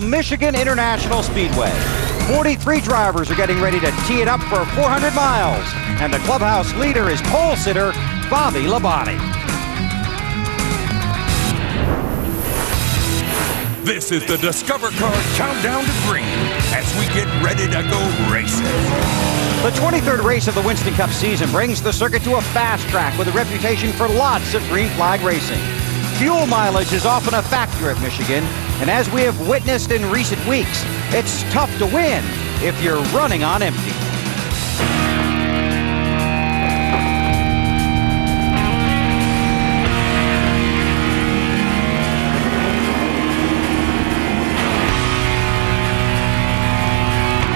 Michigan International Speedway. 43 drivers are getting ready to tee it up for 400 miles. And the clubhouse leader is pole sitter Bobby Labonte. This is the Discover Card Countdown to Green as we get ready to go racing. The 23rd race of the Winston Cup season brings the circuit to a fast track with a reputation for lots of green flag racing. Fuel mileage is often a factor at Michigan, and as we have witnessed in recent weeks, it's tough to win if you're running on empty.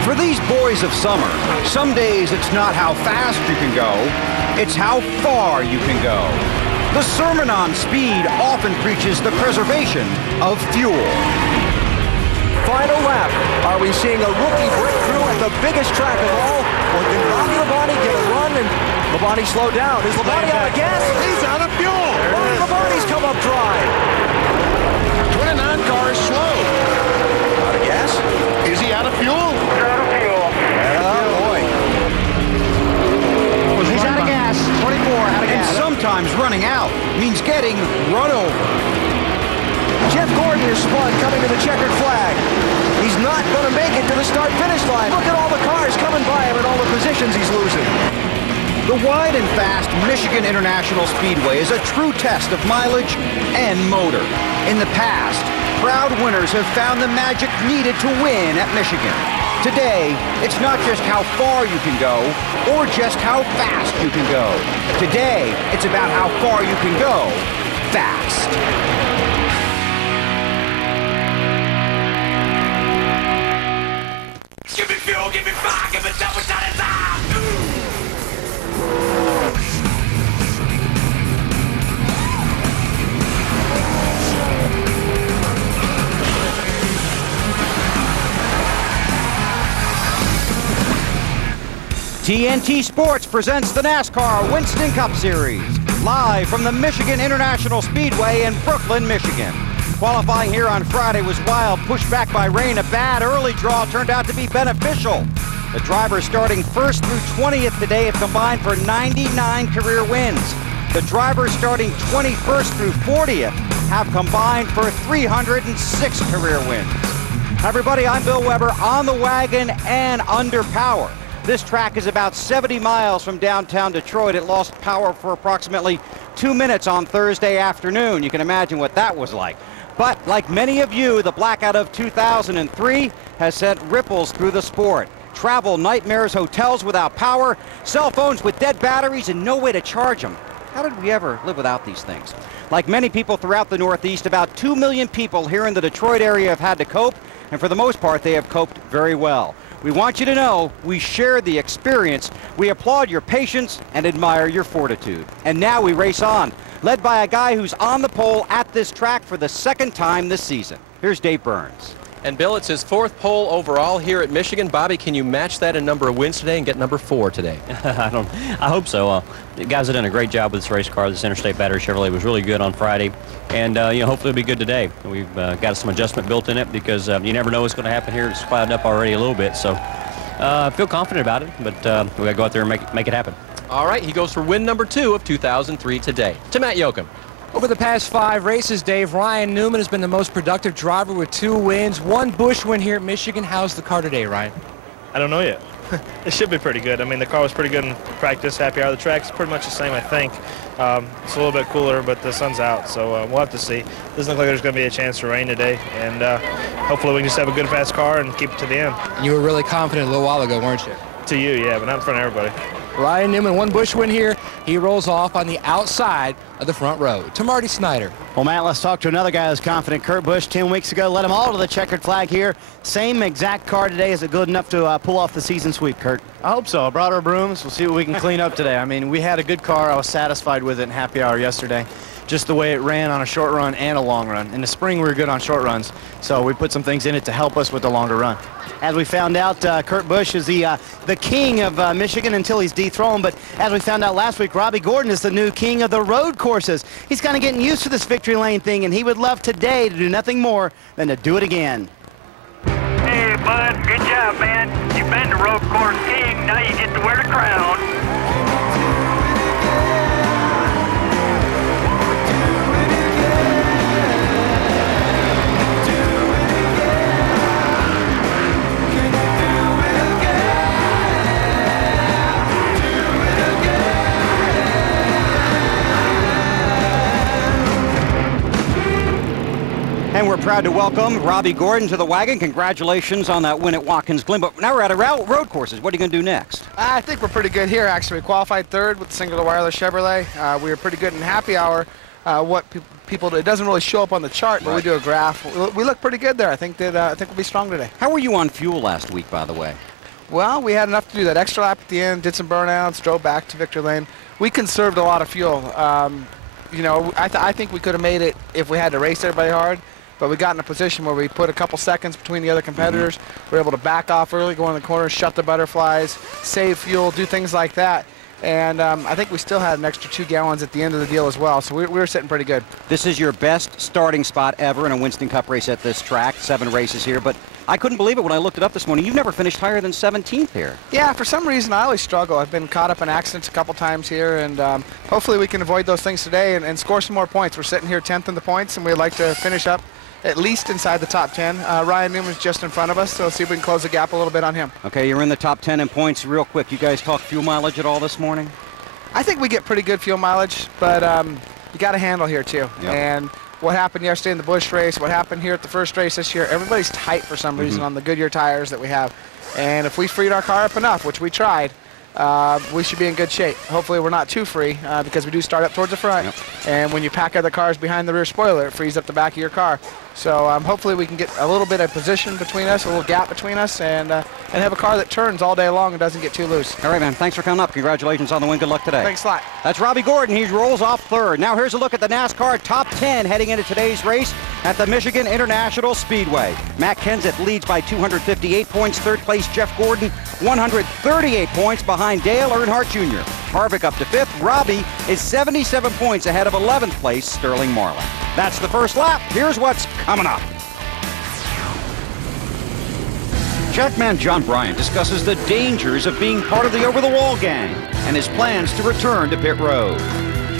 For these boys of summer, some days it's not how fast you can go, it's how far you can go. The sermon on speed often preaches the preservation of fuel. Final lap. Are we seeing a rookie breakthrough at the biggest track of all? Or can Bobby Labonte get a run and Labonte slow down? Is Labonte out of gas? He's out of fuel. Bobby Labonte's come up dry. 29 car is slow. Out of gas? Is he out of fuel? Sometimes running out means getting run over. Jeff Gordon is spun coming to the checkered flag. He's not going to make it to the start-finish line. Look at all the cars coming by him and all the positions he's losing. The wide and fast Michigan International Speedway is a true test of mileage and motor. In the past, proud winners have found the magic needed to win at Michigan. Today, it's not just how far you can go or just how fast you can go. Today, it's about how far you can go fast. Give me fuel, give me fire, give me double shot of time. TNT Sports presents the NASCAR Winston Cup Series, live from the Michigan International Speedway in Brooklyn, Michigan. Qualifying here on Friday was wild, pushed back by rain. A bad early draw turned out to be beneficial. The drivers starting 1st through 20th today have combined for 99 career wins. The drivers starting 21st through 40th have combined for 306 career wins. Hi everybody, I'm Bill Weber, on the wagon and under power. This track is about 70 miles from downtown Detroit. It lost power for approximately 2 minutes on Thursday afternoon. You can imagine what that was like. But like many of you, the blackout of 2003 has sent ripples through the sport. Travel nightmares, hotels without power, cell phones with dead batteries and no way to charge them. How did we ever live without these things? Like many people throughout the Northeast, about 2 million people here in the Detroit area have had to cope, and for the most part, they have coped very well. We want you to know we share the experience. We applaud your patience and admire your fortitude. And now we race on, led by a guy who's on the pole at this track for the second time this season. Here's Dave Burns. And Bill, it's his 4th pole overall here at Michigan. Bobby, can you match that in number of wins today and get number 4 today? I hope so. The guys have done a great job with this race car. This Interstate Battery Chevrolet was really good on Friday, and hopefully it'll be good today. We've got some adjustment built in it because you never know what's going to happen here. It's clouded up already a little bit, so I feel confident about it, but we got to go out there and make it happen. All right, he goes for win number 2 of 2003 today. To Matt Yoakum. Over the past 5 races, Dave, Ryan Newman has been the most productive driver with 2 wins, 1 Busch win here at Michigan. How's the car today, Ryan? I don't know yet. It should be pretty good. I mean, the car was pretty good in practice, happy hour. The track's pretty much the same, I think. It's a little bit cooler, but the sun's out, so we'll have to see. Doesn't look like there's going to be a chance for rain today, and hopefully we can just have a good, fast car and keep it to the end. You were really confident a little while ago, weren't you? To you, yeah, but not in front of everybody. Ryan Newman, 1 Busch win here. He rolls off on the outside of the front row. To Marty Snyder. Well, Matt, let's talk to another guy who's confident. Kurt Busch, 10 weeks ago, led them all to the checkered flag here. Same exact car today. Is it good enough to pull off the season sweep, Kurt? I hope so. I brought our brooms. We'll see what we can clean up today. I mean, we had a good car. I was satisfied with it in happy hour yesterday. Just the way it ran on a short run and a long run. In the spring, we were good on short runs, so we put some things in it to help us with the longer run. As we found out, Kurt Busch is the king of Michigan until he's dethroned. But as we found out last week, Robbie Gordon is the new king of the road courses. He's kind of getting used to this victory lane thing, and he would love today to do nothing more than to do it again. Bud. Good job, man. You've been the road course king. Now you get to wear the crown. And we're proud to welcome Robbie Gordon to the wagon. Congratulations on that win at Watkins Glen. But now we're at road courses. What are you going to do next? I think we're pretty good here, actually. We qualified third with the singular wireless Chevrolet. We were pretty good in happy hour. What people, it doesn't really show up on the chart, but we do a graph. We look pretty good there. I think we'll be strong today. How were you on fuel last week, by the way? Well, we had enough to do that extra lap at the end, did some burnouts, drove back to Victory Lane. We conserved a lot of fuel. You know, I think we could have made it if we had to race everybody hard. But we got in a position where we put a couple seconds between the other competitors. We were able to back off early, go in the corner, shut the butterflies, save fuel, do things like that. And I think we still had an extra 2 gallons at the end of the deal as well. So we were sitting pretty good. This is your best starting spot ever in a Winston Cup race at this track. 7 races here. But I couldn't believe it when I looked it up this morning. You've never finished higher than 17th here. Yeah, for some reason I always struggle. I've been caught up in accidents a couple times here, and hopefully we can avoid those things today and score some more points. We're sitting here 10th in the points, and we'd like to finish up at least inside the top 10. Ryan Newman's just in front of us, so let's see if we can close the gap a little bit on him. Okay, you're in the top 10 in points. Real quick, you guys talk fuel mileage at all this morning? I think we get pretty good fuel mileage, but you got a handle here too. Yep. And what happened yesterday in the Busch race, what happened here at the first race this year, everybody's tight for some reason on the Goodyear tires that we have. And if we freed our car up enough, which we tried, we should be in good shape. Hopefully we're not too free because we do start up towards the front. Yep. And when you pack other cars behind the rear spoiler, it frees up the back of your car. So hopefully we can get a little bit of position between us, a little gap between us, and have a car that turns all day long and doesn't get too loose. All right, man. Thanks for coming up. Congratulations on the win. Good luck today. Thanks a lot. That's Robbie Gordon. He rolls off third. Now here's a look at the NASCAR top 10 heading into today's race at the Michigan International Speedway. Matt Kenseth leads by 258 points. Third place, Jeff Gordon, 138 points behind Dale Earnhardt Jr. Harvick up to fifth. Robbie is 77 points ahead of 11th place, Sterling Marlin. That's the first lap. Here's what's coming up. Checkman John Bryant discusses the dangers of being part of the over-the-wall gang and his plans to return to pit road.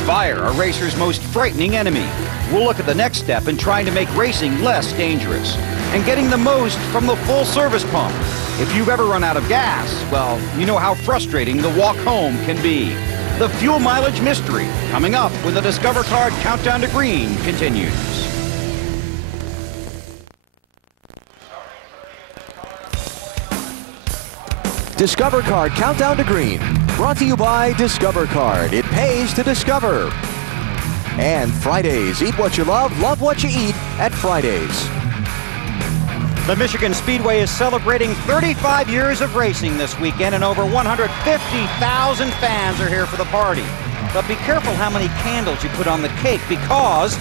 Fire, a racer's most frightening enemy. We'll look at the next step in trying to make racing less dangerous and getting the most from the full-service pump. If you've ever run out of gas, well, you know how frustrating the walk home can be. The fuel mileage mystery coming up when the Discover Card Countdown to Green continues. Discover Card Countdown to Green, brought to you by Discover Card. It pays to discover. And Fridays, eat what you love what you eat at Fridays. The Michigan Speedway is celebrating 35 years of racing this weekend, and over 150,000 fans are here for the party. But be careful how many candles you put on the cake, because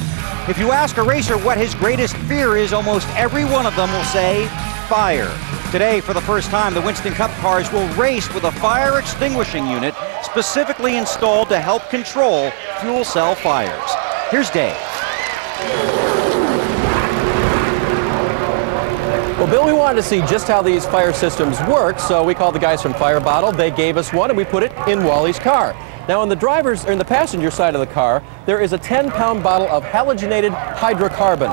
if you ask a racer what his greatest fear is, almost every one of them will say fire. Today, for the first time, the Winston Cup cars will race with a fire extinguishing unit specifically installed to help control fuel cell fires. Here's Dave. Well, Bill, we wanted to see just how these fire systems work, so we called the guys from Fire Bottle. They gave us one, and we put it in Wally's car. Now, on the driver's, or in the passenger side of the car, there is a 10-pound bottle of halogenated hydrocarbon.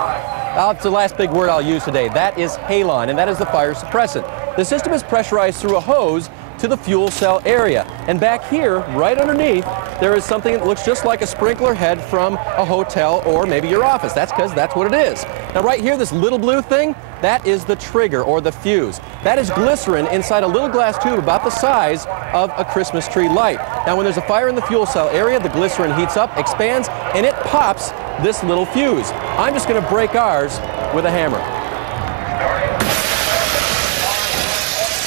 That's the last big word I'll use today. That is halon, and that is the fire suppressant. The system is pressurized through a hose to the fuel cell area. And back here, right underneath, there is something that looks just like a sprinkler head from a hotel or maybe your office. That's because that's what it is. Now, right here, this little blue thing, that is the trigger or the fuse. That is glycerin inside a little glass tube about the size of a Christmas tree light. Now, when there's a fire in the fuel cell area, the glycerin heats up, expands, and it pops this little fuse. I'm just going to break ours with a hammer.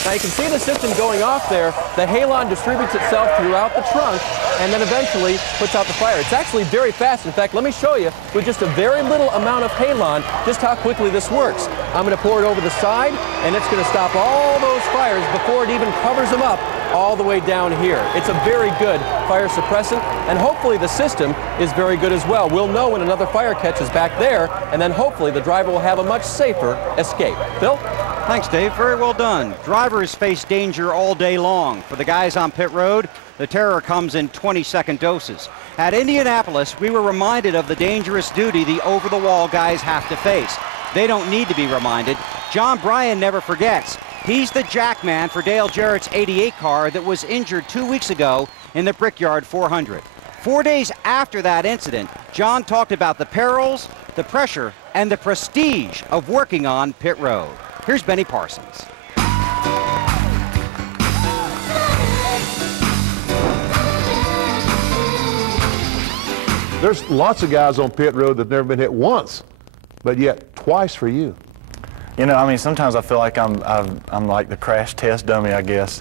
Now you can see the system going off there. The halon distributes itself throughout the trunk and then eventually puts out the fire. It's actually very fast. In fact, let me show you with just a very little amount of halon just how quickly this works. I'm going to pour it over the side, and it's going to stop all those fires before it even covers them up all the way down here. It's a very good fire suppressant, and hopefully the system is very good as well. We'll know when another fire catches back there, and then hopefully the driver will have a much safer escape. Bill? Thanks, Dave. Very well done. Drivers face danger all day long. For the guys on pit road, the terror comes in 20-second doses. At Indianapolis, we were reminded of the dangerous duty the over-the-wall guys have to face. They don't need to be reminded. John Bryan never forgets. He's the jackman for Dale Jarrett's 88 car that was injured 2 weeks ago in the Brickyard 400. 4 days after that incident, John talked about the perils, the pressure, and the prestige of working on pit road. Here's Benny Parsons. There's lots of guys on pit road that have never been hit once, but yet twice for you. You know, I mean, sometimes I feel like I'm like the crash test dummy, I guess.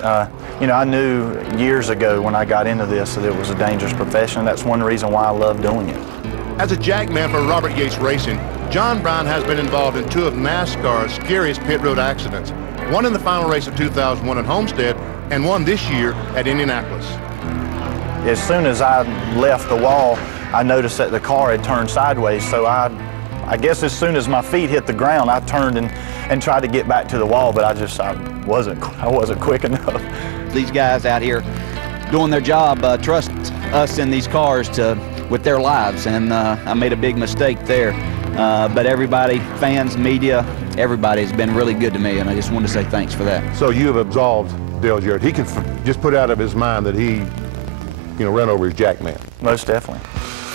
You know, I knew years ago when I got into this that it was a dangerous profession. That's one reason why I love doing it. As a jackman for Robert Yates Racing, John Bryan has been involved in 2 of NASCAR's scariest pit road accidents. One in the final race of 2001 at Homestead, and one this year at Indianapolis. As soon as I left the wall, I noticed that the car had turned sideways, so I guess as soon as my feet hit the ground, I turned and tried to get back to the wall, but I wasn't quick enough. These guys out here doing their job trust us in these cars with their lives, and I made a big mistake there. But everybody, fans, media, everybody has been really good to me, and I just want to say thanks for that. So you have absolved Dale Jarrett. He could just put out of his mind that he, ran over his jackman. Most definitely.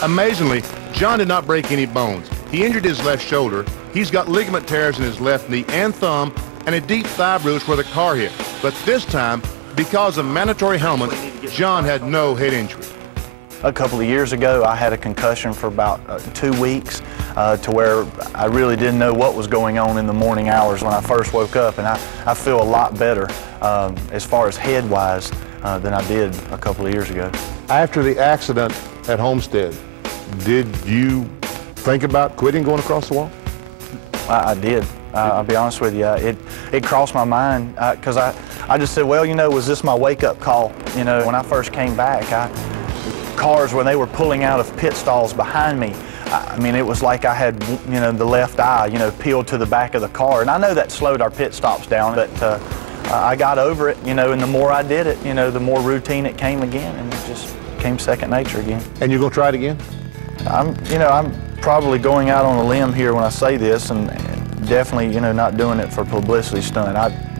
Amazingly, John did not break any bones. He injured his left shoulder. He's got ligament tears in his left knee and thumb, and a deep thigh bruise where the car hit. But this time, because of mandatory helmet, John had no head injury. A couple of years ago, I had a concussion for about 2 weeks to where I really didn't know what was going on in the morning hours when I first woke up, and I feel a lot better as far as head-wise than I did a couple of years ago. After the accident at Homestead, did you think about quitting going across the wall? I did. I'll be honest with you. It crossed my mind because I just said, well, was this my wake-up call? When I first came back, cars, when they were pulling out of pit stalls behind me, I mean, it was like I had, the left eye, peeled to the back of the car. And I know that slowed our pit stops down, but I got over it, and the more I did it, the more routine it came again, and it just became second nature again. And you're going to try it again? I'm probably going out on a limb here when I say this, and definitely, not doing it for publicity stunt.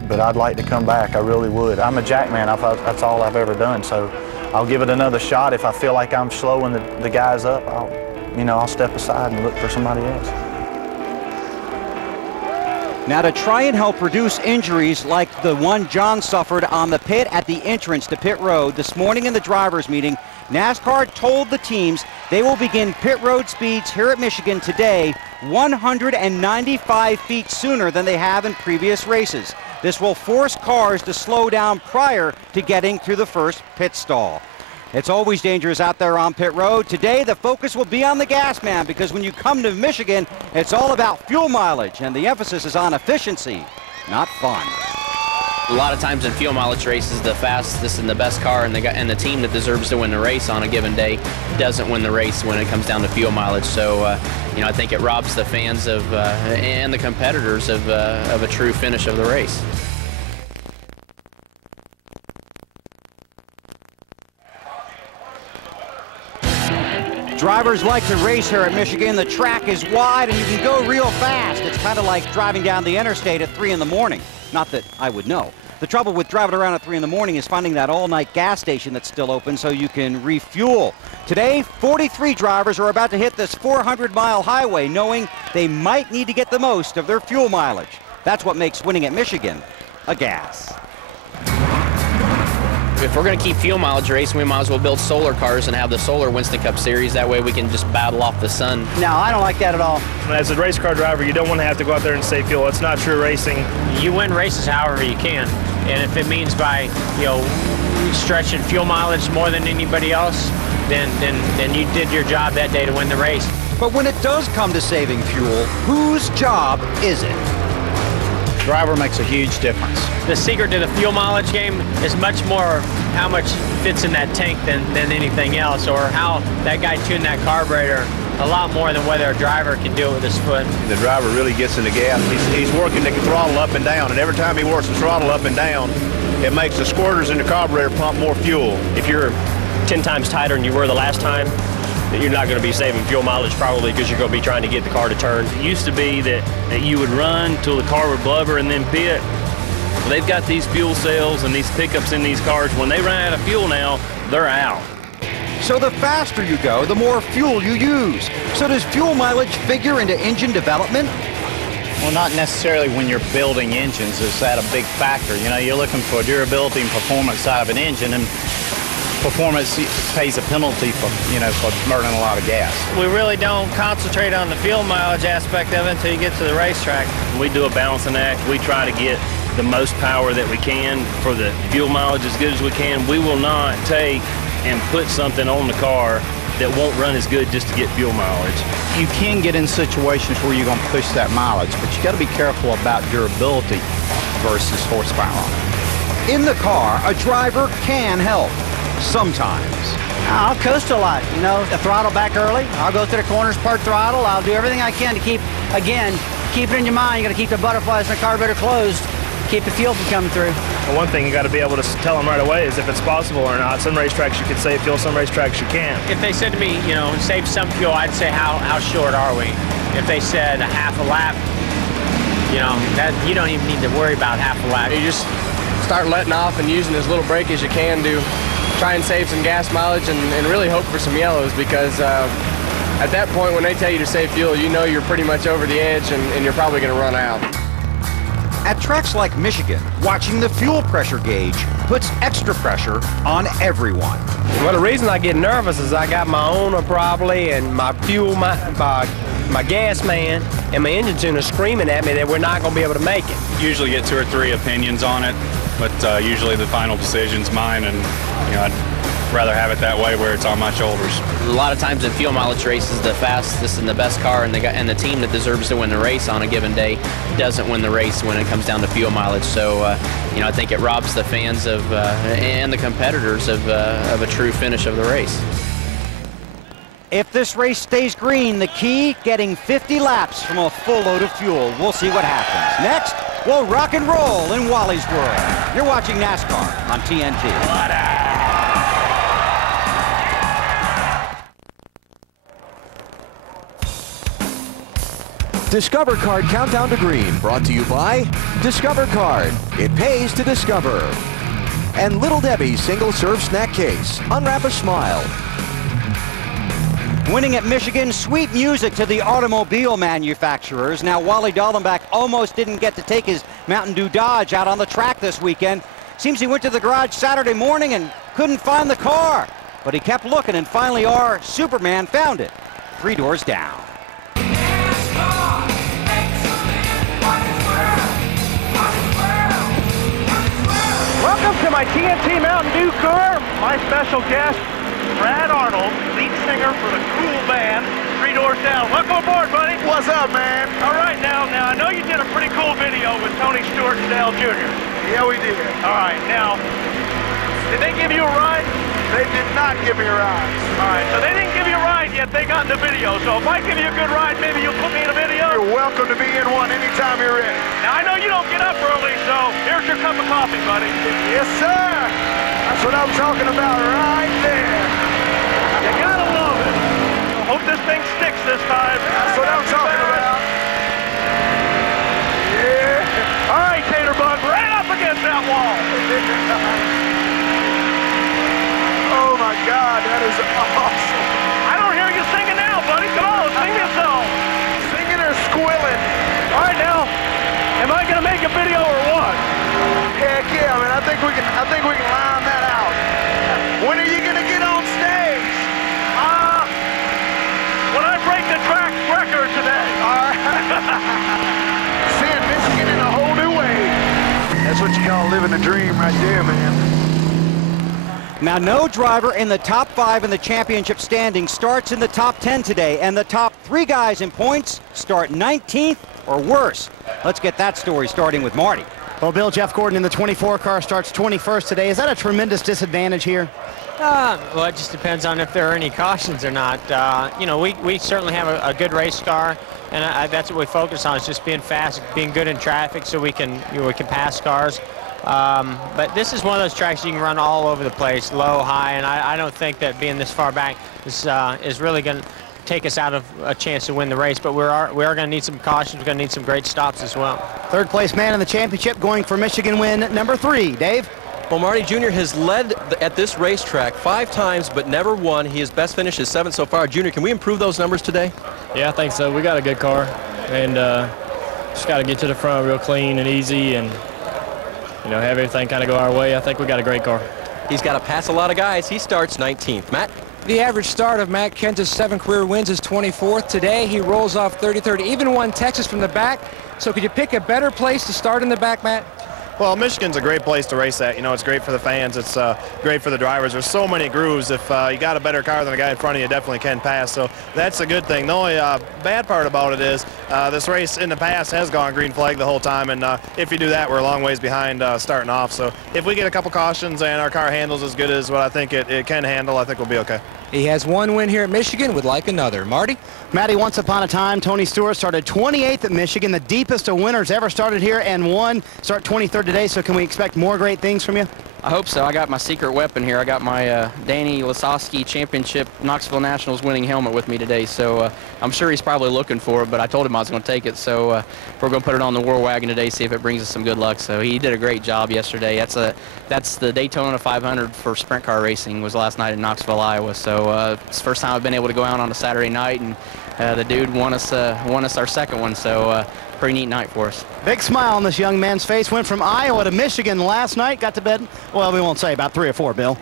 But I'd like to come back. I really would. I'm a jackman. That's all I've ever done. So I'll give it another shot. If I feel like I'm slowing the guys up, I'll step aside and look for somebody else. Now, to try and help reduce injuries like the one John suffered on the pit at the entrance to pit road this morning in the drivers' meeting, NASCAR told the teams they will begin pit road speeds here at Michigan today 195 feet sooner than they have in previous races. This will force cars to slow down prior to getting through the first pit stall. It's always dangerous out there on pit road. Today, the focus will be on the gas man, because when you come to Michigan, it's all about fuel mileage, and the emphasis is on efficiency, not fun. A lot of times in fuel mileage races, the fastest and the best car and the team that deserves to win the race on a given day doesn't win the race when it comes down to fuel mileage. So, I think it robs the fans of and the competitors of a true finish of the race. Drivers like to race here at Michigan. The track is wide and you can go real fast. It's kind of like driving down the interstate at 3 in the morning. Not that I would know. The trouble with driving around at 3 in the morning is finding that all-night gas station that's still open so you can refuel. Today, 43 drivers are about to hit this 400-mile highway knowing they might need to get the most of their fuel mileage. That's what makes winning at Michigan a gas. If we're going to keep fuel mileage racing, we might as well build solar cars and have the solar Winston Cup Series. That way we can just battle off the sun. No, I don't like that at all. As a race car driver, you don't want to have to go out there and save fuel. It's not true racing. You win races however you can. And if it means by, stretching fuel mileage more than anybody else, then you did your job that day to win the race. But when it does come to saving fuel, whose job is it? Driver makes a huge difference. The secret to the fuel mileage game is much more how much fits in that tank than anything else, or how that guy tuned that carburetor a lot more than whether a driver can do it with his foot. The driver really gets in the gas. He's working the throttle up and down, and every time he works the throttle up and down, it makes the squirters in the carburetor pump more fuel. If you're 10 times tighter than you were the last time, then you're not going to be saving fuel mileage probably because you're going to be trying to get the car to turn. It used to be that you would run till the car would blubber and then pit. They've got these fuel cells and these pickups in these cars. When they run out of fuel now, they're out. So the faster you go, the more fuel you use. So does fuel mileage figure into engine development? Well, not necessarily when you're building engines is that a big factor. You know, you're looking for durability and performance side of an engine, and performance pays a penalty for, you know, for burning a lot of gas. We really don't concentrate on the fuel mileage aspect of it until you get to the racetrack. We do a balancing act. We try to get the most power that we can for the fuel mileage as good as we can. We will not take and put something on the car that won't run as good just to get fuel mileage. You can get in situations where you're going to push that mileage, but you got to be careful about durability versus horsepower. In the car, a driver can help. Sometimes. I'll coast a lot, you know, the throttle back early. I'll go through the corners, part throttle. I'll do everything I can to keep it in your mind. You got to keep the butterflies in the carburetor closed. Keep the fuel from coming through. Well, one thing you got to be able to tell them right away is if it's possible or not. Some racetracks you can save fuel, some racetracks you can't. If they said to me, you know, save some fuel, I'd say how short are we? If they said a half a lap, you know, that you don't even need to worry about half a lap. You just start letting off and using as little brake as you can to try and save some gas mileage and really hope for some yellows, because at that point when they tell you to save fuel, you know you're pretty much over the edge and you're probably going to run out. At tracks like Michigan, watching the fuel pressure gauge puts extra pressure on everyone. Well, the reason I get nervous is I got my owner probably and my fuel, my gas man and my engine tuner screaming at me that we're not going to be able to make it. Usually get 2 or 3 opinions on it, but usually the final decision's mine, and you know, I'd rather have it that way where it's on my shoulders. A lot of times in fuel mileage races, the fastest and the best car and the team that deserves to win the race on a given day doesn't win the race when it comes down to fuel mileage. So, you know, I think it robs the fans of and the competitors of a true finish of the race. If this race stays green, the key, getting 50 laps from a full load of fuel. We'll see what happens. Next, we'll rock and roll in Wally's World. You're watching NASCAR on TNT. Discover Card Countdown to Green, brought to you by Discover Card. It pays to discover. And Little Debbie's single-serve snack case. Unwrap a smile. Winning at Michigan, sweet music to the automobile manufacturers. Now, Wally Dallenbach almost didn't get to take his Mountain Dew Dodge out on the track this weekend. Seems he went to the garage Saturday morning and couldn't find the car. But he kept looking, and finally our Superman found it 3 doors down. Welcome to my TNT Mountain Dew car. My special guest, Brad Arnold, lead singer for the cool band, 3 Doors Down. Welcome aboard, buddy. What's up, man? All right, now I know you did a pretty cool video with Tony Stewart and Dale Jr. Yeah, we did. All right, now, did they give you a ride? They did not give me a ride. All right, so they didn't give you a ride yet. They got in the video. So if I give you a good ride, maybe you'll put me in a video? You're welcome to be in one anytime you're ready. Now, I know you don't get up early, so here's your cup of coffee, buddy. Yes, sir. That's what I'm talking about right there. You gotta love it. I hope this thing sticks this time. That's what I'm talking about. Yeah. All right, Tater Bug, right up against that wall. Oh, my God, that is awesome. I don't hear you singing now, buddy. Come on, sing your song. Singing or squilling? All right, now, am I going to make a video or what? Heck yeah, man. I think we can line that out. When are you going to get on stage? When I break the track record today. All right. Seeing Michigan in a whole new way. That's what you call living the dream right there, man. Now, no driver in the top 5 in the championship standing starts in the top 10 today, and the top 3 guys in points start 19th or worse. Let's get that story starting with Marty. Well, Bill, Jeff Gordon in the 24 car starts 21st today. Is that a tremendous disadvantage here? Well, it just depends on if there are any cautions or not. You know, we certainly have a good race car, and that's what we focus on, is just being fast, being good in traffic, so we can pass cars. But this is one of those tracks you can run all over the place, low, high, and I don't think that being this far back is really going to take us out of a chance to win the race. But we are going to need some cautions. We're going to need some great stops as well. Third place man in the championship going for Michigan win number 3. Dave? Well, Marty Jr. has led at this racetrack 5 times, but never won. His best finish is 7 so far. Junior, can we improve those numbers today? Yeah, I think so. We got a good car, and just got to get to the front real clean and easy, and have everything kind of go our way. I think we got a great car. He's got to pass a lot of guys. He starts 19th. Matt? The average start of Matt Kenseth's 7 career wins is 24th. Today, he rolls off 33rd. Even won Texas from the back. So could you pick a better place to start in the back, Matt? Well, Michigan's a great place to race at. It's great for the fans. It's great for the drivers. There's so many grooves. If you got a better car than the guy in front of you, definitely can pass. So that's a good thing. The only bad part about it is this race in the past has gone green flag the whole time. And if you do that, we're a long ways behind starting off. So if we get a couple cautions and our car handles as good as what I think it can handle, I think we'll be okay. He has 1 win here at Michigan, would like another. Marty? Matty, once upon a time, Tony Stewart started 28th at Michigan, the deepest of winners ever started here, and won. Start 23rd today, so can we expect more great things from you? I hope so. I got my secret weapon here. I got my Danny Lasowski Championship Knoxville Nationals winning helmet with me today, so I'm sure he's probably looking for it, but I told him I was going to take it, so we're going to put it on the War Wagon today, see if it brings us some good luck. So he did a great job yesterday. That's the Daytona 500 for sprint car racing, was last night in Knoxville, Iowa. So it's the first time I've been able to go out on a Saturday night, and the dude won us our second one, so pretty neat night for us. Big smile on this young man's face. Went from Iowa to Michigan last night. Got to bed, well, we won't say, about 3 or 4, Bill.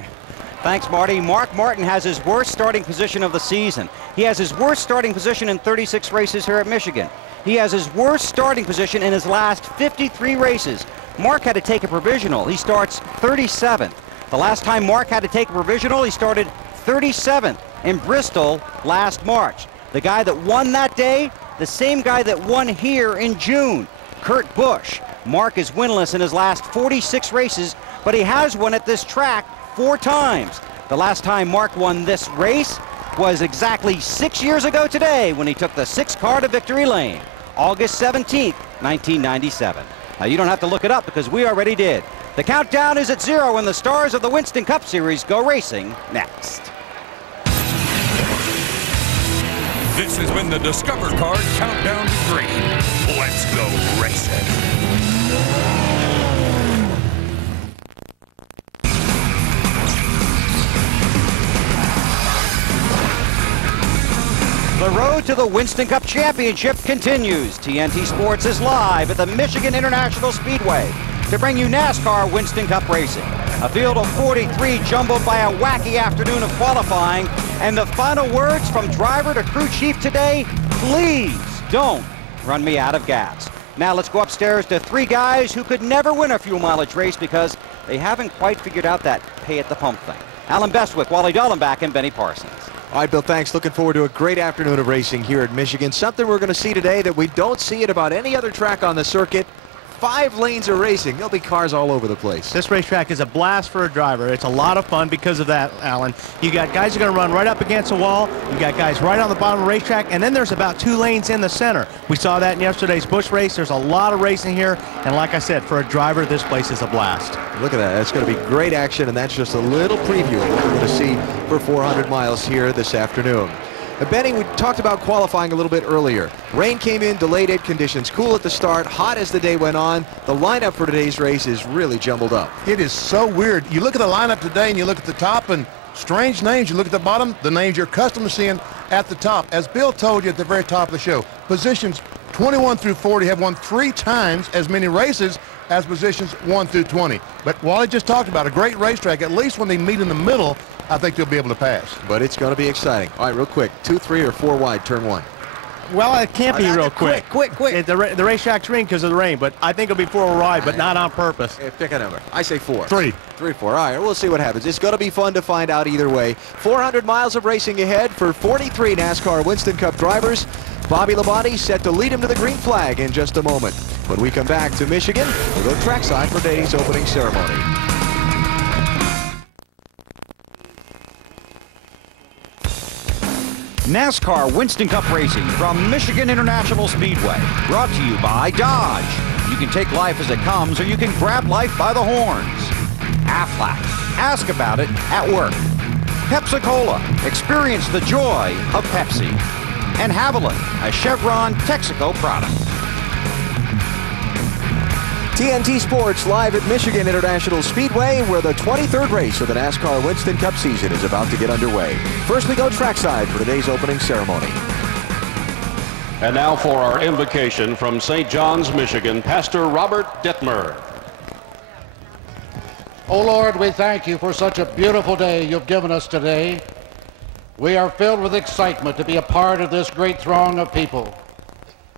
Thanks, Marty. Mark Martin has his worst starting position of the season. He has his worst starting position in 36 races here at Michigan. He has his worst starting position in his last 53 races. Mark had to take a provisional. He starts 37th. The last time Mark had to take a provisional, he started 37th in Bristol last March. The guy that won that day, the same guy that won here in June, Kurt Busch. Mark is winless in his last 46 races, but he has won at this track 4 times. The last time Mark won this race was exactly 6 years ago today, when he took the 6 car to victory lane, August 17th, 1997. Now, you don't have to look it up because we already did. The countdown is at 0 and the stars of the Winston Cup Series go racing next. This has been the Discover Card Countdown to Green. Let's go racing. The road to the Winston Cup Championship continues. TNT Sports is live at the Michigan International Speedway to bring you NASCAR Winston Cup racing. A field of 43 jumbled by a wacky afternoon of qualifying. And the final words from driver to crew chief today: please don't run me out of gas. Now let's go upstairs to 3 guys who could never win a fuel mileage race because they haven't quite figured out that pay at the pump thing. Alan Bestwick, Wally Dallenbach, and Benny Parsons. All right, Bill, thanks. Looking forward to a great afternoon of racing here at Michigan. Something we're going to see today that we don't see at about any other track on the circuit. 5 lanes of racing. There'll be cars all over the place. This racetrack is a blast for a driver. It's a lot of fun because of that, Alan. You got guys who are going to run right up against the wall. You got guys right on the bottom of the racetrack, and then there's about 2 lanes in the center. We saw that in yesterday's Busch race. There's a lot of racing here, and like I said, for a driver, this place is a blast. Look at that. That's going to be great action, and that's just a little preview of what we're going to see for 400 miles here this afternoon. Benny, we talked about qualifying a little bit earlier. Rain came in, delayed it, conditions cool at the start, hot as the day went on. The lineup for today's race is really jumbled up. It is so weird. You look at the lineup today and you look at the top and strange names. You look at the bottom, the names you're accustomed to seeing at the top. As Bill told you at the very top of the show, positions 21 through 40 have won 3 times as many races as positions 1 through 20. But Wally just talked about a great racetrack. At least when they meet in the middle, I think they'll be able to pass. But it's going to be exciting. All right, real quick, 2, 3, or 4 wide, turn 1. Well, it can't be real quick. Quick. The racetrack's green because of the rain, but I think it'll be 4 wide, but not on purpose. Pick a number. I say 4. 3. 3, 4. All right, we'll see what happens. It's going to be fun to find out either way. 400 miles of racing ahead for 43 NASCAR Winston Cup drivers. Bobby Labonte set to lead him to the green flag in just a moment. When we come back to Michigan, we'll go trackside for today's opening ceremony. NASCAR Winston Cup Racing from Michigan International Speedway. Brought to you by Dodge. You can take life as it comes, or you can grab life by the horns. Aflac. Ask about it at work. Pepsi-Cola. Experience the joy of Pepsi. And Haviland, a Chevron Texaco product. TNT Sports live at Michigan International Speedway, where the 23rd race of the NASCAR Winston Cup season is about to get underway. First, we go trackside for today's opening ceremony. And now for our invocation from St. John's, Michigan, Pastor Robert Dittmer. Oh Lord, we thank you for such a beautiful day you've given us today. We are filled with excitement to be a part of this great throng of people.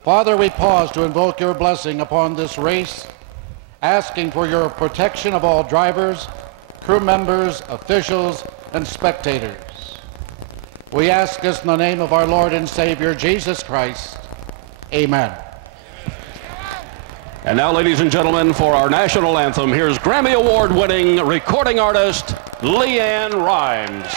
Father, we pause to invoke your blessing upon this race, asking for your protection of all drivers, crew members, officials, and spectators. We ask this in the name of our Lord and Savior, Jesus Christ. Amen. And now, ladies and gentlemen, for our national anthem, here's Grammy Award-winning recording artist Leanne Rimes.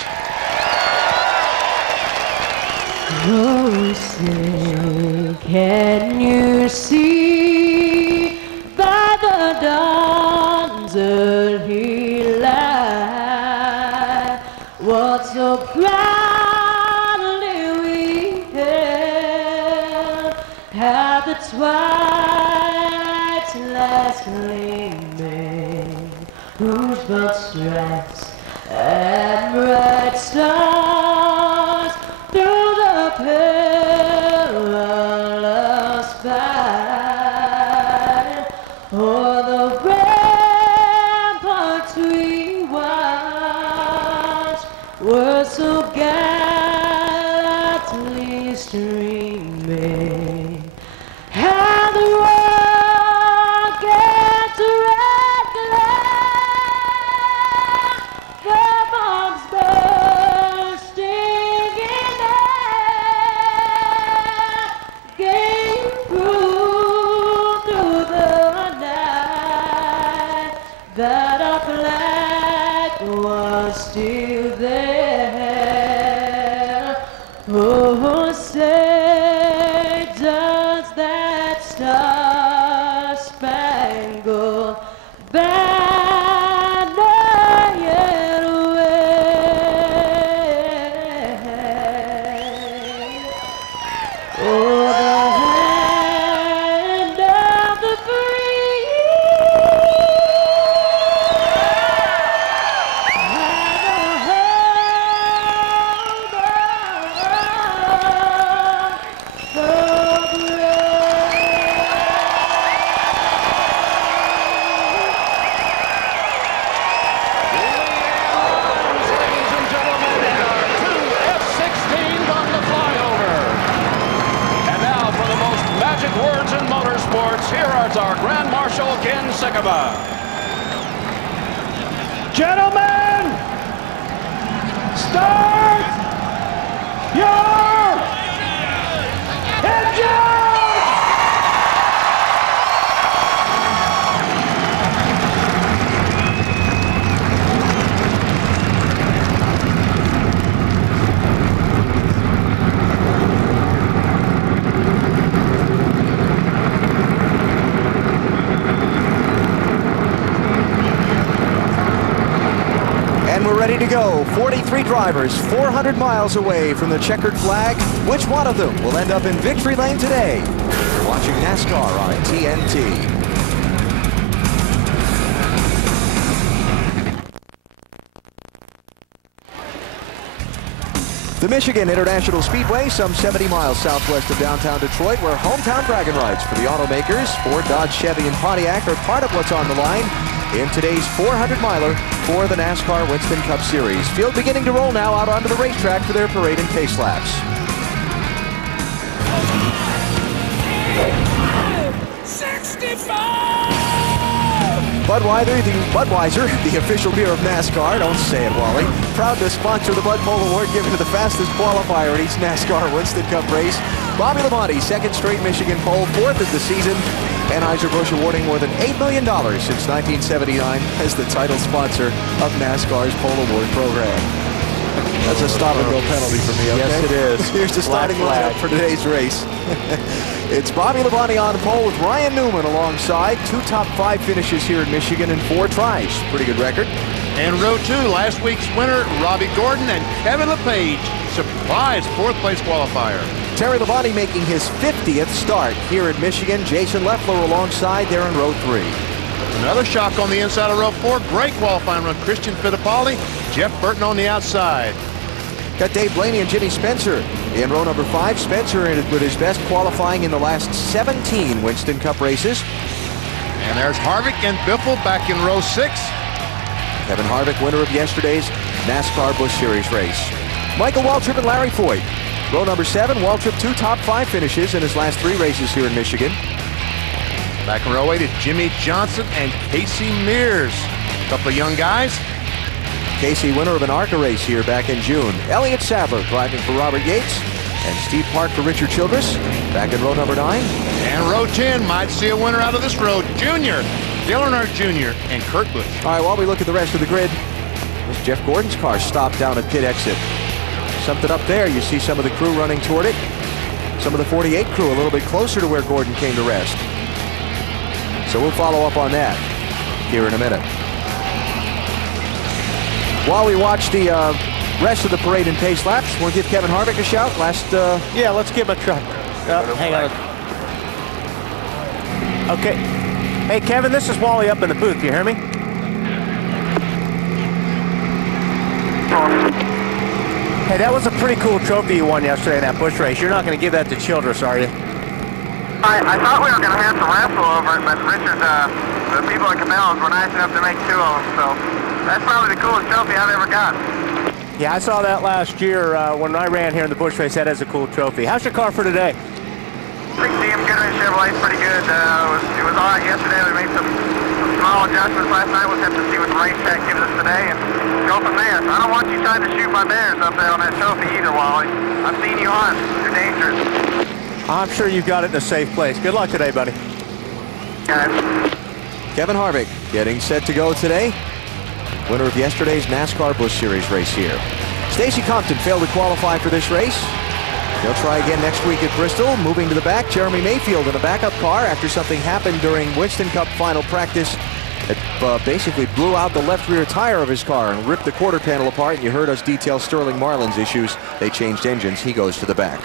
Closer, can you see by the dawn's early light what so proudly we hailed at the twilight's last gleaming, whose broad stripes and bright stars through the perilous fight, o'er the ramparts we watched were so gallantly streaming, and the rocket's red glare, the bombs bursting in air, gave proof through the night that our flag was still there. Oh, say does that star-spangled banner yet wave o'er the hand of the free, and the home of the brave. Ladies and gentlemen, and our two F-16s on the flyover. And now for the most magic words in motorsports, here is our Grand Marshal Ken Sikama. Gentlemen, start your engines! And we're ready to go. 43 drivers, 400 miles away from the checkered flag. Which one of them will end up in victory lane today? You're watching NASCAR on TNT. The Michigan International Speedway, some 70 miles southwest of downtown Detroit, where hometown bragging rights for the automakers, Ford, Dodge, Chevy, and Pontiac are part of what's on the line in today's 400-miler for the NASCAR Winston Cup Series. Field beginning to roll now out onto the racetrack for their parade and pace laps. 65! Budweiser, the official beer of NASCAR, don't say it, Wally, proud to sponsor the Bud Pole Award given to the fastest qualifier in each NASCAR Winston Cup race. Bobby Labonte, second straight Michigan pole, fourth of the season. Anheuser-Busch awarding more than $8 million since 1979 as the title sponsor of NASCAR's Pole Award program. That's a stop-and-go penalty for me, okay? Yes, it is. Here's the starting lineup for today's race. It's Bobby Labonte on pole with Ryan Newman alongside. 2 top 5 finishes here in Michigan in 4 tries. Pretty good record. And row 2, last week's winner, Robbie Gordon and Kevin LePage. Surprise 4th place qualifier. Terry Labonte making his 50th start here in Michigan. Jason Leffler alongside there in row 3. Another shock on the inside of row 4. Great qualifying run. Christian Fittipaldi, Jeff Burton on the outside. Got Dave Blaney and Jimmy Spencer in row number 5. Spencer with his best qualifying in the last 17 Winston Cup races. And there's Harvick and Biffle back in row 6. Kevin Harvick, winner of yesterday's NASCAR Busch Series race. Michael Waltrip and Larry Foyt. Row number 7, Waltrip 2 top 5 finishes in his last 3 races here in Michigan. Back in row 8 is Jimmy Johnson and Casey Mears. A couple of young guys. Casey, winner of an ARCA race here back in June. Elliott Sadler driving for Robert Yates. And Steve Park for Richard Childress. Back in row number 9. And row 10 might see a winner out of this row. Junior, Dale Earnhardt Jr. and Kurt Busch. All right, while we look at the rest of the grid, this Jeff Gordon's car stopped down at pit exit. Something up there. You see some of the crew running toward it. Some of the 48 crew a little bit closer to where Gordon came to rest. So we'll follow up on that here in a minute. While we watch the rest of the parade and pace laps, we'll give Kevin Harvick a shout. Yeah, let's give him a try. Hang on. Okay. Hey, Kevin, this is Wally up in the booth. You hear me? Hey, that was a pretty cool trophy you won yesterday in that Busch race. You're not going to give that to Childress, are you? I thought we were going to have to wrestle over it, but Richard, the people at Cabela's were nice enough to make 2 of them, so that's probably the coolest trophy I've ever got. Yeah, I saw that last year when I ran here in the Busch race. That is a cool trophy. How's your car for today? 6DM Goodman Chevrolet's pretty good. It was all right yesterday. We made some small adjustments last night. We'll have to see what the racetrack gives us today and go from there. I don't want you trying to shoot my bears up there on that trophy either, Wally. I've seen you hunt. You're dangerous. I'm sure you've got it in a safe place. Good luck today, buddy. Kevin Harvick getting set to go today. Winner of yesterday's NASCAR Busch Series race here. Stacey Compton failed to qualify for this race. They'll try again next week at Bristol. Moving to the back, Jeremy Mayfield in a backup car after something happened during Winston Cup final practice. It basically blew out the left rear tire of his car and ripped the quarter panel apart. And you heard us detail Sterling Marlin's issues. They changed engines. He goes to the back.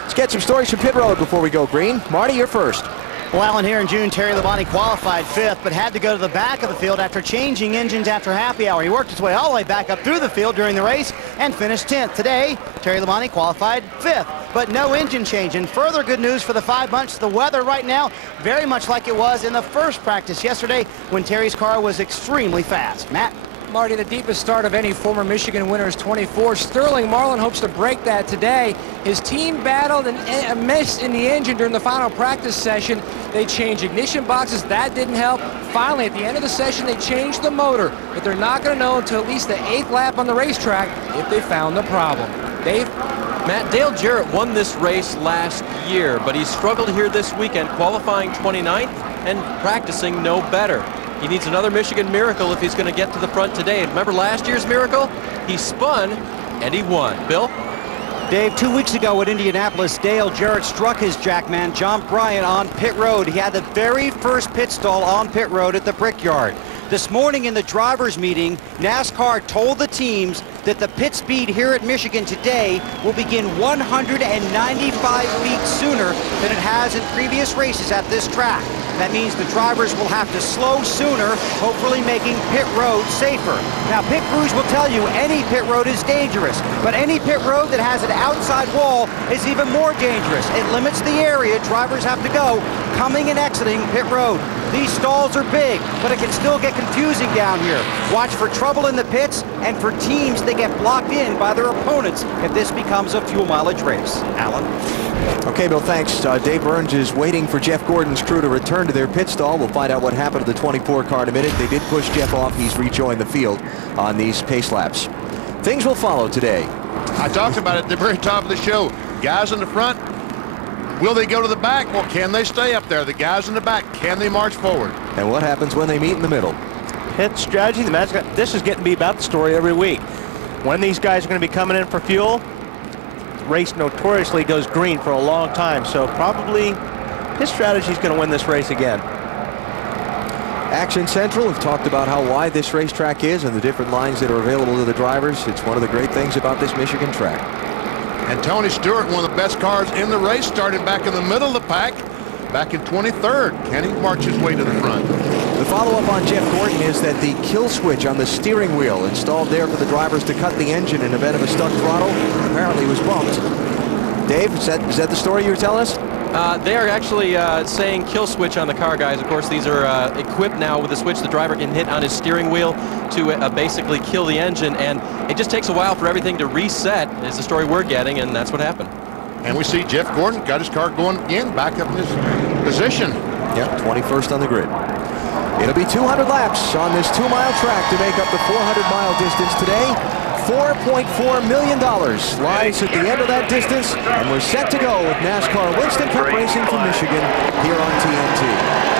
Let's get some stories from pit road before we go green. Marty, you're first. Well, Alan, here in June, Terry Labonte qualified 5th, but had to go to the back of the field after changing engines after happy hour. He worked his way all the way back up through the field during the race and finished 10th. Today, Terry Labonte qualified 5th, but no engine change. And further good news for the 5 bunch, the weather right now, very much like it was in the first practice yesterday when Terry's car was extremely fast. Matt? Marty, the deepest start of any former Michigan winner is 24. Sterling Marlin hopes to break that today. His team battled a miss in the engine during the final practice session. They changed ignition boxes. That didn't help. Finally, at the end of the session, they changed the motor. But they're not going to know until at least the 8th lap on the racetrack if they found the problem. Dave? Matt, Dale Jarrett won this race last year, but he struggled here this weekend, qualifying 29th and practicing no better. He needs another Michigan miracle if he's going to get to the front today. Remember last year's miracle? He spun and he won. Bill? Dave, 2 weeks ago at Indianapolis, Dale Jarrett struck his jackman, John Bryant, on pit road. He had the very first pit stall on pit road at the Brickyard. This morning in the drivers' meeting, NASCAR told the teams that the pit speed here at Michigan today will begin 195 feet sooner than it has in previous races at this track. That means the drivers will have to slow sooner, hopefully making pit road safer. Now, pit crews will tell you any pit road is dangerous, but any pit road that has an outside wall is even more dangerous. It limits the area drivers have to go coming and exiting pit road. These stalls are big, but it can still get confusing down here. Watch for trouble in the pits and for teams that get blocked in by their opponents if this becomes a fuel mileage race. Alan? Okay, Bill, thanks. Dave Burns is waiting for Jeff Gordon's crew to return to their pit stall. We'll find out what happened to the 24 car in a minute. They did push Jeff off. He's rejoined the field on these pace laps. Things will follow today. I talked about it at the very top of the show. Guys in the front, Will they go to the back, or can they stay up there? The guys in the back, can they march forward? And what happens when they meet in the middle? Pit strategy, this is getting to be about the story every week. When these guys are going to be coming in for fuel, the race notoriously goes green for a long time, so probably his strategy is going to win this race again. Action Central have talked about how wide this racetrack is and the different lines that are available to the drivers. It's one of the great things about this Michigan track. And Tony Stewart, one of the best cars in the race, started back in the middle of the pack, back in 23rd. Can he march his way to the front? The follow-up on Jeff Gordon is that the kill switch on the steering wheel installed there for the drivers to cut the engine in event of a stuck throttle apparently was bumped. Dave, is that the story you were telling us? They are actually saying kill switch on the car, guys. Of course, these are equipped now with a switch the driver can hit on his steering wheel to basically kill the engine, and it just takes a while for everything to reset, is the story we're getting, and that's what happened. And we see Jeff Gordon got his car going again, back up in his position. Yep, 21st on the grid. It'll be 200 laps on this 2-mile track to make up the 400-mile distance today. $4.4 million lies at the end of that distance, and we're set to go with NASCAR Winston Cup Racing from Michigan here on TNT.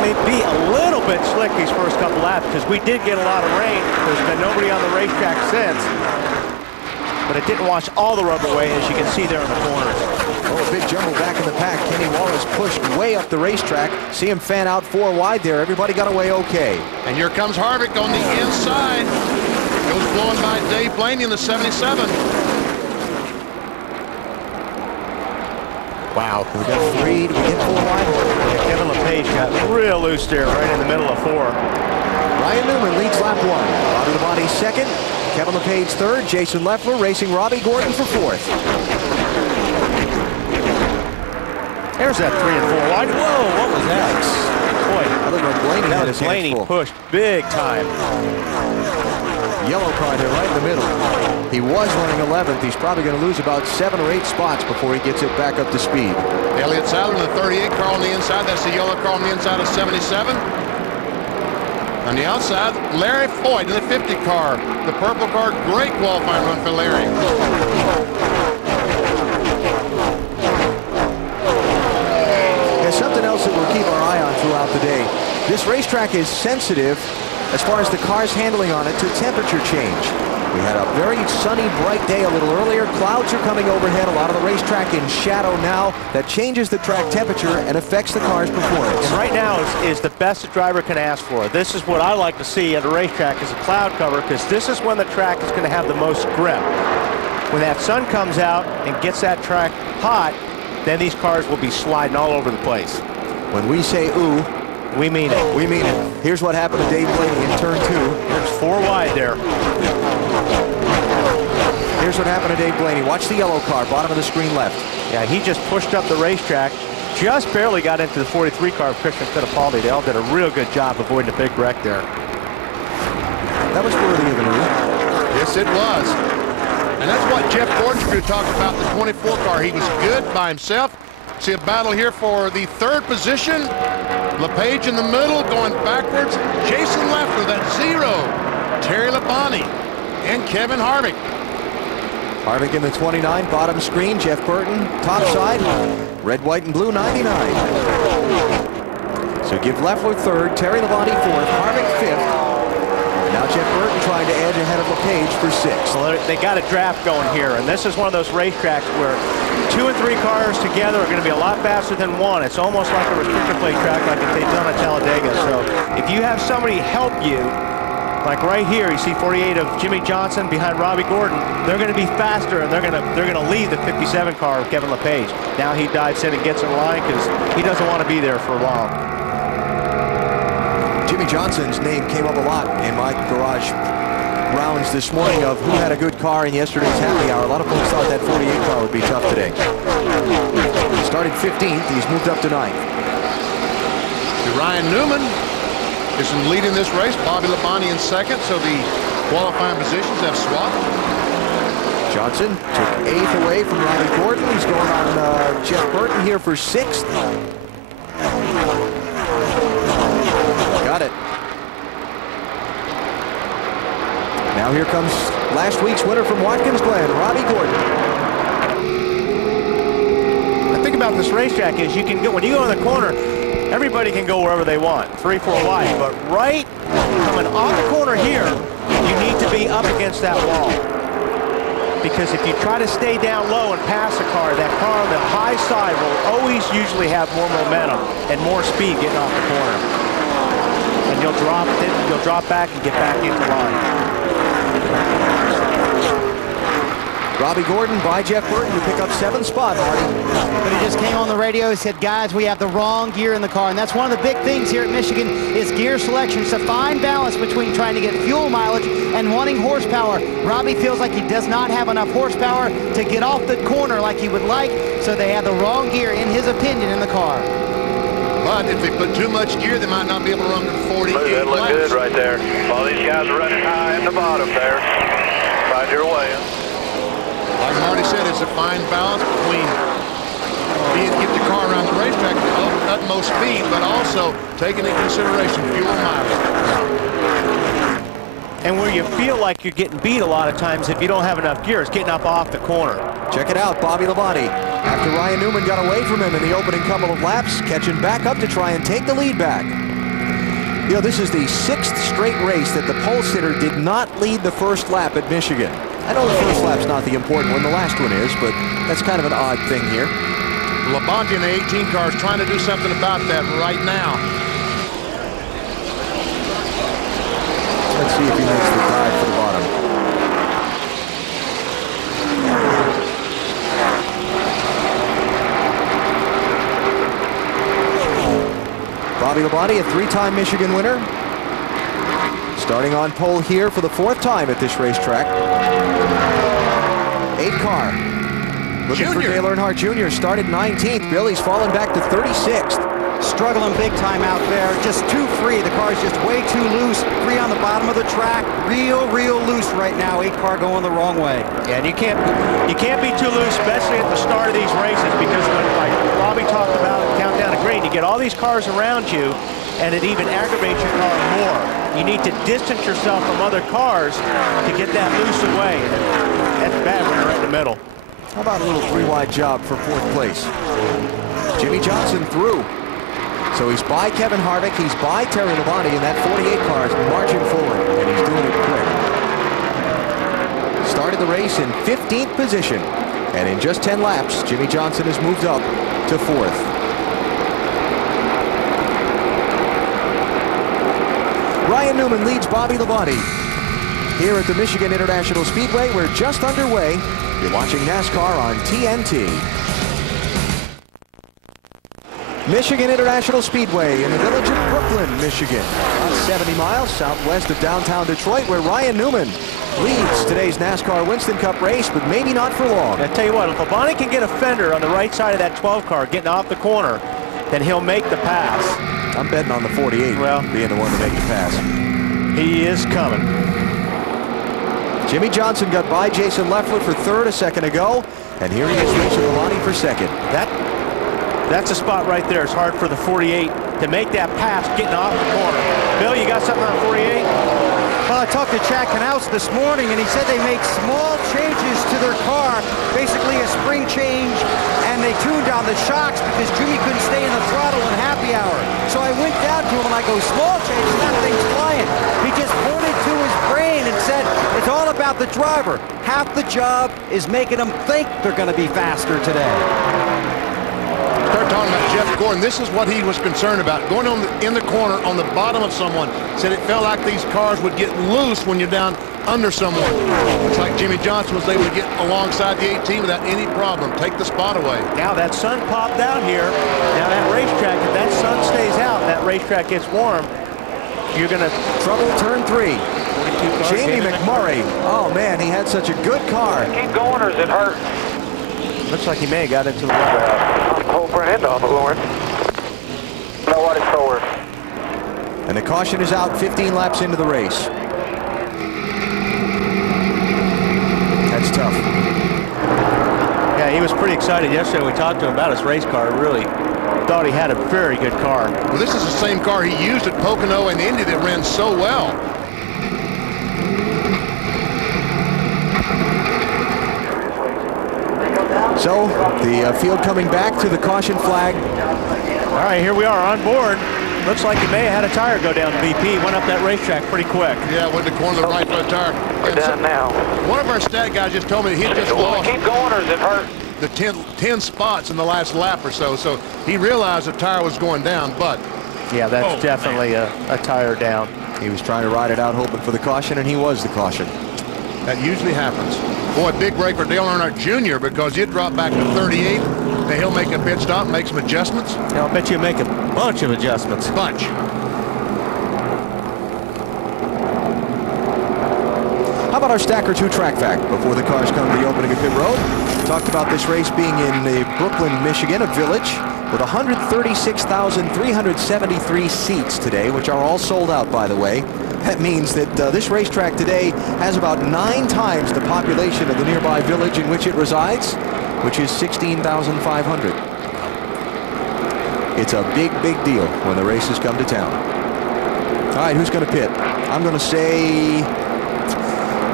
May be a little bit slick these first couple laps because we did get a lot of rain. There's been nobody on the racetrack since, but it didn't wash all the rubber away, as you can see there in the corners. Oh, a big jumble back in the pack. Kenny Wallace pushed way up the racetrack. See him fan out 4 wide there. Everybody got away okay. And here comes Harvick on the inside. Goes blowing by Dave Blaney in the 77. Wow, we got 3, we get 4 wide. Yeah, Kevin LePage got real loose there right in the middle of 4. Ryan Newman leads lap 1. Body to body second. Kevin LePage third. Jason Leffler racing Robbie Gordon for 4th. There's that 3 and 4 wide. Whoa, what was that? Boy, I look like Blaney had his hands Blaney full. pushed big time. Yellow car there right in the middle. He was running 11th. He's probably going to lose about 7 or 8 spots before he gets it back up to speed. Elliott Sadler in the 38 car on the inside. That's the yellow car on the inside of 77. On the outside, Larry Foyt in the 50 car. The purple car, great qualifying run for Larry. There's something else that we'll keep our eye on throughout the day. This racetrack is sensitive as far as the car's handling on it to temperature change. We had a very sunny, bright day a little earlier. Clouds are coming overhead. A lot of the racetrack in shadow now. That changes the track temperature and affects the car's performance. And right now is the best a driver can ask for. This is what I like to see at a racetrack is a cloud cover, because this is when the track is going to have the most grip. When that sun comes out and gets that track hot, then these cars will be sliding all over the place. When we say ooh, we mean it. We mean it. Here's what happened to Dave Blaney in turn 2. There's 4 wide there. Here's what happened to Dave Blaney. Watch the yellow car, bottom of the screen left. Yeah, he just pushed up the racetrack. Just barely got into the 43 car of Christian Fittipaldi. They all did a real good job avoiding a big wreck there. That was worthy of an ooh. Yes, it was. And that's what Jeff Gordon's crew talked about, the 24 car. He was good by himself. See a battle here for the 3rd position. LePage in the middle, going backwards. Jason Leffler, that 0. Terry Labonte and Kevin Harvick. Harvick in the 29, bottom screen. Jeff Burton, top side. Red, white, and blue, 99. So give Leffler 3rd, Terry Labonte 4th, Harvick 5th. Now Jeff Burton trying to edge ahead of LePage for 6th. Well, they got a draft going here, and this is one of those racetracks where 2 and 3 cars together are going to be a lot faster than 1. It's almost like a restrictor plate track like if they've done at Talladega. So if you have somebody help you, like right here, you see 48 of Jimmy Johnson behind Robbie Gordon, they're going to be faster, and they're going to lead the 57 car of Kevin LePage. Now he dives in and gets in line because he doesn't want to be there for long. Jimmy Johnson's name came up a lot in my garage rounds this morning of who had a good car in yesterday's happy hour. A lot of folks thought that 48 car would be tough today. He started 15th. He's moved up to 9th. Ryan Newman is leading this race. Bobby Labonte in 2nd, so the qualifying positions have swapped. Johnson took 8th away from Robbie Gordon. He's going on Jeff Burton here for 6th. Got it. Now here comes last week's winner from Watkins Glen, Robbie Gordon. The thing about this racetrack is you can go, when you go in the corner, everybody can go wherever they want, 3-4 wide. But right coming off the corner here, you need to be up against that wall. Because if you try to stay down low and pass a car, that car on the high side will always usually have more momentum and more speed getting off the corner. And you'll drop back and get back into line. Robbie Gordon by Jeff Burton to pick up 7th spot, Marty. But he just came on the radio, he said, guys, we have the wrong gear in the car. And that's one of the big things here at Michigan is gear selection. It's a fine balance between trying to get fuel mileage and wanting horsepower. Robbie feels like he does not have enough horsepower to get off the corner like he would like, so they have the wrong gear, in his opinion, in the car. But if they put too much gear, they might not be able to run to 48 That looked laps. good right there. All these guys are running high in the bottom there. Find your way. Like Marty said, it's a fine balance between get your car around the racetrack at utmost speed, but also taking into consideration fuel mileage. And where you feel like you're getting beat a lot of times if you don't have enough gear, it's getting up off the corner. Check it out, Bobby Labonte. After Ryan Newman got away from him in the opening couple of laps, catching back up to try and take the lead back. You know, this is the 6th straight race that the pole sitter did not lead the first lap at Michigan. I know the first lap's not the important one, the last one is, but that's kind of an odd thing here. Labonte in the 18 car is trying to do something about that right now. Let's see if he makes the dive for the bottom. Bobby Labonte, a 3-time Michigan winner. Starting on pole here for the 4th time at this racetrack. 8 car. Looking for Dale Earnhardt Jr. Started 19th. Billy's fallen back to 36th. Struggling big time out there. Just too free. The car's just way too loose. Free on the bottom of the track. Real loose right now. 8 car going the wrong way. Yeah, and you can't be too loose, especially at the start of these races, because like Robbie talked about countdown to green, you get all these cars around you, and it even aggravates your car more. You need to distance yourself from other cars to get that loose away. And that's bad when you're right in the middle. How about a little 3-wide job for 4th place? Jimmy Johnson through. So he's by Kevin Harvick, he's by Terry Labonte, and that 48 car is marching forward, and he's doing it quick. Started the race in 15th position, and in just 10 laps, Jimmy Johnson has moved up to 4th. Ryan Newman leads Bobby Labonte. Here at the Michigan International Speedway, we're just underway. You're watching NASCAR on TNT. Michigan International Speedway in the village of Brooklyn, Michigan. About 70 miles southwest of downtown Detroit, where Ryan Newman leads today's NASCAR Winston Cup race, but maybe not for long. I tell you what, if Labonte can get a fender on the right side of that 12 car getting off the corner, then he'll make the pass. I'm betting on the 48 being the one to make the pass. He is coming. Jimmy Johnson got by Jason Leffler for 3rd a second ago, and here he is racing Labonte for 2nd. That's a spot right there. It's hard for the 48 to make that pass getting off the corner. Bill, you got something on 48? Well, I talked to Chad Knaus this morning, and he said they make small changes to their car, basically a spring change, and they tuned down the shocks because Jimmy couldn't stay in the throttle in happy hour. So I went down to him and I go, small change, and that thing's flying. He just pointed to his brain and said, it's all about the driver. Half the job is making them think they're going to be faster today. Start talking about Jeff Gordon. This is what he was concerned about. Going in the corner on the bottom of someone. Said it felt like these cars would get loose when you're down under someone. Looks like Jimmy Johnson was able to get alongside the 18 without any problem. Take the spot away. Now that sun popped out here. Now that racetrack, if that sun stays out and that racetrack gets warm, you're going to trouble turn 3. Jamie McMurray. Oh, man, he had such a good car. Keep going, or is it hurt? Looks like he may have got into the water. Hold for hand off, Lauren. No, what is forward. And the caution is out 15 laps into the race. That's tough. Yeah, he was pretty excited yesterday. We talked to him about his race car. Really thought he had a very good car. Well, this is the same car he used at Pocono and Indy that ran so well. So the field coming back to the caution flag. All right, here we are on board. Looks like he may have had a tire go down. BP went up that racetrack pretty quick. Yeah, went to the corner of the right foot tire. We're done now. One of our stat guys just told me he just lost. Keep going, or is it hurt? The 10 spots in the last lap or so. So he realized the tire was going down, but. Yeah, that's definitely a tire down. He was trying to ride it out, hoping for the caution, and he was the caution. That usually happens. Boy, big break for Dale Earnhardt Jr. because he'd drop back to 38. Then he'll make a pit stop, make some adjustments. Yeah, I'll bet you make a bunch of adjustments. Bunch. How about our Stacker 2 track fact before the cars come to the opening of pit road? Talked about this race being in Brooklyn, Michigan, a village with 136,373 seats today, which are all sold out, by the way. That means that this racetrack today has about 9 times the population of the nearby village in which it resides, which is 16,500. It's a big, big deal when the races come to town. All right, who's going to pit? I'm going to say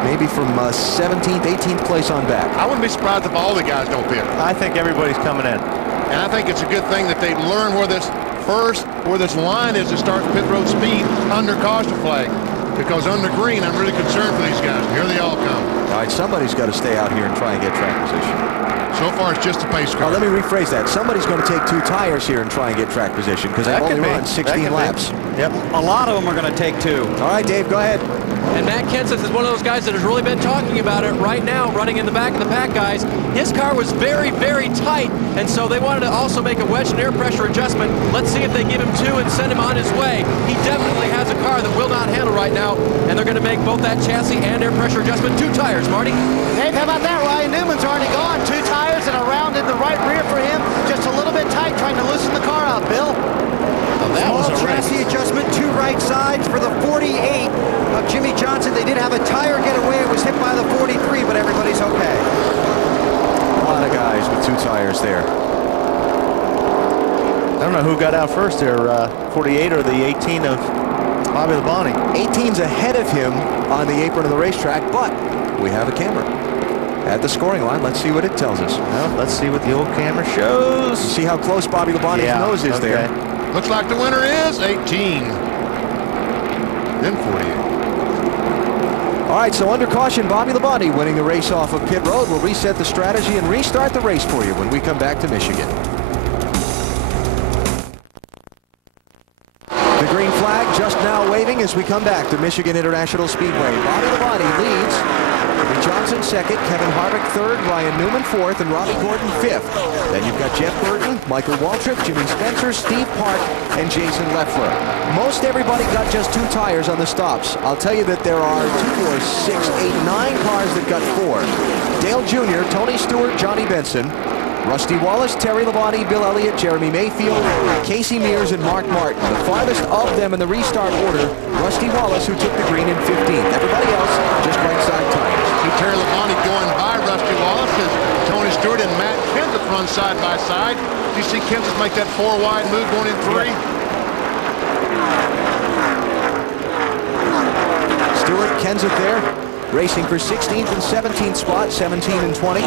maybe from 17th, 18th place on back. I wouldn't be surprised if all the guys don't pit. I think everybody's coming in. And I think it's a good thing that they learn where this line is to start pit road speed under caution flag. Because under green, I'm really concerned for these guys. Here they all come. All right, somebody's got to stay out here and try and get track position. So far, it's just a pace car. Oh, let me rephrase that. Somebody's going to take 2 tires here and try and get track position because they've only run 16 laps. Yep. A lot of them are going to take 2. All right, Dave, go ahead. And Matt Kenseth is one of those guys that has really been talking about it right now, running in the back of the pack, guys. His car was very, very tight, and so they wanted to also make a wedge and air pressure adjustment. Let's see if they give him 2 and send him on his way. He definitely has a car that will not handle right now, and they're going to make both that chassis and air pressure adjustment. 2 tires, Marty. Dave, how about that? Ryan Newman's already gone. 2 tires and a round in the right rear for him. Just a little bit tight, trying to loosen the car out, Bill. That was a chassis adjustment, 2 right sides for the 48 of Jimmy Johnson. They did have a tire get away. It was hit by the 43, but everybody's okay. A lot of guys with 2 tires there. I don't know who got out first there, 48 or the 18 of Bobby Labonte. 18's ahead of him on the apron of the racetrack, but we have a camera at the scoring line. Let's see what it tells us. Well, let's see what the old camera shows. See how close Bobby Labonte's nose is there. Looks like the winner is 18. Then 48. All right, so under caution, Bobby Labonte winning the race off of pit road. We'll reset the strategy and restart the race for you when we come back to Michigan. The green flag just now waving as we come back to Michigan International Speedway. Bobby Labonte leads. Jimmy Johnson second, Kevin Harvick third, Ryan Newman fourth, and Robbie Gordon fifth. Then you've got Jeff Burton, Michael Waltrip, Jimmy Spencer, Steve Park, and Jason Leffler. Most everybody got just 2 tires on the stops. I'll tell you that there are 2, 4, 6, 8, 9 cars that got 4. Dale Jr., Tony Stewart, Johnny Benson, Rusty Wallace, Terry Labonte, Bill Elliott, Jeremy Mayfield, Casey Mears, and Mark Martin. The farthest of them in the restart order, Rusty Wallace, who took the green in 15th. Everybody else, just right side tires. See Terry Labonte going by Rusty Wallace as Tony Stewart and Matt Kenseth run side by side. Do you see Kenseth make that 4 wide move going in 3? Stewart, Kenseth there, racing for 16th and 17th spot, 17 and 20.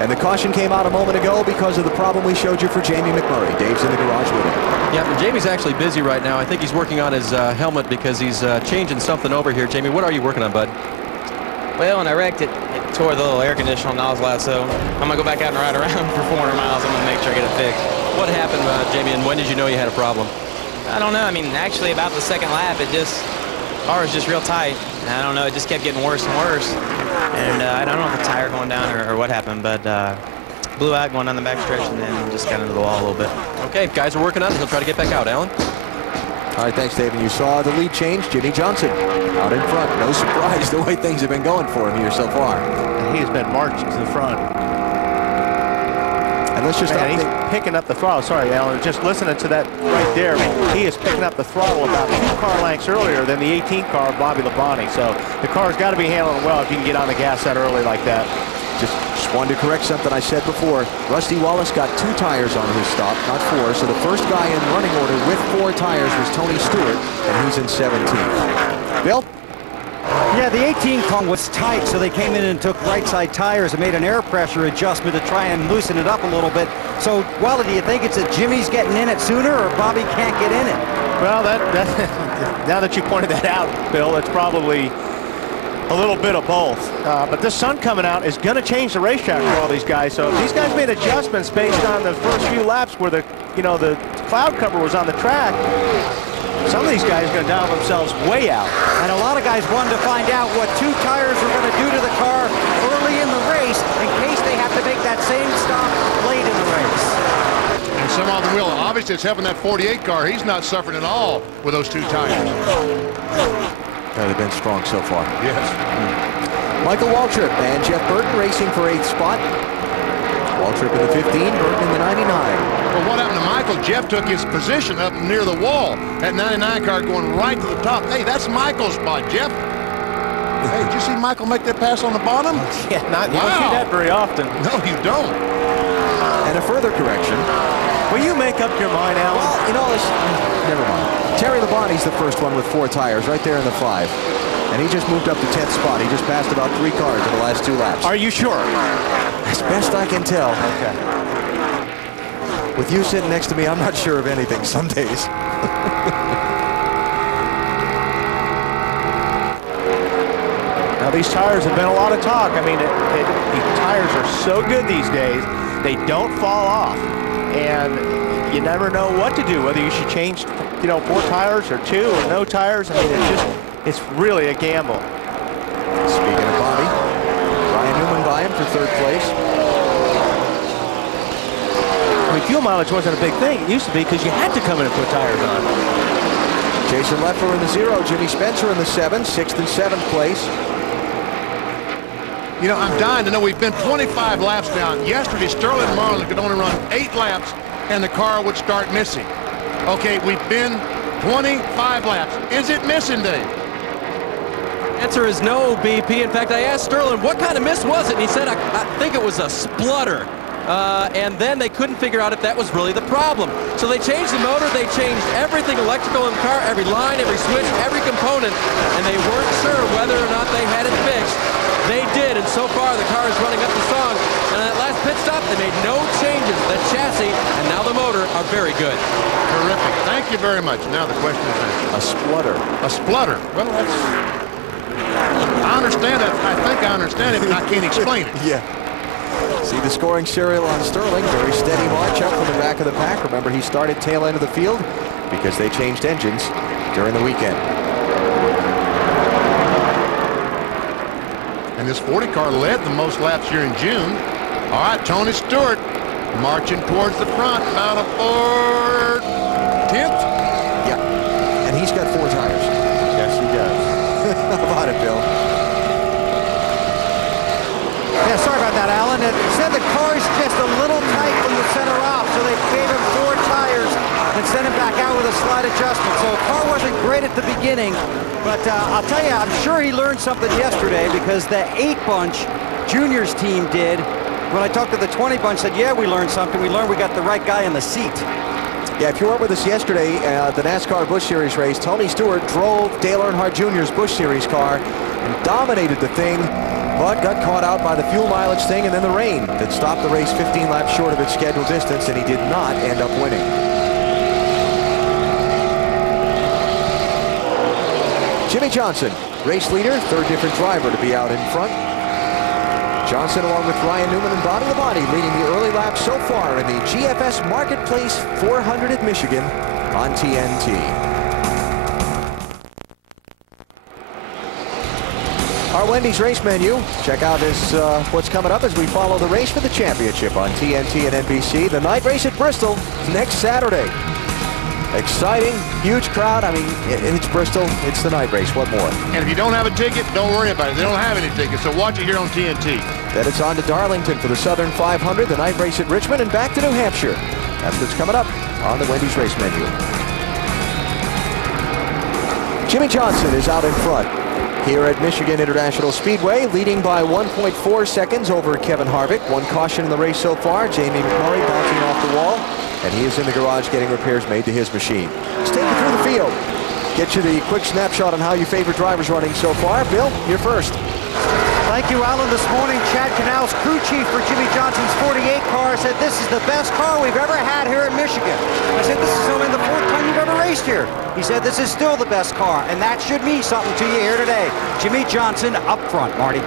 And the caution came out a moment ago because of the problem we showed you for Jamie McMurray. Dave's in the garage with him. Yeah, and Jamie's actually busy right now. I think he's working on his helmet because he's changing something over here. Jamie, what are you working on, bud? Well, when I wrecked it, it tore the little air conditioner nozzle out, so I'm going to go back out and ride around for 400 miles. I'm going to make sure I get it fixed. What happened, Jamie, and when did you know you had a problem? I don't know. I mean, actually, about the 2nd lap, car was just real tight. And I don't know. It just kept getting worse and worse. And I don't know if the tire going down or what happened, but blew out going down the back stretch and then just got into the wall a little bit. Okay, guys are working on it. He'll try to get back out. Alan? All right, thanks, Dave. And you saw the lead change. Jimmy Johnson out in front. No surprise the way things have been going for him here so far. And he has been marched to the front. And let's just he's picking up the throttle. Sorry, Alan. Just listening to that right there. He is picking up the throttle about 2 car lengths earlier than the 18th car of Bobby Labonte. So the car's got to be handling well if you can get on the gas that early like that. Just wanted to correct something I said before. Rusty Wallace got 2 tires on his stop, not 4. So the first guy in running order with 4 tires was Tony Stewart, and he's in 17th. Bill? Yeah, the 18 car was tight, so they came in and took right side tires and made an air pressure adjustment to try and loosen it up a little bit. So, Wally, do you think it's that Jimmy's getting in it sooner or Bobby can't get in it? Well, now that you pointed that out, Bill, it's probably a little bit of both. But this sun coming out is going to change the racetrack for all these guys. So if these guys made adjustments based on the first few laps where the cloud cover was on the track, some of these guys are going to dial themselves way out. And a lot of guys wanted to find out what 2 tires were going to do to the car early in the race in case they have to make that same stop late in the race. And some on the wheel. Obviously, it's helping that 48 car. He's not suffering at all with those 2 tires. They've been strong so far. Yes. Michael Waltrip and Jeff Burton racing for 8th spot. Waltrip in the 15, Burton in the 99. Well, what happened to Michael? Jeff took his position up near the wall. That 99 car going right to the top. Hey, that's Michael's spot, Jeff. Hey, did you see Michael make that pass on the bottom? Yeah, you don't see that very often. No, you don't. And a further correction. Will you make up your mind, Alan? Well, you know, never mind. Terry Labonte's the first one with 4 tires, right there in the 5. And he just moved up to 10th spot. He just passed about 3 cars in the last 2 laps. Are you sure? As best I can tell. Okay. With you sitting next to me, I'm not sure of anything some days. Now, these tires have been a lot of talk. I mean, the tires are so good these days, they don't fall off. And you never know what to do, whether you should change, 4 tires or 2 or no tires. I mean, it's really a gamble. Speaking of Bobby, Ryan Newman by him for 3rd place. I mean, fuel mileage wasn't a big thing. It used to be because you had to come in and put tires on. Jason Leffler in the 0, Jimmy Spencer in the 7, 6th and 7th place. You know, I'm dying to know we've been 25 laps down. Yesterday, Sterling Marlin could only run 8 laps, and the car would start missing. Okay, we've been 25 laps. Is it missing, Dave? Answer is no, BP. In fact, I asked Sterling, what kind of miss was it? And he said, I think it was a splutter. And then they couldn't figure out if that was really the problem. So they changed the motor, they changed everything electrical in the car, every line, every switch, every component, and they weren't sure whether or not they had it fixed. They did, and so far the car is running up the song. And that last pit stop, they made no changes. The chassis and now the motor are very good. Terrific. Thank you very much. Now the question is answered. A splutter. A splutter. Well, that's... I understand that. I think I understand it, but I can't explain it. Yeah. See the scoring serial on Sterling. Very steady march up from the back of the pack. Remember, he started tail end of the field because they changed engines during the weekend. And this 40 car led the most laps here in June. All right, Tony Stewart marching towards the front, about a 4/10. Yeah, and he's got 4 tires. Yes, he does. How about it, Bill? Yeah, sorry about that, Alan. It said the car's just a little tight from the center off, so they gave him 4 tires and sent him back out with a slight adjustment. So the car wasn't great at the beginning, but I'll tell you, I'm sure he learned something yesterday because the 8 bunch Juniors team did. When I talked to the 20 bunch, said, yeah, we learned something. We learned we got the right guy in the seat. Yeah, if you weren't with us yesterday, the NASCAR Busch Series race, Tony Stewart drove Dale Earnhardt Jr.'s Busch Series car and dominated the thing, but got caught out by the fuel mileage thing and then the rain that stopped the race 15 laps short of its scheduled distance, and he did not end up winning. Jimmy Johnson, race leader, 3rd different driver to be out in front. Johnson, along with Ryan Newman and Bobby Labonte, leading the early laps so far in the GFS Marketplace 400 at Michigan on TNT. Our Wendy's race menu. Check out what's coming up as we follow the race for the championship on TNT and NBC. The night race at Bristol next Saturday. Exciting, huge crowd. I mean, it's Bristol. It's the night race. What more? And if you don't have a ticket, don't worry about it. They don't have any tickets, so watch it here on TNT. Then it's on to Darlington for the Southern 500, the night race at Richmond, and back to New Hampshire. That's what's coming up on the Wendy's race menu. Jimmy Johnson is out in front here at Michigan International Speedway, leading by 1.4 seconds over Kevin Harvick. 1 caution in the race so far. Jamie McMurray bouncing off the wall, and he is in the garage getting repairs made to his machine. Let's take you through the field. get you the quick snapshot on how your favorite driver's running so far. Bill, you're first. Thank you, Alan. This morning, Chad Canals, crew chief for Jimmy Johnson's 48 car, said this is the best car we've ever had here in Michigan. I said, this is only the 4th time you've ever raced here. He said, this is still the best car, and that should mean something to you here today. Jimmy Johnson up front, Marty.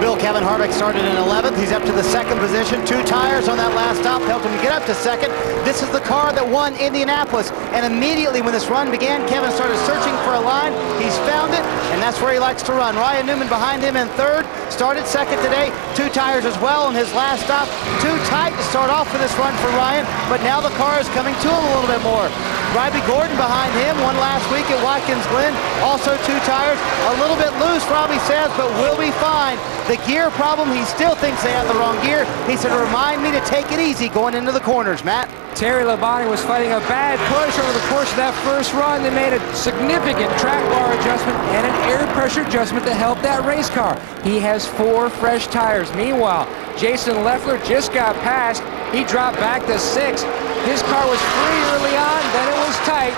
Bill, Kevin Harvick started in 11th. He's up to the 2nd position. 2 tires on that last stop helped him to get up to 2nd. This is the car that won Indianapolis. And immediately when this run began, Kevin started searching for a line. He's found it, and that's where he likes to run. Ryan Newman behind him in 3rd. Started 2nd today. 2 tires as well on his last stop. Too tight to start off for this run for Ryan, but now the car is coming to him a little bit more. Robbie Gordon behind him, won last week at Watkins Glen. Also 2 tires. A little bit loose, Robbie says, but we'll be fine. The gear problem, he still thinks they have the wrong gear. He said, remind me to take it easy going into the corners, Matt. Terry Labonte was fighting a bad push over the course of that first run. They made a significant track bar adjustment and an air pressure adjustment to help that race car. He has 4 fresh tires. Meanwhile, Jason Leffler just got past. He dropped back to 6th. His car was free early on, then it was tight.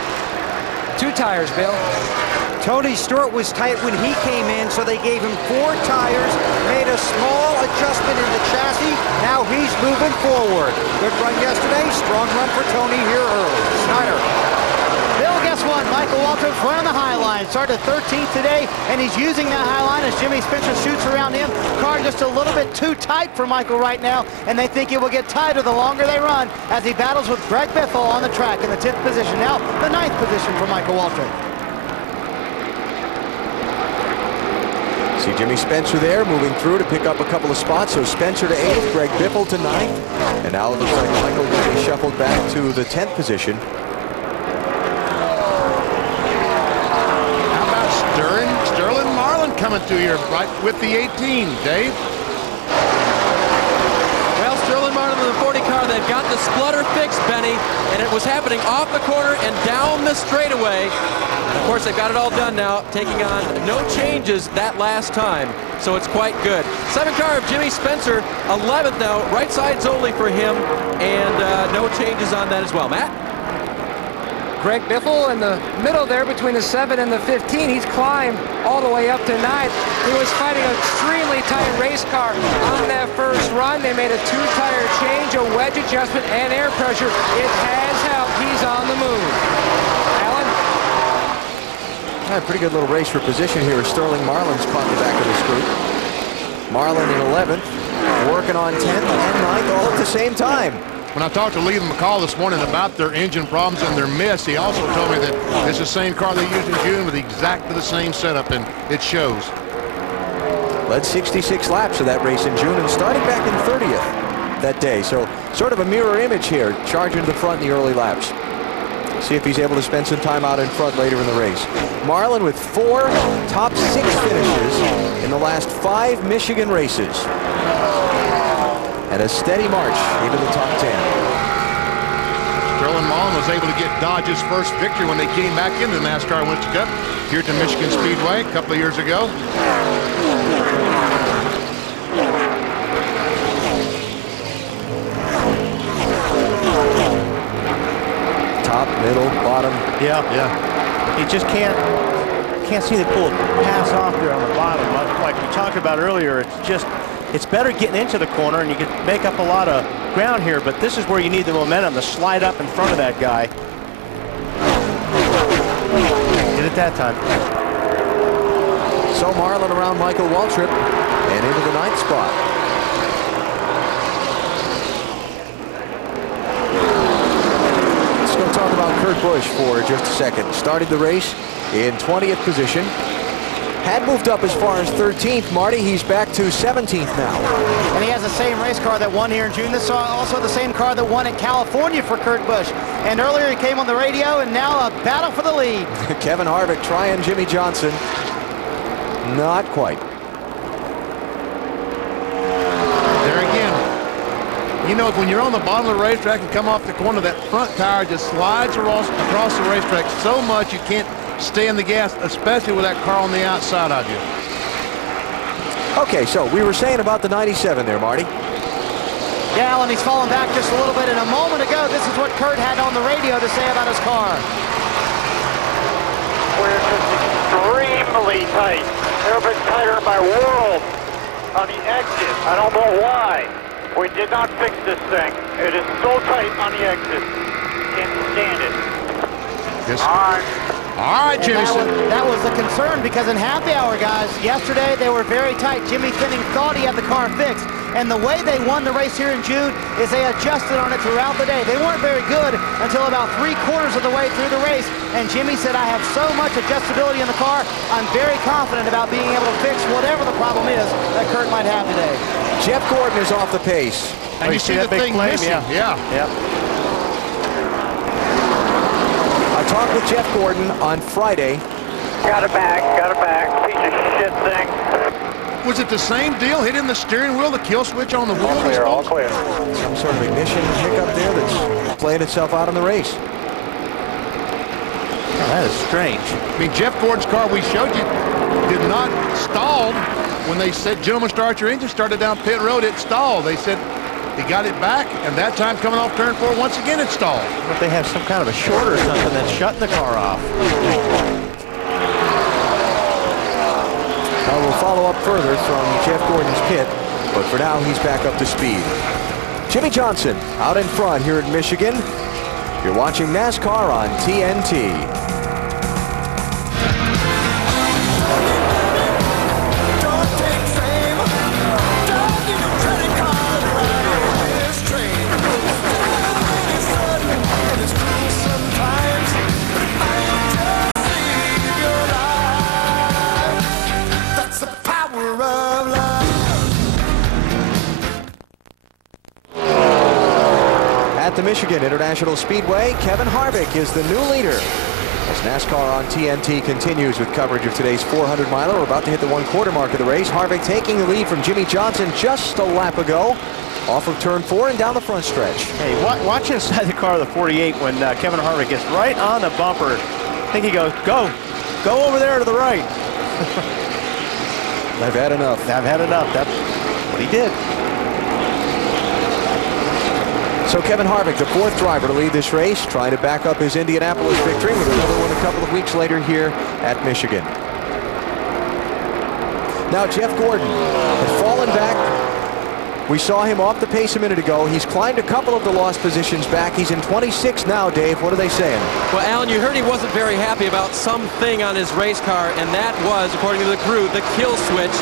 2 tires, Bill. Tony Stewart was tight when he came in, so they gave him 4 tires, made a small adjustment in the chassis. Now he's moving forward. Good run yesterday, strong run for Tony here early. Snyder. Bill, guess what? Michael Waltrip running the high line. Started 13th today, and he's using that high line as Jimmy Spencer shoots around him. Car just a little bit too tight for Michael right now, and they think it will get tighter the longer they run as he battles with Greg Biffle on the track in the 10th position. Now the 9th position for Michael Waltrip. See Jimmy Spencer there moving through to pick up a couple of spots. So Spencer to 8th, Greg Biffle to 9th. And now it looks like Michael will be shuffled back to the 10th position. How about Sterling Marlin coming through here right with the 18, Dave? Well, Sterling Martin in the 40 car, they've got the splutter fixed, Benny, and it was happening off the corner and down the straightaway. Of course, they've got it all done now, taking on no changes that last time, so it's quite good. 7th car of Jimmy Spencer, 11th now, right sides only for him, and no changes on that as well. Matt? Greg Biffle in the middle there between the 7 and the 15. He's climbed all the way up to 9th. He was fighting an extremely tight race car on that first run. They made a 2-tire change, a wedge adjustment, and air pressure. It has helped. He's on the move. Pretty good little race for position here as Sterling Marlin's caught the back of this group. Marlin in 11th, working on 10th and 9th all at the same time. When I talked to Lee McCall this morning about their engine problems and their miss, he also told me that it's the same car they used in June with exactly the same setup, and it shows. Led 66 laps of that race in June and started back in 30th that day. So sort of a mirror image here, charging to the front in the early laps. See if he's able to spend some time out in front later in the race. Marlin with 4 top 6 finishes in the last 5 Michigan races. And a steady march into the top 10. Sterling Marlin was able to get Dodge's first victory when they came back into the NASCAR Winston Cup here at the Michigan Speedway a couple of years ago. Top, middle, bottom. Yeah. He just can't see the pull pass off there on the bottom. Like we talked about earlier, it's better getting into the corner, and you can make up a lot of ground here, but this is where you need the momentum to slide up in front of that guy. Did it that time. So Marlin around Michael Waltrip and into the 9th spot. Talk about Kurt Busch for just a second. Started the race in 20th position. Had moved up as far as 13th. Marty, he's back to 17th now. And he has the same race car that won here in June. This is also the same car that won in California for Kurt Busch. And earlier he came on the radio, and now a battle for the lead. Kevin Harvick trying Jimmy Johnson. Not quite. You know, when you're on the bottom of the racetrack and come off the corner, that front tire just slides across the racetrack so much you can't stay in the gas, especially with that car on the outside of you. Okay, so we were saying about the 97 there, Marty. Yeah, Alan, he's fallen back just a little bit. And a moment ago, this is what Kurt had on the radio to say about his car. we're just extremely tight. Never been tighter in my world on the exit. I don't know why. We did not fix this thing. It is so tight on the exit. Can't stand it. Yes. All right, Jimmy. That was a concern because in happy hour, guys, yesterday they were very tight. Jimmy Finning thought he had the car fixed. And the way they won the race here in June is they adjusted on it throughout the day. They weren't very good until about 3/4 of the way through the race. And Jimmy said, I have so much adjustability in the car, I'm very confident about being able to fix whatever the problem is that Kurt might have today. Jeff Gordon is off the pace. And you see the thing missing. Yeah. Yep. I talked with Jeff Gordon on Friday. Got it back, piece of shit thing. Was it the same deal, hitting the steering wheel, the kill switch on the wheel? All clear. Some sort of ignition hiccup there that's playing itself out in the race. Oh, that is strange. I mean, Jeff Gordon's car we showed you did not stall when they said, gentlemen, start your engine, started down pit road, it stalled. They said he got it back, and that time coming off turn 4, once again it stalled. But they have some kind of a short or something that's shutting the car off. We'll follow up further from Jeff Gordon's pit, but for now he's back up to speed. Jimmy Johnson out in front here in Michigan. You're watching NASCAR on TNT. At the Michigan International Speedway, Kevin Harvick is the new leader. As NASCAR on TNT continues with coverage of today's 400-miler, we're about to hit the 1/4 mark of the race. Harvick taking the lead from Jimmy Johnson just a lap ago, off of turn 4 and down the front stretch. Hey, watch inside the car of the 48 when Kevin Harvick gets right on the bumper. I think he goes, go over there to the right. I've had enough. I've had enough. That's what he did. So Kevin Harvick, the 4th driver to lead this race, trying to back up his Indianapolis victory with another one a couple of weeks later here at Michigan. Now Jeff Gordon had fallen back. We saw him off the pace a minute ago. He's climbed a couple of the lost positions back. He's in 26 now, Dave. What are they saying? Well, Alan, you heard he wasn't very happy about something on his race car, and that was, according to the crew, the kill switch.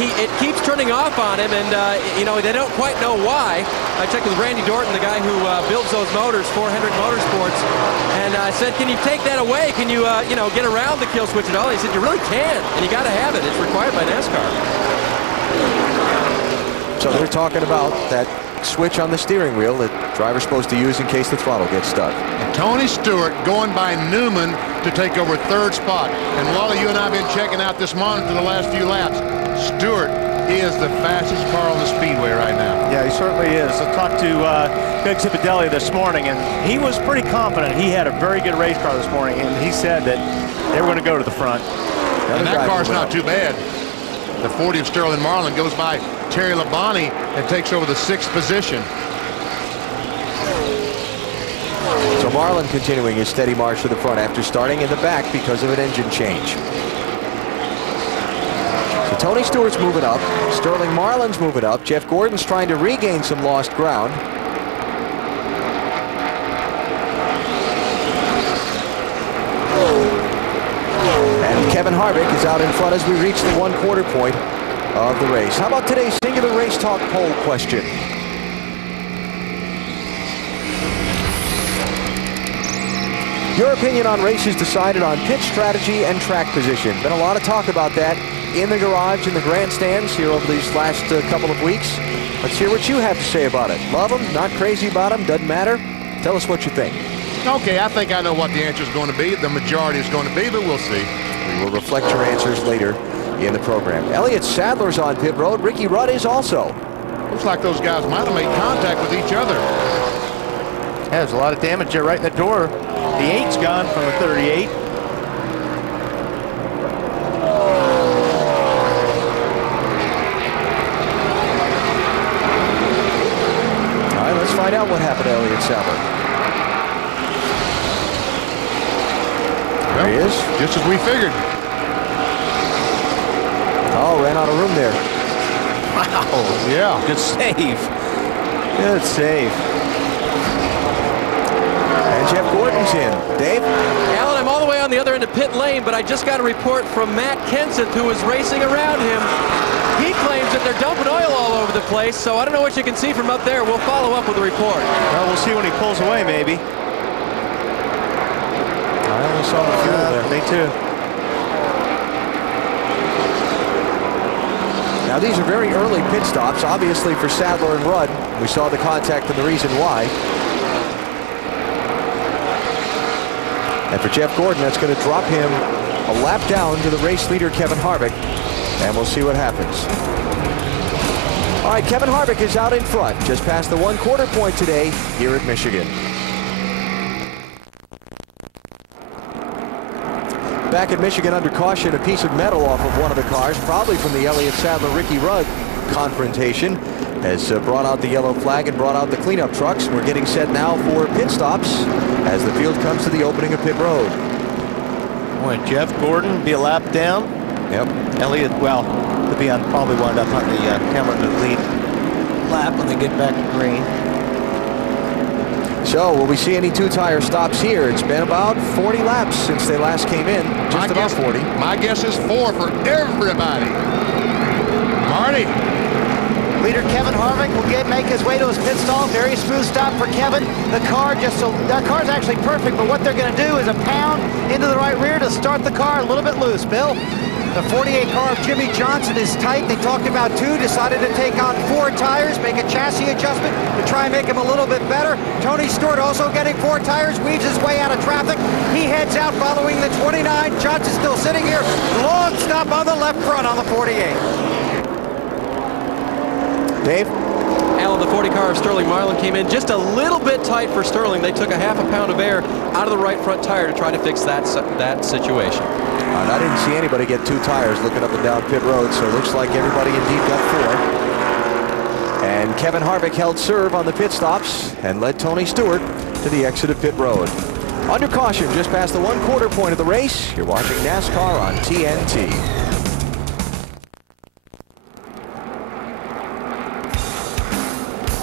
It keeps turning off on him, and you know, they don't quite know why. I checked with Randy Dorton, the guy who builds those motors for Hendrick Motorsports, and I said, can you take that away? Can you, you know, get around the kill switch at all? He said, you really can, and you got to have it. It's required by NASCAR. So they're talking about that switch on the steering wheel that the driver's supposed to use in case the throttle gets stuck. And Tony Stewart going by Newman to take over 3rd spot. And Wally, you and I have been checking out this monitor the last few laps. Stewart is the fastest car on the speedway right now. Yeah, he certainly is. I talked to Greg Zipadelli this morning, and he was pretty confident. He had a very good race car this morning, and he said that they were going to go to the front. And that car's not too bad. The 40 of Sterling Marlin goes by Terry Labonte and takes over the 6th position. So Marlin continuing his steady march to the front after starting in the back because of an engine change. So Tony Stewart's moving up. Sterling Marlin's moving up. Jeff Gordon's trying to regain some lost ground. And Kevin Harvick is out in front as we reach the 1/4 point of the race. How about today's Singular Race Talk poll question? Your opinion on races decided on pit strategy and track position. Been a lot of talk about that in the garage, in the grandstands here over these last couple of weeks. Let's hear what you have to say about it. Love them, not crazy about them, doesn't matter. Tell us what you think. Okay, I think I know what the answer is going to be. The majority is going to be, but we'll see. We will reflect your answers later in the program. Elliott Sadler's on pit road. Ricky Rudd is also. Looks like those guys might have made contact with each other. Yeah, there's a lot of damage there right in the door. The 8's gone from the 38. All right, let's find out what happened to Elliott Sadler. There he is. Just as we figured. Oh, ran out of room there. Wow. Yeah. Good save. Good save. And Jeff Gordon's in. Dave? Alan, I'm all the way on the other end of pit lane, but I just got a report from Matt Kenseth, who was racing around him. He claims that they're dumping oil all over the place, so I don't know what you can see from up there. We'll follow up with a report. Well, we'll see when he pulls away, maybe. I only saw the fuel there. Me too. Now, these are very early pit stops, obviously, for Sadler and Rudd. We saw the contact and the reason why. And for Jeff Gordon, that's going to drop him a lap down to the race leader, Kevin Harvick. And we'll see what happens. All right, Kevin Harvick is out in front, just past the 1/4 point today here at Michigan. Back at Michigan under caution, a piece of metal off of one of the cars, probably from the Elliott Sadler-Ricky Rudd confrontation, has brought out the yellow flag and brought out the cleanup trucks. We're getting set now for pit stops as the field comes to the opening of pit road. Boy, Jeff Gordon be a lap down. Yep. Elliott, well, to be on, probably wound up on the Hamilton lead lap when they get back to green. So, will we see any two-tire stops here? It's been about 40 laps since they last came in. Just about 40. My guess is 4 for everybody. Marty. Leader Kevin Harvick will make his way to his pit stall. Very smooth stop for Kevin. The car that car's actually perfect, but what they're going to do is a pound into the right rear to start the car a little bit loose. Bill? The 48 car of Jimmy Johnson is tight. They talked about 2, decided to take on 4 tires, make a chassis adjustment to try and make him a little bit better. Tony Stewart also getting 4 tires, weaves his way out of traffic. He heads out following the 29. Johnson still sitting here. Long stop on the left front on the 48. Dave? Alan, the 40 car of Sterling Marlin came in just a little bit tight for Sterling. They took a half a pound of air out of the right front tire to try to fix that situation. I didn't see anybody get 2 tires looking up and down pit road, so it looks like everybody indeed got 4. And Kevin Harvick held serve on the pit stops and led Tony Stewart to the exit of pit road. Under caution, just past the 1/4 point of the race, you're watching NASCAR on TNT.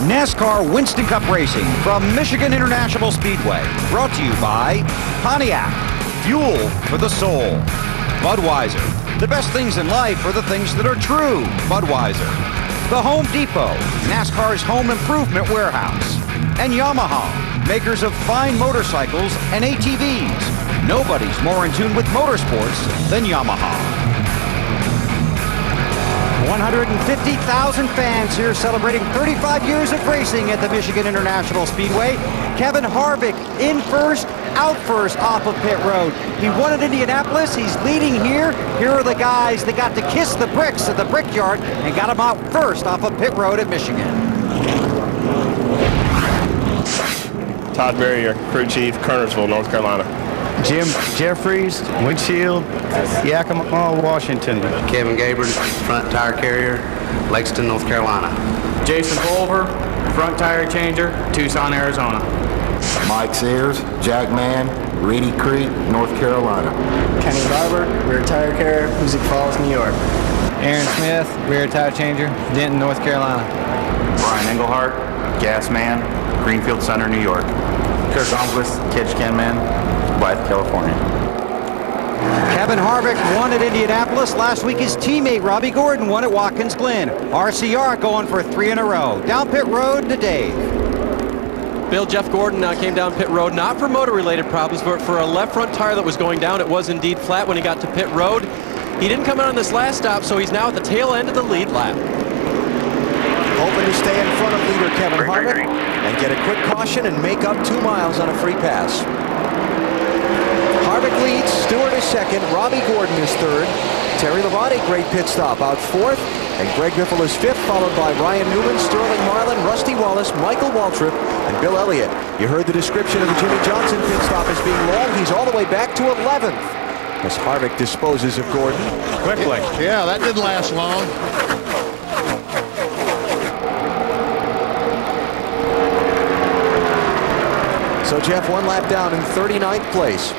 NASCAR Winston Cup Racing from Michigan International Speedway. Brought to you by Pontiac. Fuel for the soul. Budweiser. The best things in life are the things that are true. Budweiser. The Home Depot, NASCAR's home improvement warehouse. And Yamaha, makers of fine motorcycles and ATVs. Nobody's more in tune with motorsports than Yamaha. 150,000 fans here celebrating 35 years of racing at the Michigan International Speedway. Kevin Harvick in first, out first off of pit road. He won at Indianapolis. He's leading here. Here are the guys that got to kiss the bricks at the Brickyard and got him out first off of pit road at Michigan. Todd Berrier, crew chief, Kernersville, North Carolina. Jim Jeffries, Windshield, Yakima, Washington. Kevin Gabriel, front tire carrier, Lexington, North Carolina. Jason Pulver, front tire changer, Tucson, Arizona. Mike Sears, Jackman, Reedy Creek, North Carolina. Kenny Barber, rear tire carrier, Hoosick Falls, New York. Aaron Smith, rear tire changer, Denton, North Carolina. Brian Engelhart, gas man, Greenfield Center, New York. Kirk Almquist, Ketchikan man, Blythe, California. Kevin Harvick won at Indianapolis. Last week, his teammate Robbie Gordon won at Watkins Glen. RCR going for 3 in a row. Down pit road to Dave. Bill, Jeff Gordon came down pit road, not for motor-related problems, but for a left front tire that was going down. It was indeed flat when he got to pit road. He didn't come in on this last stop, so he's now at the tail end of the lead lap. Hoping to stay in front of leader Kevin Harvick and get a quick caution and make up 2 miles on a free pass. Harvick leads, Stewart is second, Robbie Gordon is third, Terry Labonte, great pit stop, out fourth, and Greg Biffle is fifth, followed by Ryan Newman, Sterling Marlin, Rusty Wallace, Michael Waltrip, and Bill Elliott. You heard the description of the Jimmy Johnson pit stop as being long. He's all the way back to 11th as Harvick disposes of Gordon quickly. Yeah, that didn't last long. So Jeff 1 lap down in 39th place.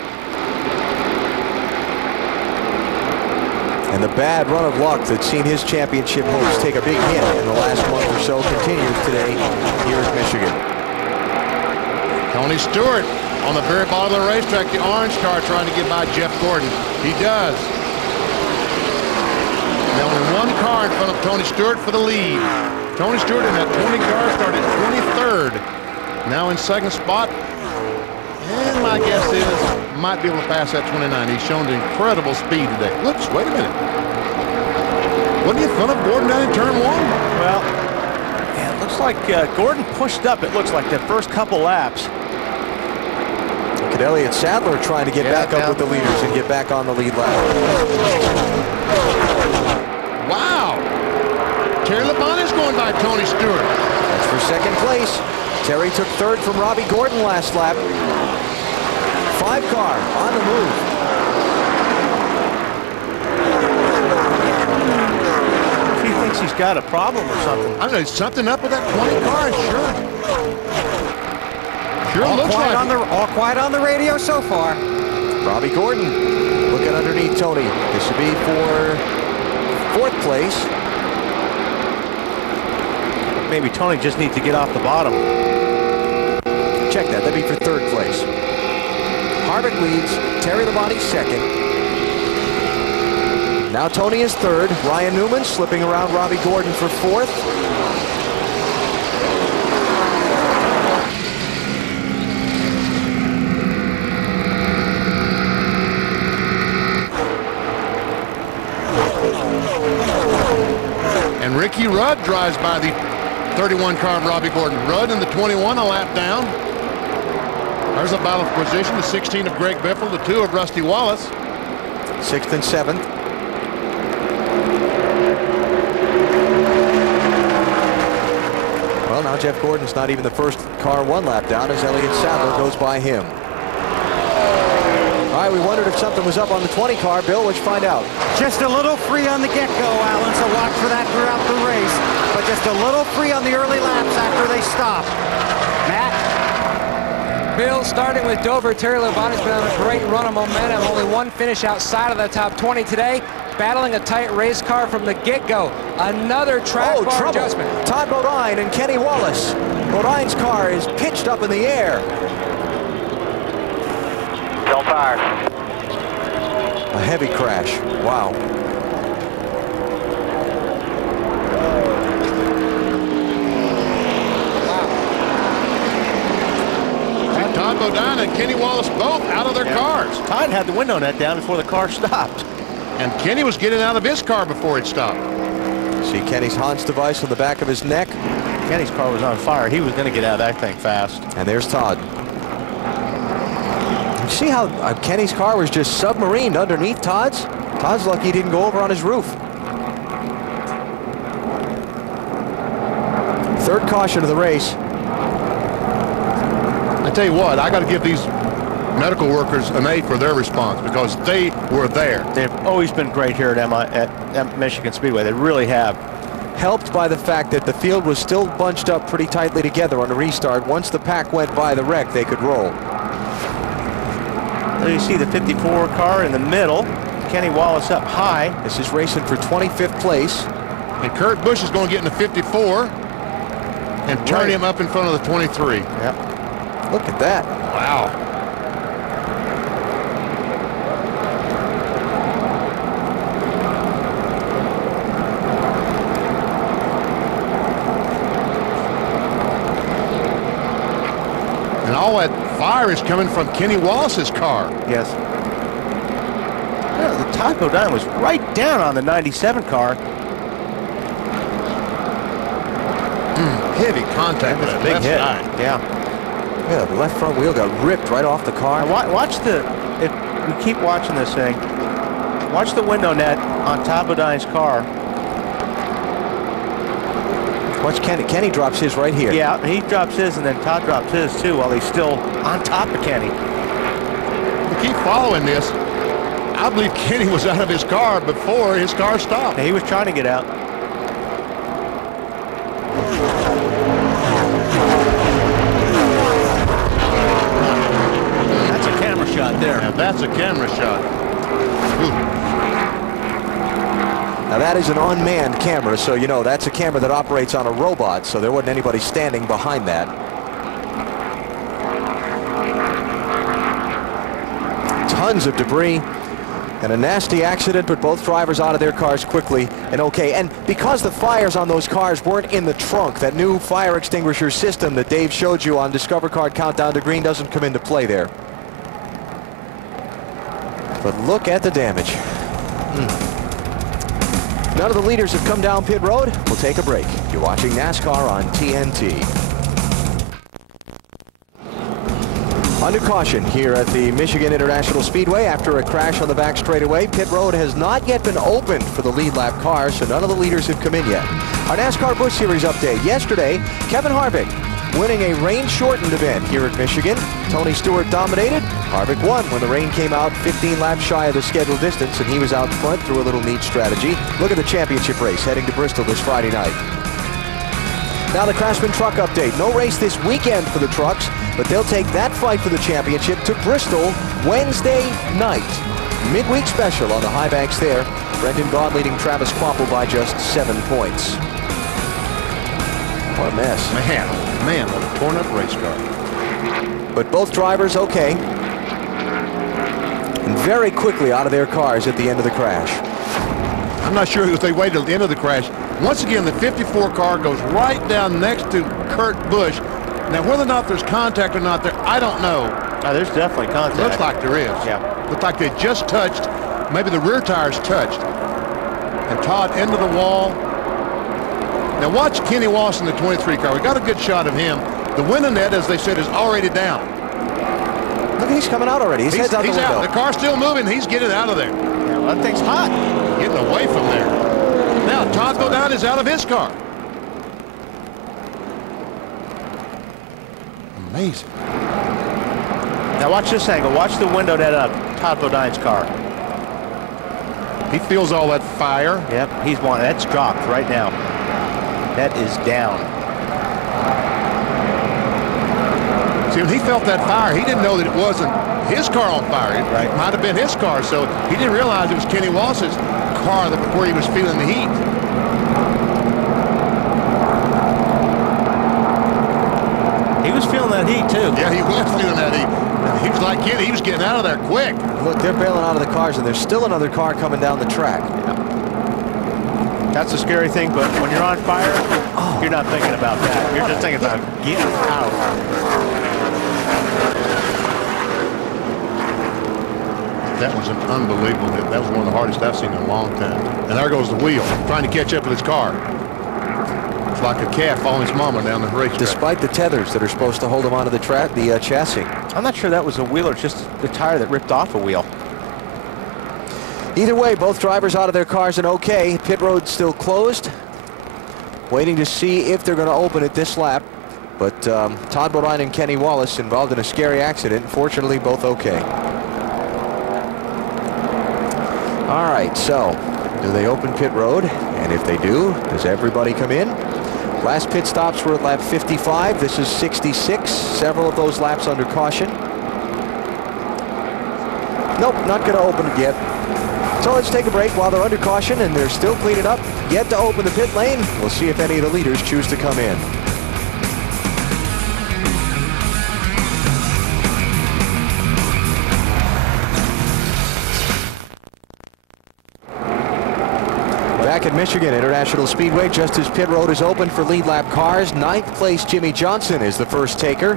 And the bad run of luck that's seen his championship hopes take a big hit in the last month or so continues today here at Michigan. Tony Stewart on the very bottom of the racetrack, the orange car trying to get by Jeff Gordon. He does. Now only one car in front of Tony Stewart for the lead. Tony Stewart in that 20 car started 23rd. Now in second spot. And my guess is might be able to pass that 29. He's shown incredible speed today. Whoops, wait a minute. Wasn't he in front of Gordon down in turn 1? Well, yeah, it looks like Gordon pushed up, it looks like, the first couple laps. Look at Elliott Sadler trying to get back up with the leaders and get back on the lead lap. Wow. Terry Labonte's going by Tony Stewart. That's for second place. Terry took third from Robbie Gordon last lap. 5 car on the move. He thinks he's got a problem or something. I don't know, something up with that 20 car, sure. Sure All looks quiet like all quiet on the radio so far. Robbie Gordon looking underneath Tony. This would be for 4th place. Maybe Tony just needs to get off the bottom. Check that. That'd be for 3rd place. Harvick leads. Terry Labonte second. Now Tony is 3rd. Ryan Newman slipping around Robbie Gordon for 4th. And Ricky Rudd drives by the 31 car of Robbie Gordon. Rudd in the 21, a lap down. There's a battle for position. The 16 of Greg Biffle, the 2 of Rusty Wallace. 6th and 7th. Well, now Jeff Gordon's not even the first car 1 lap down as Elliott Sadler goes by him. All right, we wondered if something was up on the 20 car. Bill, let's find out. Just a little free on the get-go, Alan, so watch for that throughout the race. But just a little free on the early laps after they stop. Matt? Bill, starting with Dover, Terry Labonte's been on a great run of momentum. Only one finish outside of the top 20 today. Battling a tight race car from the get-go. Another track bar adjustment. Todd Bodine and Kenny Wallace. Bodine's car is pitched up in the air. Don't fire. A heavy crash. Wow. Todd Bodine and Kenny Wallace both out of their cars. Todd had the window net down before the car stopped. And Kenny was getting out of his car before it stopped. See Kenny's Hans device on the back of his neck. Kenny's car was on fire. He was going to get out of that thing fast. And there's Todd. You see how Kenny's car was just submarined underneath Todd's? Todd's lucky he didn't go over on his roof. 3rd caution of the race. I tell you what, I got to give these medical workers an A for their response because they were there. They've always been great here at Michigan Speedway. They really have. Helped by the fact that the field was still bunched up pretty tightly together on the restart. Once the pack went by the wreck, they could roll. There you see the 54 car in the middle. Kenny Wallace up high. This is racing for 25th place. And Kurt Busch is going to get in the 54 and turn him up in front of the 23. Yep. Look at that. Wow. And all that fire is coming from Kenny Wallace's car. Yes. Yeah, the Todd Bodine was right down on the 97 car. Heavy contact with that big left hit. side. Yeah. Yeah, the left front wheel got ripped right off the car. Now watch the, if we keep watching this thing, watch the window net on Todd Bodine's car. Watch Kenny. Kenny drops his right here. Yeah, he drops his, and then Todd drops his too while he's still on top of Kenny. We keep following this. I believe Kenny was out of his car before his car stopped. He was trying to get out. That's a camera shot there. Now that's a camera shot. Ooh. Now that is an unmanned camera, so you know that's a camera that operates on a robot, so there wasn't anybody standing behind that. Tons of debris and a nasty accident, but both drivers out of their cars quickly and okay. And because the fires on those cars weren't in the trunk, that new fire extinguisher system that Dave showed you on Discover Card Countdown to Green doesn't come into play there. But look at the damage. None of the leaders have come down pit road. We'll take a break. You're watching NASCAR on TNT. Under caution here at the Michigan International Speedway after a crash on the back straightaway. Pit road has not yet been opened for the lead lap cars, so none of the leaders have come in yet. Our NASCAR Busch Series update. Yesterday, Kevin Harvick winning a rain-shortened event here at Michigan. Tony Stewart dominated. Harvick won when the rain came out 15 laps shy of the scheduled distance, and he was out front through a little neat strategy. Look at the championship race heading to Bristol this Friday night. Now the Craftsman truck update. No race this weekend for the trucks, but they'll take that fight for the championship to Bristol Wednesday night. Midweek special on the high banks there. Brendan Gaughan leading Travis Kvapil by just 7 points. What a mess. Man, what a torn up race car. But both drivers okay. And very quickly out of their cars at the end of the crash. I'm not sure if they waited till the end of the crash. Once again, the 54 car goes right down next to Kurt Busch. Now, whether or not there's contact or not there, I don't know. There's definitely contact. Looks like there is. Yeah. Looks like they just touched. Maybe the rear tires touched. And Todd into the wall. Now watch Kenny Wallace in the 23 car. We got a good shot of him. The winning net, as they said, is already down. Look, he's coming out already. He's out the window. Out. The car's still moving. He's getting out of there. Yeah, well, that thing's hot. Getting away from there. Now Todd Bodine is out of his car. Amazing. Now watch this angle. Watch the window net up. Todd Bodine's car. He feels all that fire. Yep, he's one. That's dropped right now. That is down. See, when he felt that fire, he didn't know that it wasn't his car on fire. It might have been his car, so he didn't realize it was Kenny Wallace's car where he was feeling the heat. He was feeling that heat, too. Yeah, he was feeling that heat. He was like Kenny. He was getting out of there quick. Look, they're bailing out of the cars, and there's still another car coming down the track. That's a scary thing, but when you're on fire, you're not thinking about that. You're just thinking about getting out. That was an unbelievable hit. That was one of the hardest I've seen in a long time. And there goes the wheel, trying to catch up with his car. It's like a calf following his mama down the racetrack. Despite the tethers that are supposed to hold him onto the track, the chassis. I'm not sure that was a wheel or just the tire that ripped off a wheel. Either way, both drivers out of their cars and okay. Pit road still closed. Waiting to see if they're going to open it this lap. But Todd Bodine and Kenny Wallace involved in a scary accident. Fortunately, both okay. All right, so do they open pit road? And if they do, does everybody come in? Last pit stops were at lap 55. This is 66. Several of those laps under caution. Nope, not going to open it yet. So let's take a break while they're under caution and they're still cleaning up. Yet to open the pit lane. We'll see if any of the leaders choose to come in. Back at Michigan International Speedway, just as pit road is open for lead lap cars, 9th place Jimmy Johnson is the first taker.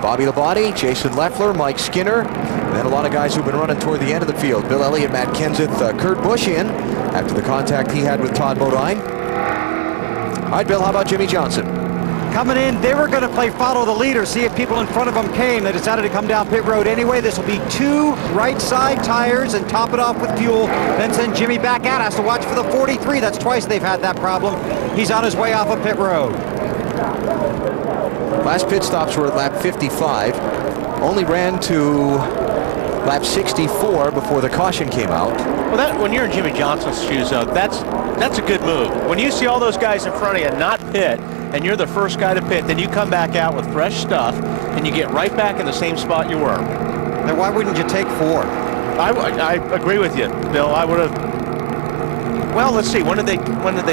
Bobby Labonte, Jason Leffler, Mike Skinner, and then a lot of guys who've been running toward the end of the field. Bill Elliott, Matt Kenseth, Kurt Busch in after the contact he had with Todd Bodine. All right, Bill, how about Jimmy Johnson? Coming in, they were going to play follow the leader, see if people in front of them came. They decided to come down pit road anyway. This will be 2 right side tires and top it off with fuel. Then send Jimmy back out. Has to watch for the 43. That's twice they've had that problem. He's on his way off of pit road. Last pit stops were at lap 55. Only ran to lap 64 before the caution came out. Well, when you're in Jimmy Johnson's shoes, though, that's a good move. When you see all those guys in front of you not pit, and you're the first guy to pit, then you come back out with fresh stuff, and you get right back in the same spot you were. Then why wouldn't you take 4? I agree with you, Bill. I would have. Well, let's see. When did they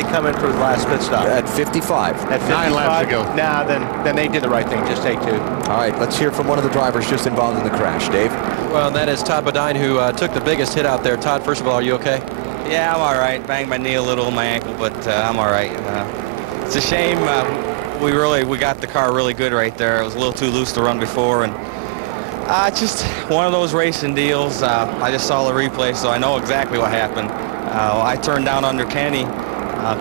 come in for the last pit stop? At 55. At 55? 9 laps ago. Nah, then they did the right thing. Just take 2. All right, let's hear from one of the drivers just involved in the crash. Dave? Well, that is Todd Bodine, who took the biggest hit out there. Todd, first of all, are you okay? Yeah, I'm all right. Banged my knee a little, my ankle, but I'm all right. It's a shame. We got the car really good right there. It was a little too loose to run before, and just one of those racing deals. I just saw the replay, so I know exactly what happened. I turned down under Kenny,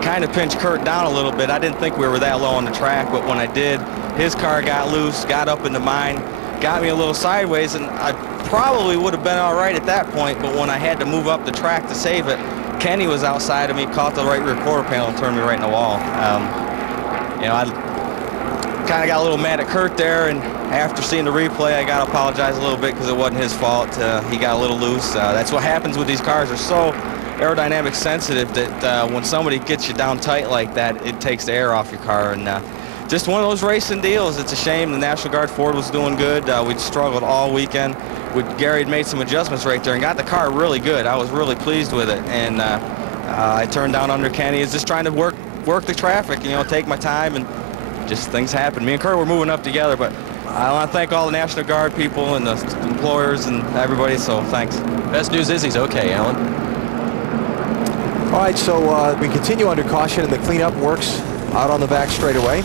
kind of pinched Kurt down a little bit. I didn't think we were that low on the track, but when I did, his car got loose, got up into mine, got me a little sideways, and I probably would have been all right at that point, but when I had to move up the track to save it, Kenny was outside of me, caught the right rear quarter panel, and turned me right in the wall. You know, I kind of got a little mad at Kurt there, and after seeing the replay, I got to apologize a little bit because it wasn't his fault. He got a little loose. That's what happens with these cars. They're so aerodynamic sensitive that when somebody gets you down tight like that, it takes the air off your car. And just one of those racing deals. It's a shame. The National Guard Ford was doing good. We'd struggled all weekend. Gary had made some adjustments right there and got the car really good. I was really pleased with it. And I turned down under Kenny. Is just trying to work the traffic, you know, take my time, and just things happen. Me and Kurt were moving up together, but I want to thank all the National Guard people and the employers and everybody, so thanks. Best news is he's okay, Alan. All right, so we continue under caution, and the cleanup works out on the back straightaway.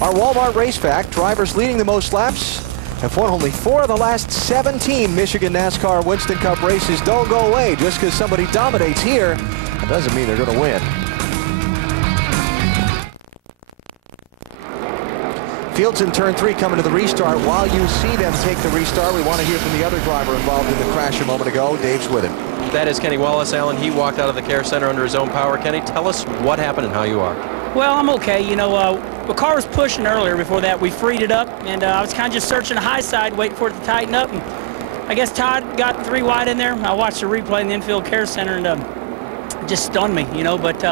Our Walmart race fact: drivers leading the most laps have won only 4 of the last 17 Michigan NASCAR Winston Cup races. Don't go away. Just because somebody dominates here, that doesn't mean they're going to win. Fields in turn 3 coming to the restart. While you see them take the restart, we want to hear from the other driver involved in the crash a moment ago. Dave's with him. That is Kenny Wallace, Alan. He walked out of the care center under his own power. Kenny, tell us what happened and how you are. Well, I'm okay. You know, the car was pushing earlier. Before that, we freed it up, and I was kind of just searching the high side, waiting for it to tighten up. And I guess Todd got 3 wide in there. I watched the replay in the infield care center, and it just stunned me, you know. But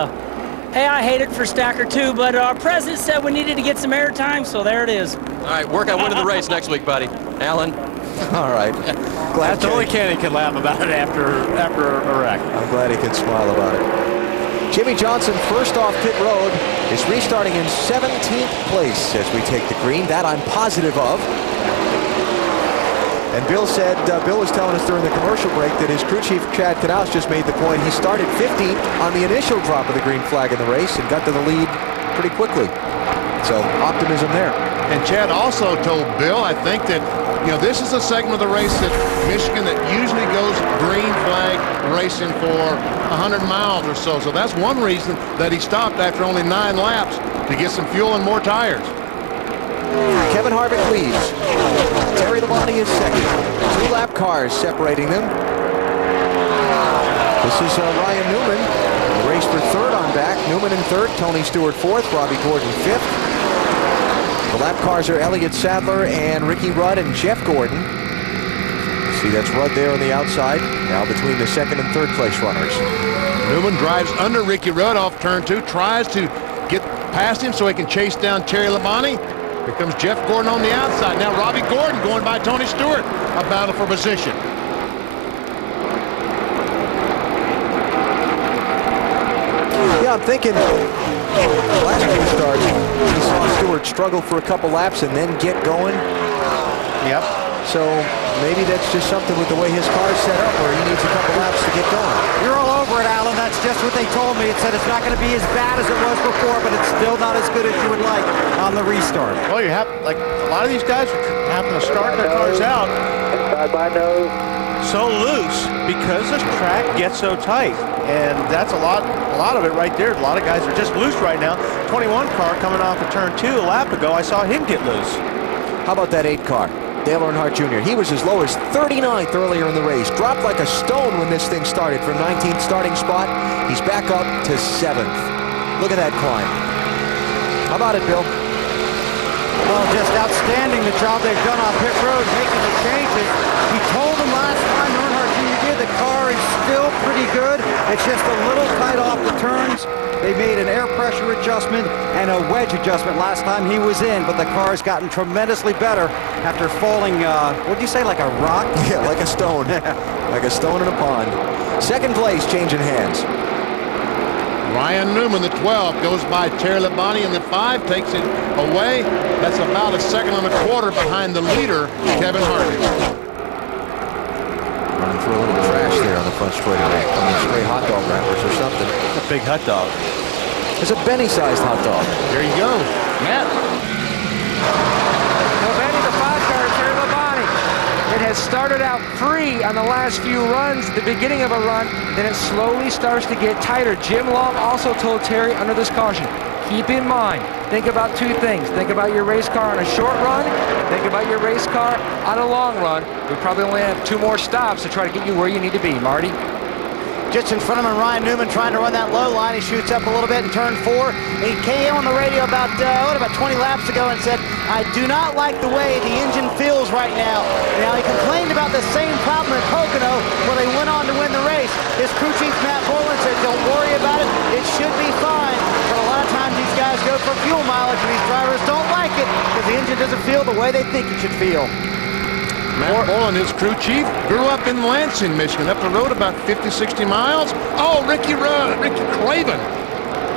hey, I hate it for Stacker too, but our president said we needed to get some air time, so there it is. All right, work on winning the race next week, buddy. Alan. All right. Glad only Kenny can laugh about it after a wreck. I'm glad he can smile about it. Jimmy Johnson, first off pit road, is restarting in 17th place as we take the green. That I'm positive of. And Bill said, Bill was telling us during the commercial break that his crew chief, Chad Knaus, just made the point. He started 15th on the initial drop of the green flag in the race and got to the lead pretty quickly. So optimism there. And Chad also told Bill, I think that, you know, this is a segment of the race that Michigan that usually goes green flag racing for 100 miles or so. So that's one reason that he stopped after only 9 laps to get some fuel and more tires. Kevin Harvick leads. Terry Labonte is second. 2-lap cars separating them. This is Ryan Newman. Race for third on back. Newman in third. Tony Stewart fourth. Robbie Gordon fifth. The lap cars are Elliott Sadler and Ricky Rudd and Jeff Gordon. See, that's Rudd there on the outside. Now between the second and third place runners. Newman drives under Ricky Rudd off turn 2. Tries to get past him so he can chase down Terry Labonte. Here comes Jeff Gordon on the outside. Now Robbie Gordon going by Tony Stewart. A battle for position. Yeah, I'm thinking last restart, we saw Stewart struggle for a couple laps and then get going. Yep. So maybe that's just something with the way his car is set up where he needs a couple laps to get going. You're all over it, Alan. That's just what they told me. It said it's not going to be as bad as it was before, but it's still not as good as you would like on the restart. Well, you have, like, a lot of these guys are having to start their cars out so loose because the track gets so tight. And that's a lot of it right there. A lot of guys are just loose right now. 21 car coming off of turn 2 a lap ago, I saw him get loose. How about that 8 car? Dale Earnhardt Jr. He was as low as 39th earlier in the race. Dropped like a stone when this thing started from 19th starting spot. He's back up to 7th. Look at that climb. How about it, Bill? Well, just outstanding the job they've done on pit road, making the changes. He told them last time Earnhardt Jr. did, the car is still pretty good. It's just a little tight off the turns. They made an air pressure adjustment and a wedge adjustment last time he was in, but the car has gotten tremendously better after falling, what'd you say, like a rock? Yeah, like a stone. Like a stone in a pond. Second place changing hands. Ryan Newman, the 12, goes by Terry Labonte, and the 5 takes it away. That's about a 2.25 behind the leader, Kevin Harvick. Running through a little trash there on the front straightaway. Stray hot dog wrappers or something. A big hot dog. It's a Benny-sized hot dog. There you go. Matt. Well, Benny, the 5-car, Terry Labonte. It has started out free on the last few runs, the beginning of a run, then it slowly starts to get tighter. Jim Long also told Terry under this caution, keep in mind, think about 2 things. Think about your race car on a short run, think about your race car on a long run. We probably only have 2 more stops to try to get you where you need to be, Marty. Just in front of him, Ryan Newman trying to run that low line. He shoots up a little bit in turn 4. He came on the radio about 20 laps ago and said, I do not like the way the engine feels right now. Now, he complained about the same problem in Pocono where they went on to win the race. His crew chief, Matt Boland, said, don't worry about it. It should be fine. But a lot of times these guys go for fuel mileage and these drivers don't like it because the engine doesn't feel the way they think it should feel. Matt Boland, his crew chief, grew up in Lansing, Michigan, up the road about 50, 60 miles. Oh, Ricky Craven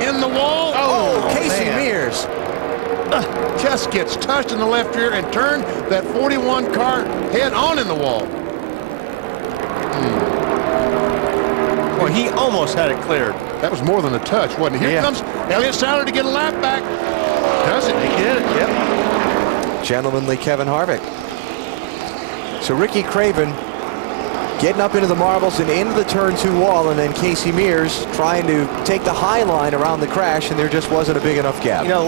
in the wall. Oh, Casey Mears. Just gets touched in the left rear and turned that 41 car head on in the wall. Well, he almost had it cleared. That was more than a touch, wasn't it? Here comes Elliott Sadler to get a lap back. Does it? He did it, yep. Gentlemanly Kevin Harvick. So Ricky Craven getting up into the marbles and into the turn 2 wall, and then Casey Mears trying to take the high line around the crash, and there just wasn't a big enough gap. You know,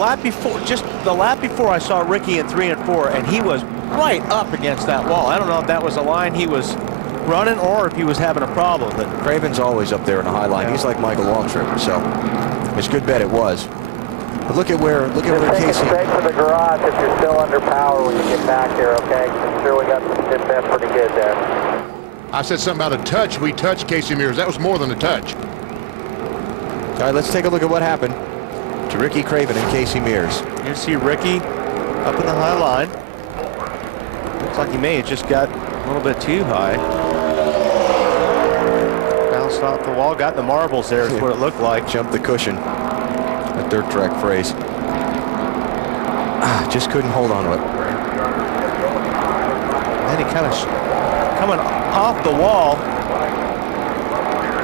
just the lap before I saw Ricky in 3 and 4, and he was right up against that wall. I don't know if that was a line he was running or if he was having a problem. But Craven's always up there in the high line. He's like Michael Waltrip, so it's a good bet it was. But look at where Casey. Straight for the garage if you're still under power when you get back here, okay? I'm sure we got some dip that pretty good there. I said something about a touch. We touched Casey Mears. That was more than a touch. All right, let's take a look at what happened to Ricky Craven and Casey Mears. You see Ricky up in the high line. Looks like he may have just got a little bit too high. Bounced off the wall, got the marbles there is what it looked like. Jumped the cushion. A dirt track phrase. Just couldn't hold on to it. Then he kind of coming off the wall.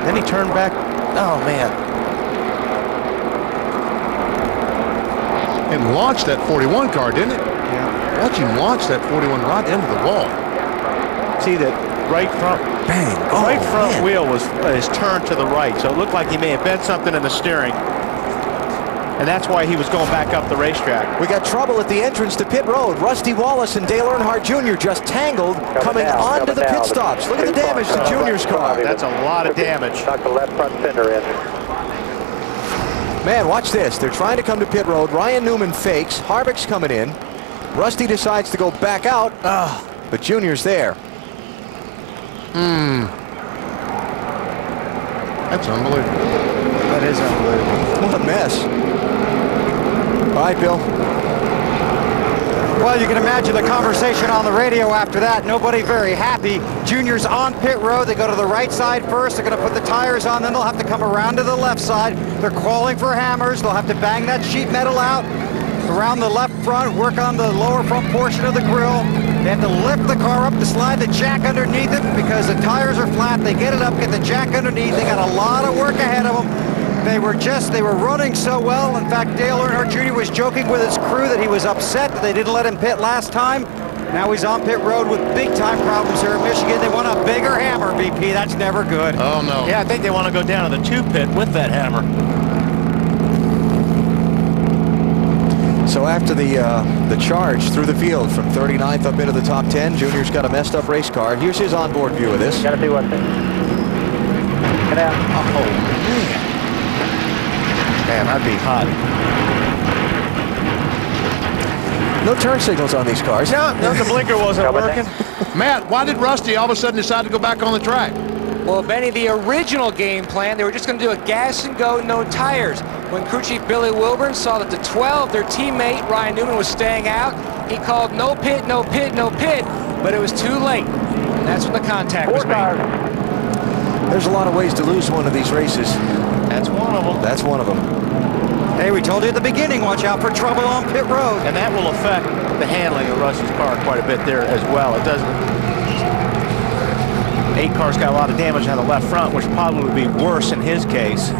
Then he turned back. Oh, man. And launched that 41 car, didn't it? Yeah. Watch him launch that 41 right into the wall. See that right front. Bang. The right front wheel was turned to the right, so it looked like he may have bent something in the steering. And that's why he was going back up the racetrack. We got trouble at the entrance to pit road. Rusty Wallace and Dale Earnhardt Jr. just tangled coming onto the pit stops. Look at the damage to Junior's car. That's a lot of damage. Knocked the left front fender in. Man, watch this. They're trying to come to pit road. Ryan Newman fakes. Harvick's coming in. Rusty decides to go back out. But Junior's there. That's unbelievable. That is unbelievable. What a mess. All right, Bill. Well, you can imagine the conversation on the radio after that. Nobody very happy. Junior's on pit road. They go to the right side first. They're going to put the tires on. Then they'll have to come around to the left side. They're calling for hammers. They'll have to bang that sheet metal out around the left front, work on the lower front portion of the grill. They have to lift the car up to slide the jack underneath it because the tires are flat. They get it up, get the jack underneath. They got a lot of work ahead of them. They were running so well. In fact, Dale Earnhardt Jr. was joking with his crew that he was upset that they didn't let him pit last time. Now he's on pit road with big time problems here in Michigan. They want a bigger hammer, BP. That's never good. Oh, no. Yeah, I think they want to go down to the 2 pit with that hammer. So after the charge through the field from 39th up into the top 10, Junior's got a messed up race car. Here's his onboard view of this. Got to do what? Get out. Oh, man, I'd be hot. No turn signals on these cars. No, the blinker wasn't working. Matt, why did Rusty all of a sudden decide to go back on the track? Well, Benny, the original game plan, they were just going to do a gas and go, no tires. When crew chief Billy Wilburn saw that the 12, their teammate Ryan Newman, was staying out, he called no pit, no pit, no pit, but it was too late. And that's when the contact was made. There's a lot of ways to lose one of these races. That's one of them. That's one of them. Hey, we told you at the beginning, watch out for trouble on pit road. And that will affect the handling of Rusty's car quite a bit there as well. It doesn't. 8 car's got a lot of damage on the left front, which probably would be worse in his case.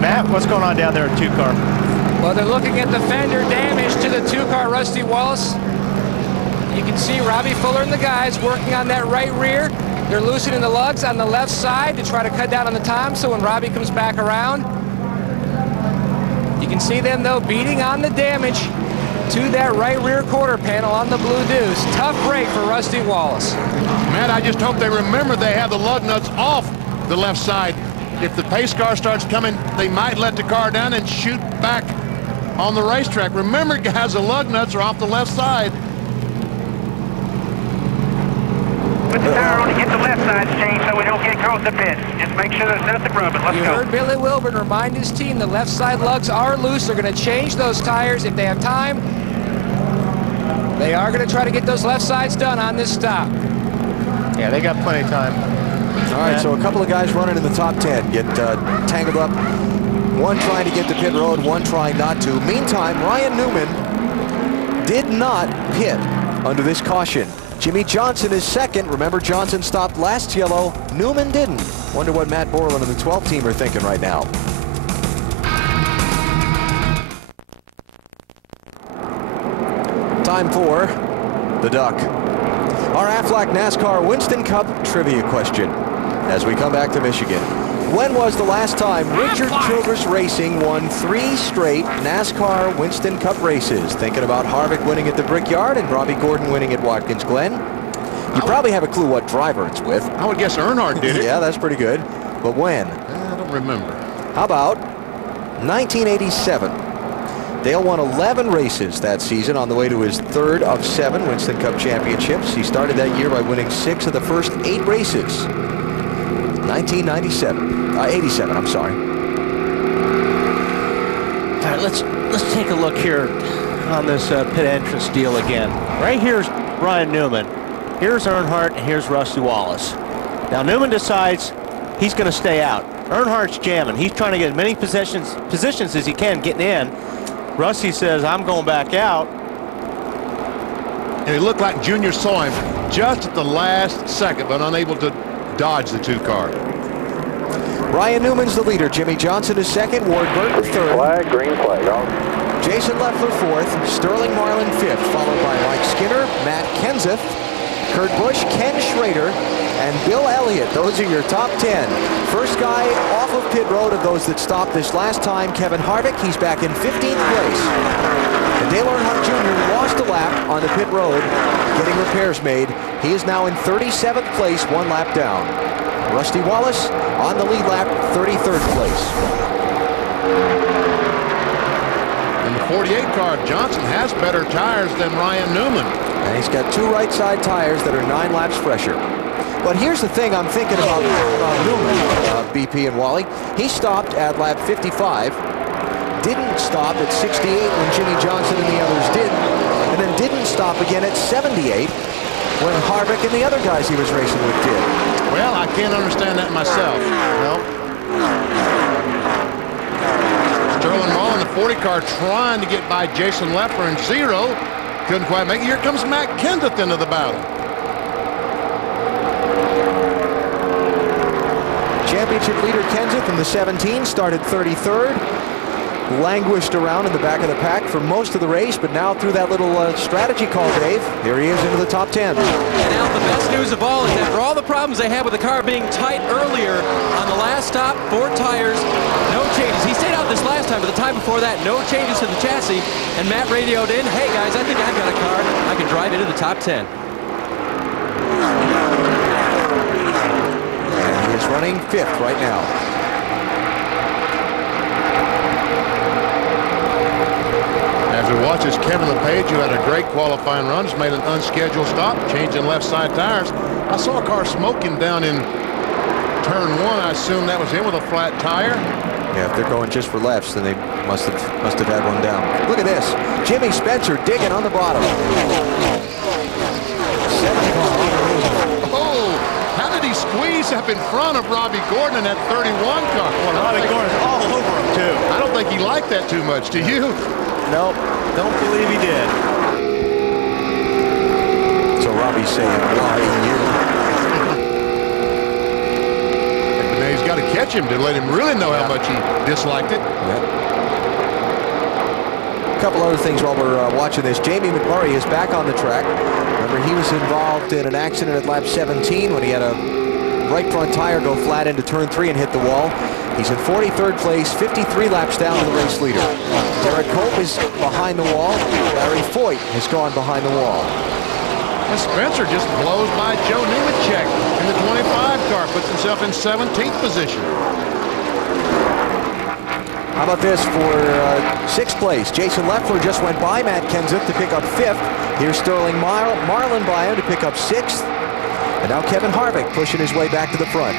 Matt, what's going on down there at 2 car? Well, they're looking at the fender damage to the 2 car Rusty Wallace. You can see Robbie Fuller and the guys working on that right rear. They're loosening the lugs on the left side to try to cut down on the time, so when Robbie comes back around, you can see them, though, beating on the damage to that right rear quarter panel on the Blue Deuce. Tough break for Rusty Wallace. Matt, I just hope they remember they have the lug nuts off the left side. If the pace car starts coming, they might let the car down and shoot back on the racetrack. Remember, guys, the lug nuts are off the left side. Put the tire on and get the left side changed so we don't get across the pit. Just make sure there's nothing rubbing. Let's You go. heard Billy Wilburn remind his team the left side lugs are loose. They're going to change those tires if they have time. They are going to try to get those left sides done on this stop. Yeah, they got plenty of time. All right, so a couple of guys running in the top 10 get tangled up. One trying to get to pit road, one trying not to. Meantime, Ryan Newman did not pit under this caution. Jimmy Johnson is second. Remember, Johnson stopped last yellow. Newman didn't. Wonder what Matt Borland and the 12 team are thinking right now. Time for the Duck. Our Aflac NASCAR Winston Cup trivia question as we come back to Michigan. When was the last time Richard Childress Racing won 3 straight NASCAR Winston Cup races? Thinking about Harvick winning at the Brickyard and Robbie Gordon winning at Watkins Glen. You probably have a clue what driver it's with. I would guess Earnhardt did it. Yeah, that's pretty good. But when? I don't remember. How about 1987? Dale won 11 races that season on the way to his 3rd of 7 Winston Cup championships. He started that year by winning 6 of the first 8 races. 87, I'm sorry. All right, let's take a look here on this pit entrance deal again. Right here's Ryan Newman. Here's Earnhardt, and here's Rusty Wallace. Now Newman decides he's going to stay out. Earnhardt's jamming. He's trying to get as many positions as he can getting in. Rusty says, I'm going back out. And it looked like Junior saw him just at the last second, but unable to dodge the 2 car. Ryan Newman's the leader. Jimmy Johnson is second. Ward Burton third. Green flag. Jason Leffler fourth. Sterling Marlin fifth, followed by Mike Skinner, Matt Kenseth, Kurt Busch, Ken Schrader, and Bill Elliott. Those are your top 10. First guy off of pit road of those that stopped this last time, Kevin Harvick. He's back in 15th place. And Dale Earnhardt Jr. lost a lap on the pit road, getting repairs made. He is now in 37th place, 1 lap down. Rusty Wallace on the lead lap, 33rd place. In the 48 car, Johnson has better tires than Ryan Newman. And he's got 2 right side tires that are 9 laps fresher. But here's the thing I'm thinking about Newman, BP and Wally. He stopped at lap 55, didn't stop at 68 when Jimmy Johnson and the others did, and then didn't stop again at 78 when Harvick and the other guys he was racing with did. Well, I can't understand that myself. No. Sterling Marlin, the 40 car, trying to get by Jason Leffler in 0. Couldn't quite make it. Here comes Matt Kenseth into the battle. Championship leader Kenseth in the 17 started 33rd. Languished around in the back of the pack for most of the race, but now through that little strategy call, Dave, here he is into the top 10. And now the best news of all is after all the problems they had with the car being tight earlier on the last stop, 4 tires, no changes. He stayed out this last time, but the time before that, no changes to the chassis. And Matt radioed in, hey guys, I think I've got a car. I can drive into the top 10. And he is running 5th right now. As we watch this, Kevin LePage, who had a great qualifying run, just made an unscheduled stop, changing left side tires. I saw a car smoking down in turn 1. I assume that was him with a flat tire. Yeah, if they're going just for lefts, then they must have had one down. Look at this. Jimmy Spencer digging on the bottom. Oh, how did he squeeze he's up in front of Robbie Gordon in that 31 car. Well, Robbie Gordon's all over him, too. I don't think he liked that too much. Do you? Nope. Don't believe he did. So Robbie's saying, why you? Now he's got to catch him to let him really know how much he disliked it. A couple other things while we're watching this. Jamie McMurray is back on the track. Remember, he was involved in an accident at lap 17 when he had a right front tire go flat into turn 3 and hit the wall. He's in 43rd place, 53 laps down to the race leader. Derek Cope is behind the wall. Larry Foyt has gone behind the wall. And Spencer just blows by Joe Nemechek in the 25 car, puts himself in 17th position. How about this for 6th place? Jason Leffler just went by Matt Kenseth to pick up 5th. Here's Sterling Marlin by him to pick up 6th. And now Kevin Harvick pushing his way back to the front.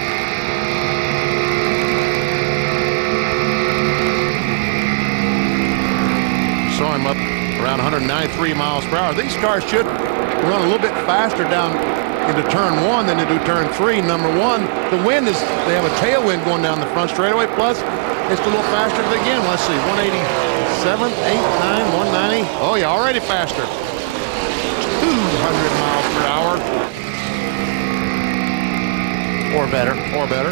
Saw him up around 193 miles per hour. These cars should run a little bit faster down into turn 1 than they do turn 3. Number 1, the wind is, they have a tailwind going down the front straightaway, plus it's a little faster to begin. Let's see, 187, 8, 9, 190. Oh yeah, already faster. 200 miles per hour. Or better. Or better.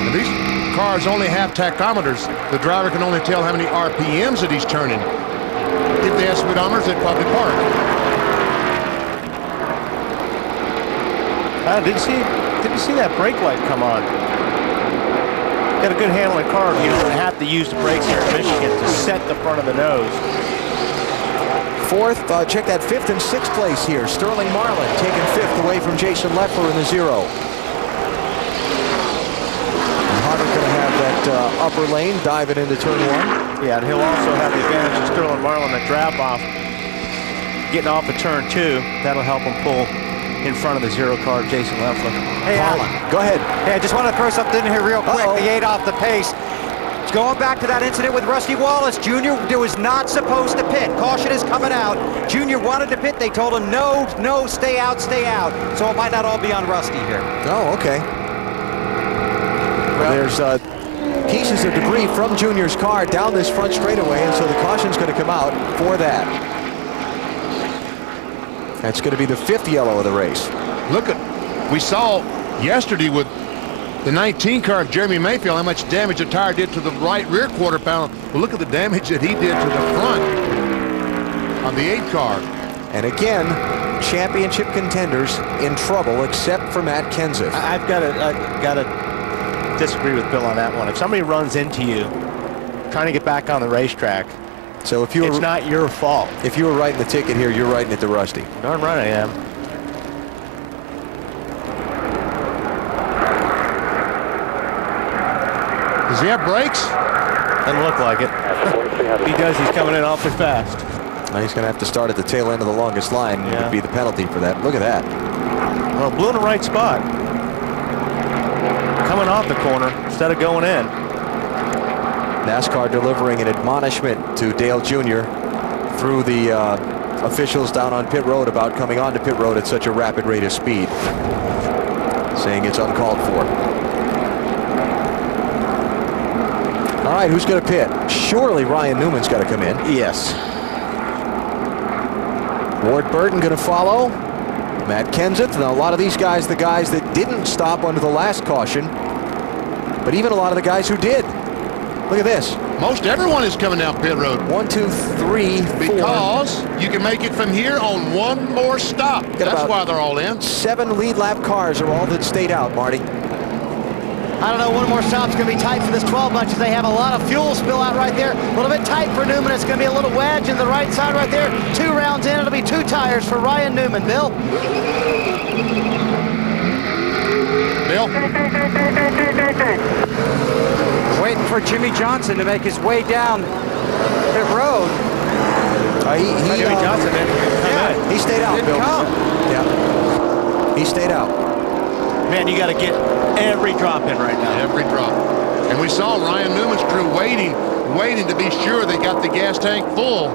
And these cars only have tachometers. The driver can only tell how many RPMs that he's turning. If they had speedometers, they'd probably park. Didn't see that brake light come on. Got a good handling car. You don't have to use the brakes here in Michigan to set the front of the nose. 4th, check that 5th and 6th place here. Sterling Marlin taking 5th away from Jason Leffler in the 0. And Harvick going to have that upper lane diving into turn 1. Yeah, and he'll also have the advantage of Sterling Marlin at drop off, getting off of turn 2. That'll help him pull in front of the 0 car, Jason Leffler. Hey, Alan. Go ahead. Hey, I just want to throw something in here real quick. The 8 off the pace. Going back to that incident with Rusty Wallace, Jr. was not supposed to pit. Caution is coming out. Jr. wanted to pit. They told him, no, stay out, stay out. So it might not all be on Rusty here. Oh, okay. Well, there's pieces of debris from Junior's car down this front straightaway, and so the caution's going to come out for that. That's going to be the 5th yellow of the race. Look at, we saw yesterday with the 19 car of Jeremy Mayfield how much damage the tire did to the right rear quarter panel. Well, look at the damage that he did to the front on the 8 car. And again, championship contenders in trouble except for Matt Kenseth. I've got to disagree with Bill on that one. If somebody runs into you trying to get back on the racetrack, so if you it's not your fault. If you were writing the ticket here, you're writing it to Rusty. Darn right I am. Does he have brakes? Doesn't look like it. He does. He's coming in awfully fast. Now he's going to have to start at the tail end of the longest line. Yeah. Would be the penalty for that. Look at that. Well, blew in the right spot. Coming off the corner instead of going in. NASCAR delivering an admonishment to Dale Jr. through the officials down on pit road about coming onto pit road at such a rapid rate of speed, saying it's uncalled for. All right, who's going to pit? Surely Ryan Newman's got to come in. Yes. Ward Burton going to follow. Matt Kenseth. Now, a lot of these guys, the guys that didn't stop under the last caution, but even a lot of the guys who did. Look at this. Most everyone is coming down pit road. 1, 2, 3, 4. Because you can make it from here on one more stop. That's why they're all in. 7 lead lap cars are all that stayed out, Marty. I don't know, one more stop's going to be tight for this 12 bunch as they have a lot of fuel spill out right there. A little bit tight for Newman. It's going to be a little wedge in the right side right there. 2 rounds in, it'll be 2 tires for Ryan Newman. Bill? Bill? Waiting for Jimmy Johnson to make his way down pit road. Jimmy Johnson didn't come in. He stayed out, Didn't Bill. come. Yeah. He stayed out. Man, you got to get every drop in right now. Every drop. And we saw Ryan Newman's crew waiting to be sure they got the gas tank full.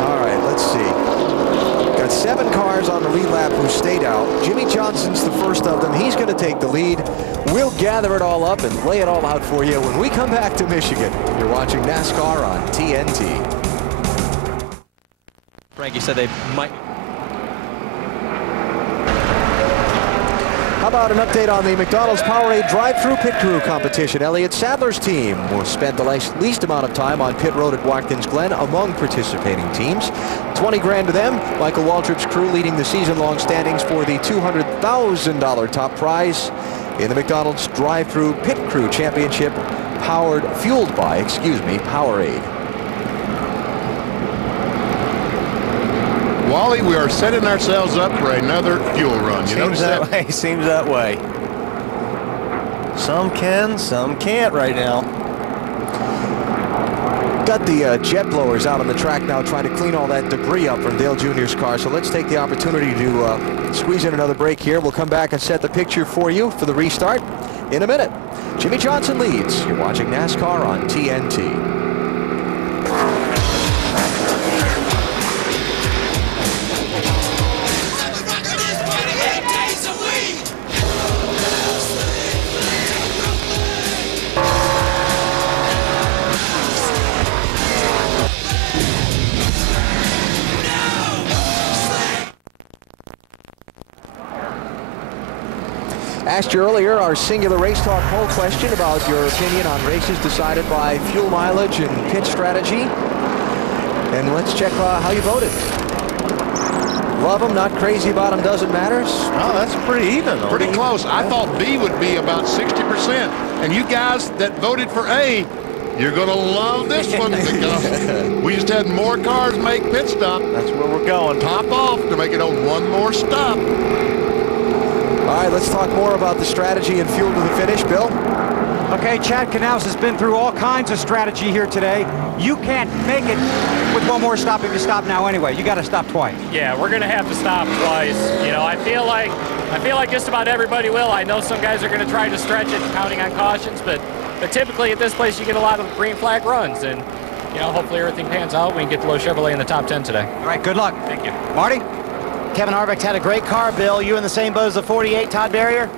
All right, let's see. 7 cars on the lead lap who stayed out. Jimmy Johnson's the first of them. He's going to take the lead. We'll gather it all up and lay it all out for you when we come back to Michigan. You're watching NASCAR on TNT. Frank, you said they might. How about an update on the McDonald's Powerade drive-through pit crew competition? Elliott Sadler's team will spend the least amount of time on pit road at Watkins Glen among participating teams. 20 grand to them. Michael Waltrip's crew leading the season-long standings for the $200,000 top prize in the McDonald's drive-through pit crew championship, fueled by Powerade. Wally, we are setting ourselves up for another fuel run. You notice that? Way. Seems that way. Some can, some can't right now. Got the jet blowers out on the track now trying to clean all that debris up from Dale Jr.'s car. So let's take the opportunity to squeeze in another break here. We'll come back and set the picture for you for the restart in a minute. Jimmy Johnson leads. You're watching NASCAR on TNT. Asked you earlier our singular race talk poll question about your opinion on races decided by fuel mileage and pit strategy. And let's check how you voted. Love them, not crazy about them, doesn't matter. Oh, that's pretty even. Pretty close. I thought B would be about 60%. And you guys that voted for A, you're going to love this one because we just had more cars make pit stop. That's where we're going. Top off to make it on one more stop. All right, let's talk more about the strategy and fuel to the finish. Bill? Okay, Chad Knaus has been through all kinds of strategy here today. You can't make it with one more stop if you stop now anyway. You got to stop twice. Yeah, we're going to have to stop twice. You know, I feel like just about everybody will. I know some guys are going to try to stretch it, counting on cautions, but typically at this place you get a lot of green flag runs, and you know, hopefully everything pans out. We can get the Lowe Chevrolet in the top 10 today. All right, good luck. Thank you. Marty? Kevin Harvick had a great car, Bill. You in the same boat as the 48, Todd Barrier?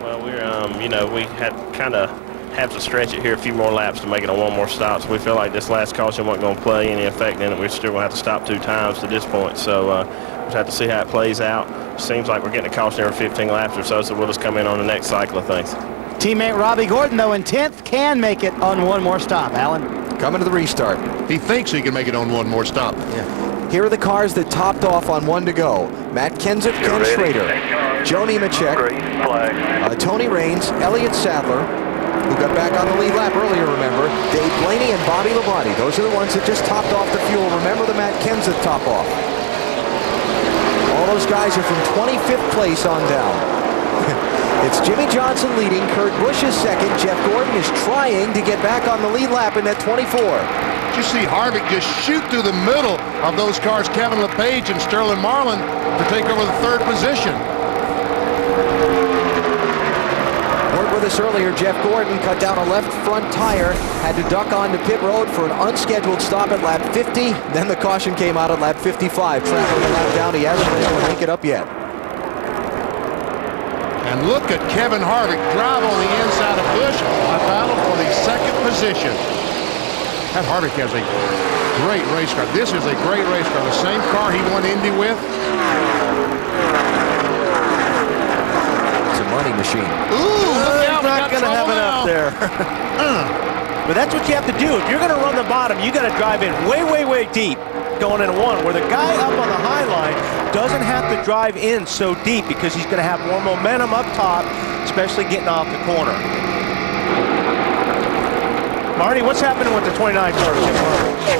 Well, we're, you know, we had kind of have to stretch it here a few more laps to make it on one more stop. So we feel like this last caution wasn't going to play any effect in it. We're still going to have to stop 2 times to this point. So we'll have to see how it plays out. Seems like we're getting a caution every 15 laps or so, so we'll just come in on the next cycle of things. Teammate Robbie Gordon, though, in 10th, can make it on one more stop. Alan? Coming to the restart. He thinks he can make it on one more stop. Yeah. Here are the cars that topped off on 1 to go. Matt Kenseth, Ken Schrader, Joe Nemechek, Tony Raines, Elliott Sadler, who got back on the lead lap earlier, remember, Dave Blaney and Bobby Labonte. Those are the ones that just topped off the fuel. Remember the Matt Kenseth top off. All those guys are from 25th place on down. It's Jimmy Johnson leading, Kurt Busch is second. Jeff Gordon is trying to get back on the lead lap in that 24. You see Harvick just shoot through the middle of those cars, Kevin LePage and Sterling Marlin, to take over the 3rd position. Worked with us earlier, Jeff Gordon cut down a left front tire, had to duck onto pit road for an unscheduled stop at lap 50. Then the caution came out at lap 55. Traveling a lap down, he hasn't been able to make it up yet. And look at Kevin Harvick drive on the inside of Busch, a battle for the 2nd position. That Harvick has a great race car. This is a great race car. The same car he won Indy with. It's a money machine. Ooh, look out. Not going to have it up there. But that's what you have to do. If you're going to run the bottom, you got to drive in way, way, way deep going into 1, where the guy up on the high line doesn't have to drive in so deep because he's going to have more momentum up top, especially getting off the corner. Marty, what's happening with the 29 car?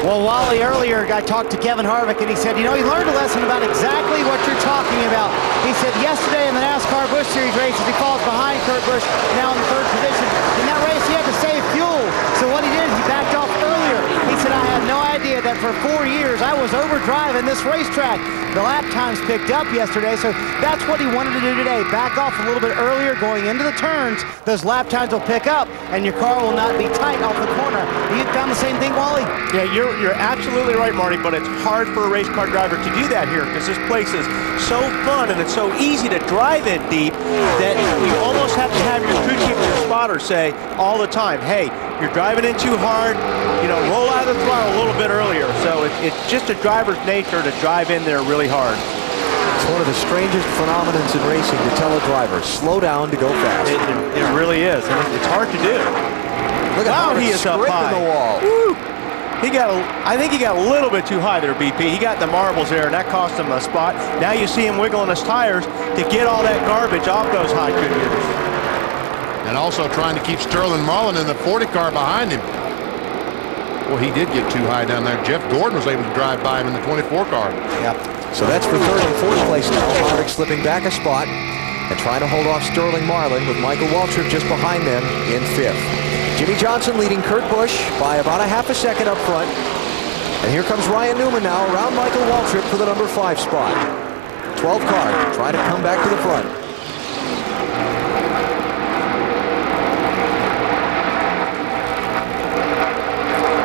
Well, Wally, earlier I talked to Kevin Harvick, and he said, you know, he learned a lesson about exactly what you're talking about. He said yesterday in the NASCAR Busch Series races, he falls behind Kurt Busch, now in the 3rd position. In that race, he had to save fuel. So what he did is he backed off earlier. He said, I had no idea that for 4 years, I was overdriving this racetrack. The lap times picked up yesterday, so that's what he wanted to do today. Back off a little bit earlier going into the turns. Those lap times will pick up, and your car will not be tight off the corner. You found the same thing, Wally? Yeah, you're absolutely right, Marty, but it's hard for a race car driver to do that here because this place is so fun and it's so easy to drive in deep that you almost have to have your crew chief or your spotter say all the time, hey, you're driving in too hard, you know, roll out of the throttle a little bit earlier. So it's just a driver's nature to drive in there really hard. It's one of the strangest phenomenons in racing to tell a driver, slow down to go fast. It really is, and it's hard to do. Look at how he is up high. The wall. Woo. I think he got a little bit too high there, BP. He got the marbles there, and that cost him a spot. Now you see him wiggling his tires to get all that garbage off those high Goodyears. And also trying to keep Sterling Marlin in the 40 car behind him. Well, he did get too high down there. Jeff Gordon was able to drive by him in the 24 car. Yep. So that's for third and fourth place now. Harvick slipping back a spot and trying to hold off Sterling Marlin with Michael Waltrip just behind them in fifth. Jimmy Johnson leading Kurt Busch by about a half a second up front. And here comes Ryan Newman now around Michael Waltrip for the number 5 spot. 12 car trying to come back to the front.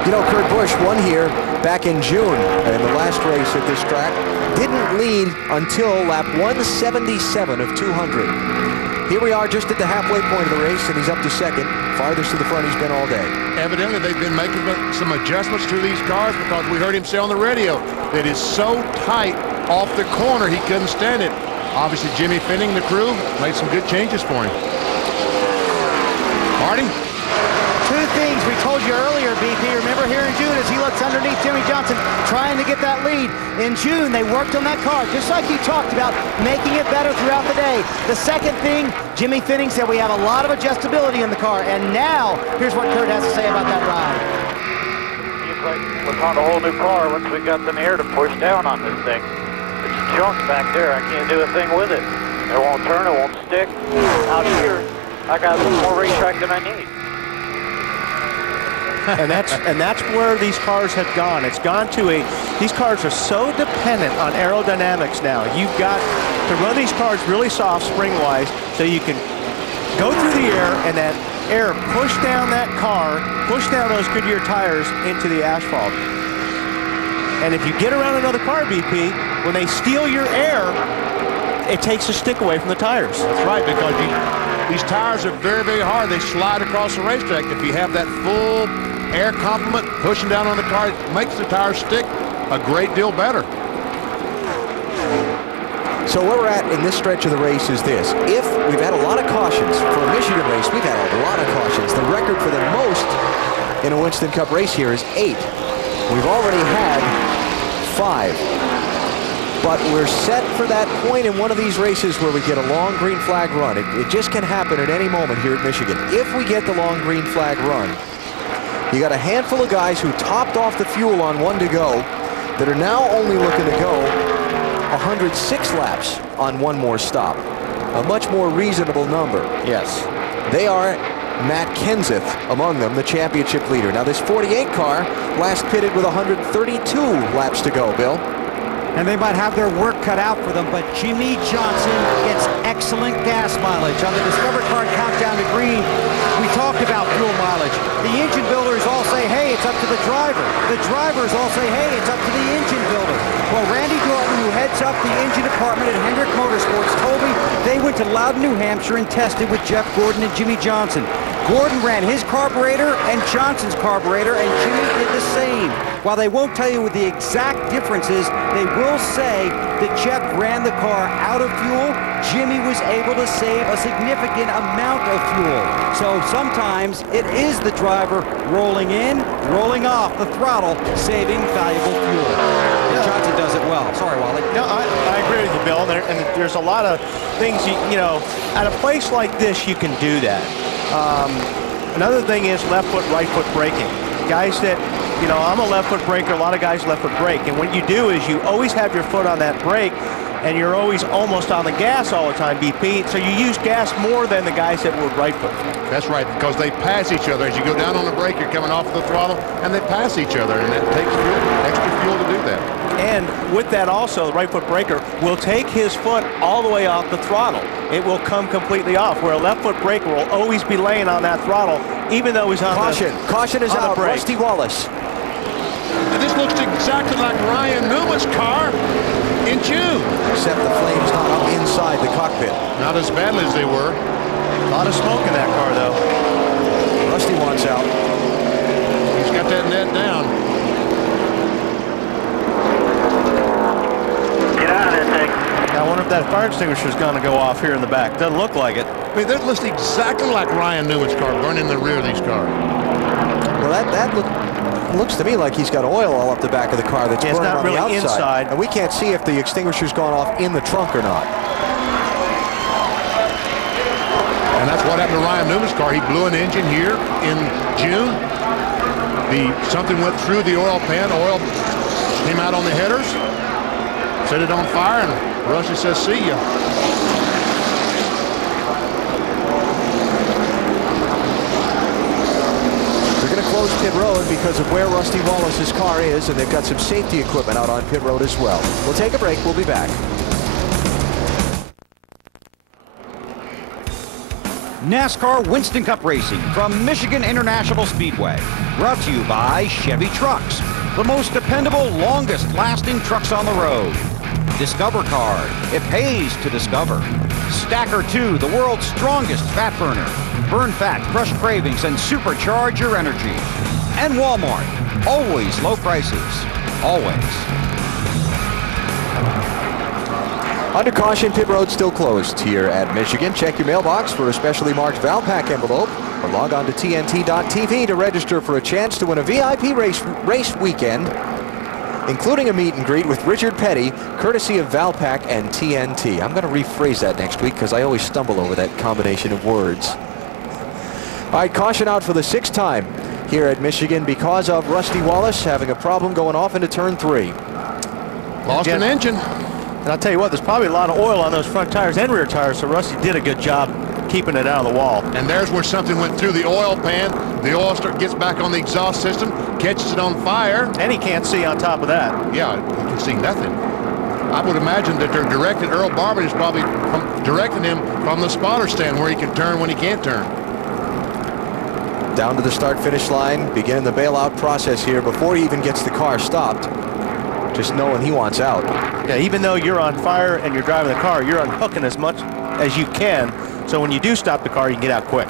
You know, Kurt Busch won here back in June in the last race at this track. Didn't lead until lap 177 of 200. Here we are just at the halfway point of the race, and he's up to second. Farthest to the front he's been all day. Evidently, they've been making some adjustments to these cars because we heard him say on the radio that it's so tight off the corner he couldn't stand it. Obviously, Jimmy Finning, the crew, made some good changes for him. Marty? 2 things we told you earlier, BP. Remember here in June as he looks underneath Jimmy Johnson trying to get that lead. In June, they worked on that car, just like you talked about, making it better throughout the day. The second thing, Jimmy Finning said we have a lot of adjustability in the car. And now, here's what Kurt has to say about that ride. Seems like we found a whole new car once we got the air to push down on this thing. It's junk back there. I can't do a thing with it. It won't turn, it won't stick. Out here, I got more racetrack than I need. and that's where these cars have gone. It's gone to these cars are so dependent on aerodynamics now. You've got to run these cars really soft spring-wise so you can go through the air and that air push down that car, push down those Goodyear tires into the asphalt. And if you get around another car, BP, when they steal your air, it takes the stick away from the tires. That's right, because these tires are very, very hard. They slide across the racetrack. If you have that full air complement pushing down on the car, it makes the tires stick a great deal better. So where we're at in this stretch of the race is this. If we've had a lot of cautions for a Michigan race, we've had a lot of cautions. The record for the most in a Winston Cup race here is 8. We've already had 5. But we're set for that point in one of these races where we get a long green flag run. It just can happen at any moment here at Michigan. If we get the long green flag run, you got a handful of guys who topped off the fuel on 1 to go that are now only looking to go 106 laps on 1 more stop. A much more reasonable number. Yes. They are Matt Kenseth among them, the championship leader. Now this 48 car last pitted with 132 laps to go, Bill. And they might have their work cut out for them, but Jimmy Johnson gets excellent gas mileage. On the Discover Card Countdown to Green, we talked about fuel mileage. The engine builders all say, hey, it's up to the driver. The drivers all say, hey, it's up to the engine builder. Well, Randy Norton, who heads up the engine department at Hendrick Motorsports, told me they went to Loudon, New Hampshire and tested with Jeff Gordon and Jimmy Johnson. Gordon ran his carburetor and Johnson's carburetor, and Jimmy did the same. While they won't tell you what the exact differences, they will say that Jeff ran the car out of fuel. Jimmy was able to save a significant amount of fuel. So sometimes it is the driver rolling in, rolling off the throttle, saving valuable fuel. And Johnson does it well. Sorry, Wally. No, I agree with you, Bill. And there's a lot of things, you know, at a place like this, you can do that. Another thing is left foot, right foot braking. Guys that, you know, I'm a left foot braker, a lot of guys left foot brake. And what you do is you always have your foot on that brake and you're always almost on the gas all the time, BP. So you use gas more than the guys that were right foot. That's right, because they pass each other. As you go down on the brake, you're coming off the throttle and they pass each other, and that takes extra able to do that. And with that also, the right foot breaker will take his foot all the way off the throttle. It will come completely off, where a left foot breaker will always be laying on that throttle, even though he's on Caution is out. Rusty Wallace. And this looks exactly like Ryan Newman's car in June. Except the flames not up inside the cockpit. Not as badly as they were. A lot of smoke in that car, though. Rusty wants out. He's got that net down. Get out of this thing. I wonder if that fire extinguisher is going to go off here in the back. Doesn't look like it. I mean, that looks exactly like Ryan Newman's car burning in the rear of these cars. Well, that looks to me like he's got oil all up the back of the car that's burning on the outside. Inside. And we can't see if the extinguisher's gone off in the trunk or not. And that's what happened to Ryan Newman's car. He blew an engine here in June. Something went through the oil pan. Oil came out on the headers, set it on fire, and Rusty says, see ya. They're going to close pit road because of where Rusty Wallace's car is, and they've got some safety equipment out on pit road as well. We'll take a break. We'll be back. NASCAR Winston Cup Racing from Michigan International Speedway. Brought to you by Chevy Trucks, the most dependable, longest-lasting trucks on the road. Discover Card, it pays to discover. Stacker 2, the world's strongest fat burner. Burn fat, crush cravings, and supercharge your energy. And Walmart, always low prices, always. Under caution, pit road still closed here at Michigan. Check your mailbox for a specially marked Valpak envelope, or log on to TNT.TV to register for a chance to win a VIP race weekend, including a meet and greet with Richard Petty, courtesy of Valpak and TNT. I'm going to rephrase that next week because I always stumble over that combination of words. All right, caution out for the 6th time here at Michigan because of Rusty Wallace having a problem going off into turn 3. Lost an engine. And I'll tell you what, there's probably a lot of oil on those front tires and rear tires, so Rusty did a good job keeping it out of the wall. And there's where something went through the oil pan. The oil gets back on the exhaust system, catches it on fire. And he can't see on top of that. Yeah, he can see nothing. I would imagine that they're directing, Earl Barber is probably directing him from the spotter stand where he can turn when he can't turn. Down to the start-finish line, beginning the bailout process here before he even gets the car stopped. Just knowing he wants out. Yeah, even though you're on fire and you're driving the car, you're unhooking as much as you can. So when you do stop the car, you can get out quick.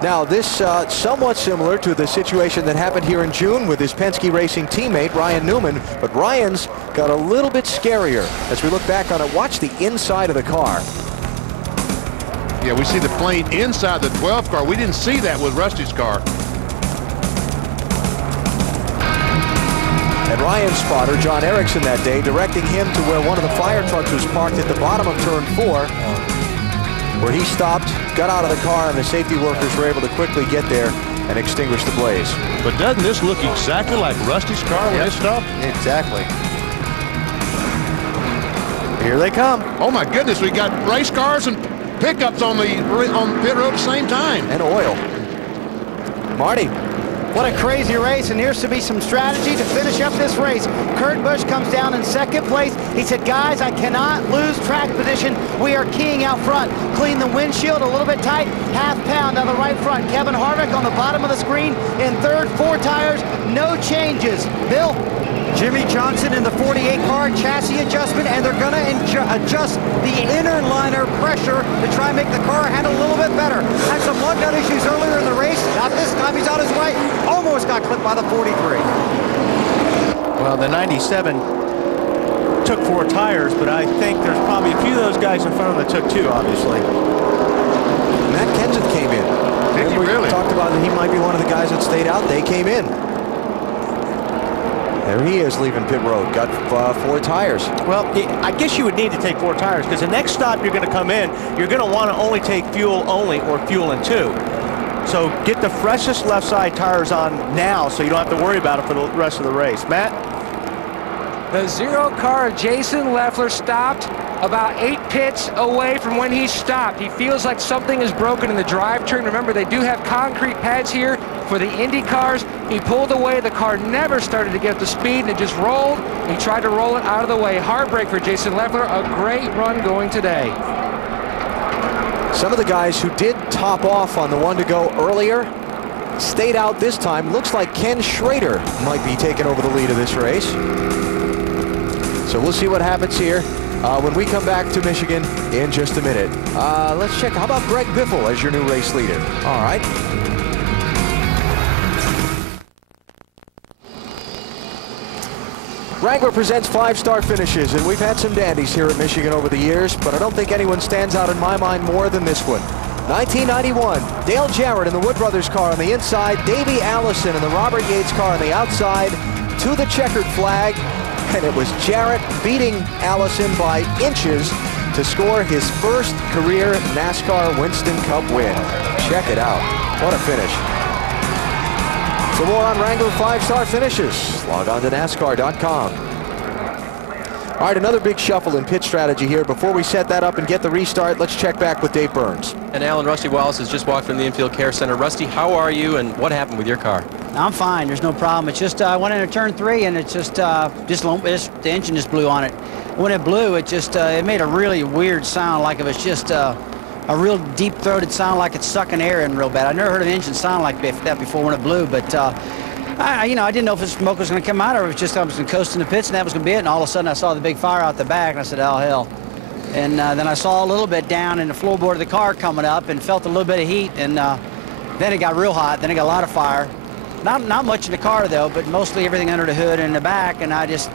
Now, this somewhat similar to the situation that happened here in June with his Penske Racing teammate, Ryan Newman. But Ryan's got a little bit scarier as we look back on it. Watch the inside of the car. Yeah, we see the flame inside the 12 car. We didn't see that with Rusty's car. And Ryan's spotter, John Erickson, that day, directing him to where one of the fire trucks was parked at the bottom of turn 4, where he stopped, got out of the car, and the safety workers were able to quickly get there and extinguish the blaze. But doesn't this look exactly like Rusty's car when it stopped? Exactly. Here they come. Oh my goodness, we got race cars and pickups on pit road at the same time. And oil. Marty. What a crazy race, and here's to be some strategy to finish up this race. Kurt Busch comes down in 2nd place. He said, guys, I cannot lose track position. We are keying out front. Clean the windshield a little bit tight. Half pound on the right front. Kevin Harvick on the bottom of the screen in 3rd, 4 tires. No changes. Bill? Jimmy Johnson in the 48 car, chassis adjustment, and they're going to adjust the inner liner pressure to try and make the car handle a little bit better. Had some lug nut issues earlier in the race. Not this time. He's on his way. Almost got clipped by the 43. Well, the 97 took 4 tires, but I think there's probably a few of those guys in front of them that took 2, obviously. Matt Kenseth came in. Did he really? We talked about that he might be one of the guys that stayed out. They came in. There he is leaving pit road. Got 4 tires. Well, I guess you would need to take 4 tires because the next stop you're going to come in, you're going to want to only take fuel only or fuel and 2. So get the freshest left side tires on now so you don't have to worry about it for the rest of the race. Matt? The 0 car of Jason Leffler stopped about 8 pits away from when he stopped. He feels like something is broken in the drivetrain. Remember, they do have concrete pads here. For the Indy cars, he pulled away. The car never started to get up to speed, and it just rolled. He tried to roll it out of the way. Hard break for Jason Leffler. A great run going today. Some of the guys who did top off on the one to go earlier stayed out this time. Looks like Ken Schrader might be taking over the lead of this race. So we'll see what happens here when we come back to Michigan in just a minute. Let's check. How about Greg Biffle as your new race leader? All right. Wrangler presents 5-star finishes, and we've had some dandies here at Michigan over the years, but I don't think anyone stands out in my mind more than this one. 1991, Dale Jarrett in the Wood Brothers car on the inside, Davey Allison in the Robert Yates car on the outside, to the checkered flag, and it was Jarrett beating Allison by inches to score his first career NASCAR Winston Cup win. Check it out. What a finish. For more on Wrangler 5-star finishes, log on to NASCAR.com. All right, another big shuffle in pit strategy here. Before we set that up and get the restart, let's check back with Dave Burns. And Alan, Rusty Wallace has just walked from the Infield Care Center. Rusty, how are you, and what happened with your car? I'm fine. There's no problem. It's just I went into turn 3, and it's just the engine just blew on it. When it blew, it just it made a really weird sound, like it was just a real deep-throated sound, like it's sucking air in real bad. I never heard an engine sound like that before when it blew, but I didn't know if the smoke was going to come out or if it was just I was going to coast in the pits and that was going to be it. And all of a sudden I saw the big fire out the back, and I said, oh, hell. And then I saw a little bit down in the floorboard of the car coming up and felt a little bit of heat, and then it got real hot. Then it got a lot of fire. Not much in the car, though, but mostly everything under the hood and the back, and I just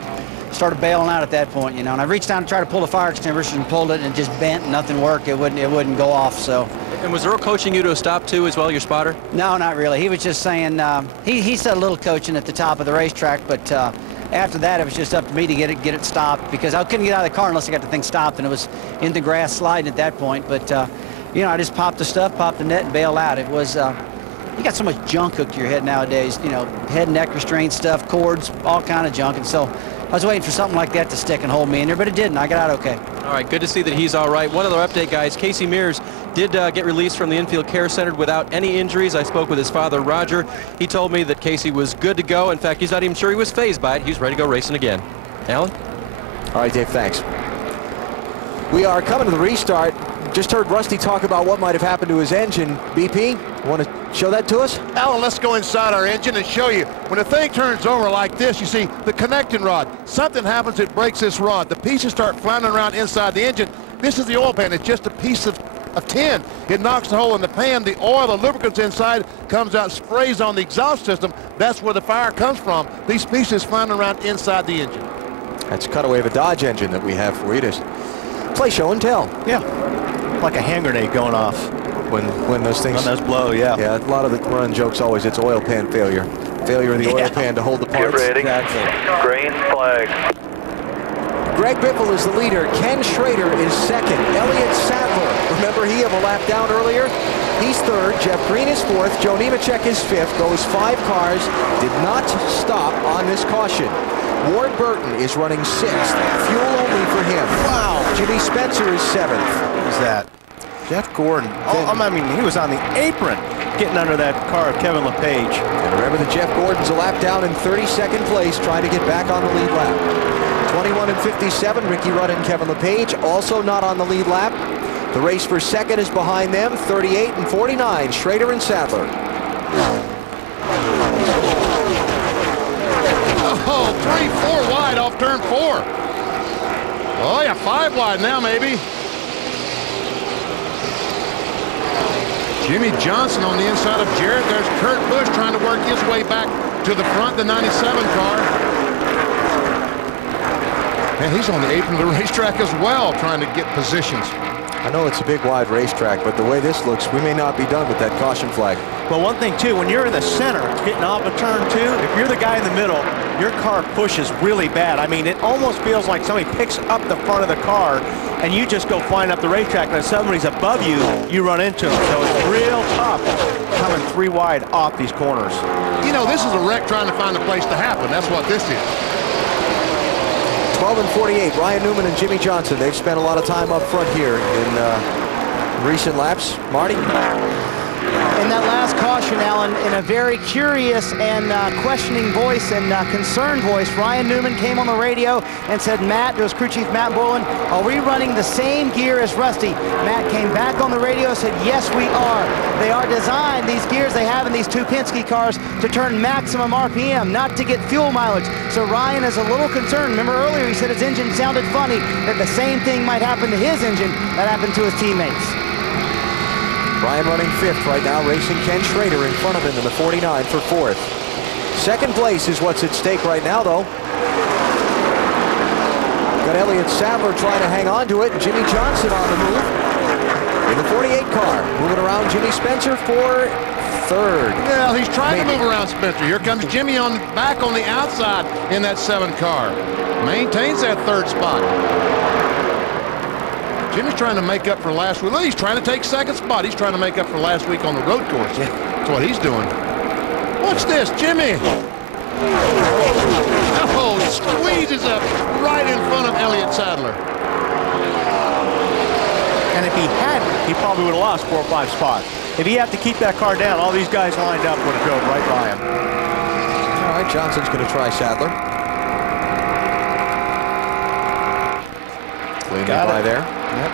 started bailing out at that point, And I reached down to try to pull the fire extinguisher and pulled it, and it just bent, and nothing worked. It wouldn't go off, so. And was Earl coaching you to a stop, too, as well, your spotter? No, not really. He was just saying, he said a little coaching at the top of the racetrack, but after that, it was just up to me to get it stopped, because I couldn't get out of the car unless I got the thing stopped, and it was in the grass sliding at that point. But, I just popped the stuff, popped the net, and bailed out. It was, you got so much junk hooked to your head nowadays, head and neck restraint stuff, cords, all kind of junk, and so I was waiting for something like that to stick and hold me in there, but it didn't. I got out okay. All right, good to see that he's all right. One other update, guys. Casey Mears did get released from the Infield Care Center without any injuries. I spoke with his father, Roger. He told me that Casey was good to go. In fact, he's not even sure he was fazed by it. He's ready to go racing again. Alan? All right, Dave, thanks. We are coming to the restart. Just heard Rusty talk about what might have happened to his engine. BP, want to show that to us? Alan, let's go inside our engine and show you. When the thing turns over like this, you see the connecting rod. Something happens, it breaks this rod. The pieces start floundering around inside the engine. This is the oil pan. It's just a piece of tin. It knocks the hole in the pan. The oil, the lubricants inside, comes out, sprays on the exhaust system. That's where the fire comes from. These pieces floundering around inside the engine. That's a cutaway of a Dodge engine that we have for you to play show and tell. Yeah, like a hand grenade going off. When those things blow, yeah. Yeah, a lot of the run jokes always, it's oil pan failure. Failure of the oil pan to hold the parts. Get ready. Exactly. Green flag. Greg Biffle is the leader. Ken Schrader is second. Elliott Sadler, remember he had a lap down earlier? He's third. Jeff Green is fourth. Joe Nemechek is fifth. Those 5 cars did not stop on this caution. Ward Burton is running sixth. Fuel only for him. Wow. Jimmy Spencer is seventh. What was that? Jeff Gordon. I mean, he was on the apron getting under that car of Kevin LePage. And remember that Jeff Gordon's a lap down in 32nd place, trying to get back on the lead lap. 21 and 57, Ricky Rudd and Kevin LePage, also not on the lead lap. The race for second is behind them, 38 and 49, Schrader and Sadler. Oh, 3-4 wide off turn 4. Oh, yeah, 5 wide now, maybe. Jimmy Johnson on the inside of Jarrett. There's Kurt Busch trying to work his way back to the front, the 97 car. And he's on the apron of the racetrack as well, trying to get positions. I know it's a big, wide racetrack, but the way this looks, we may not be done with that caution flag. Well, one thing, too, when you're in the center, getting off of turn 2, if you're the guy in the middle, your car pushes really bad. I mean, it almost feels like somebody picks up the front of the car, and you just go flying up the racetrack, and if somebody's above you, you run into them. So it's real tough coming 3 wide off these corners. You know, this is a wreck trying to find a place to happen. That's what this is. 12 and 48, Ryan Newman and Jimmy Johnson. They've spent a lot of time up front here in recent laps. Marty? In that last caution, Alan, in a very curious and questioning voice and concerned voice, Ryan Newman came on the radio and said, Matt, to his crew chief, Matt Borland, are we running the same gear as Rusty? Matt came back on the radio and said, yes, we are. They are designed, these gears they have in these two Penske cars, to turn maximum RPM, not to get fuel mileage. So Ryan is a little concerned. Remember earlier he said his engine sounded funny, that the same thing might happen to his engine that happened to his teammates. Ryan running 5th right now, racing Ken Schrader in front of him in the 49 for 4th. 2nd place is what's at stake right now, though. Got Elliott Sadler trying to hang on to it, and Jimmy Johnson on the move in the 48 car. Moving around Jimmy Spencer for 3rd. Well, he's trying to move around Spencer. Here comes Jimmy back on the outside in that 7 car. Maintains that 3rd spot. Jimmy's trying to make up for last week. Look, he's trying to take 2nd spot. He's trying to make up for last week on the road course. Yeah. That's what he's doing. What's this, Jimmy? Oh, squeezes up right in front of Elliott Sadler. And if he hadn't, he probably would have lost 4 or 5 spots. If he had to keep that car down, all these guys lined up would have drove right by him. All right, Johnson's going to try Sadler. Cleanly by there. Yep.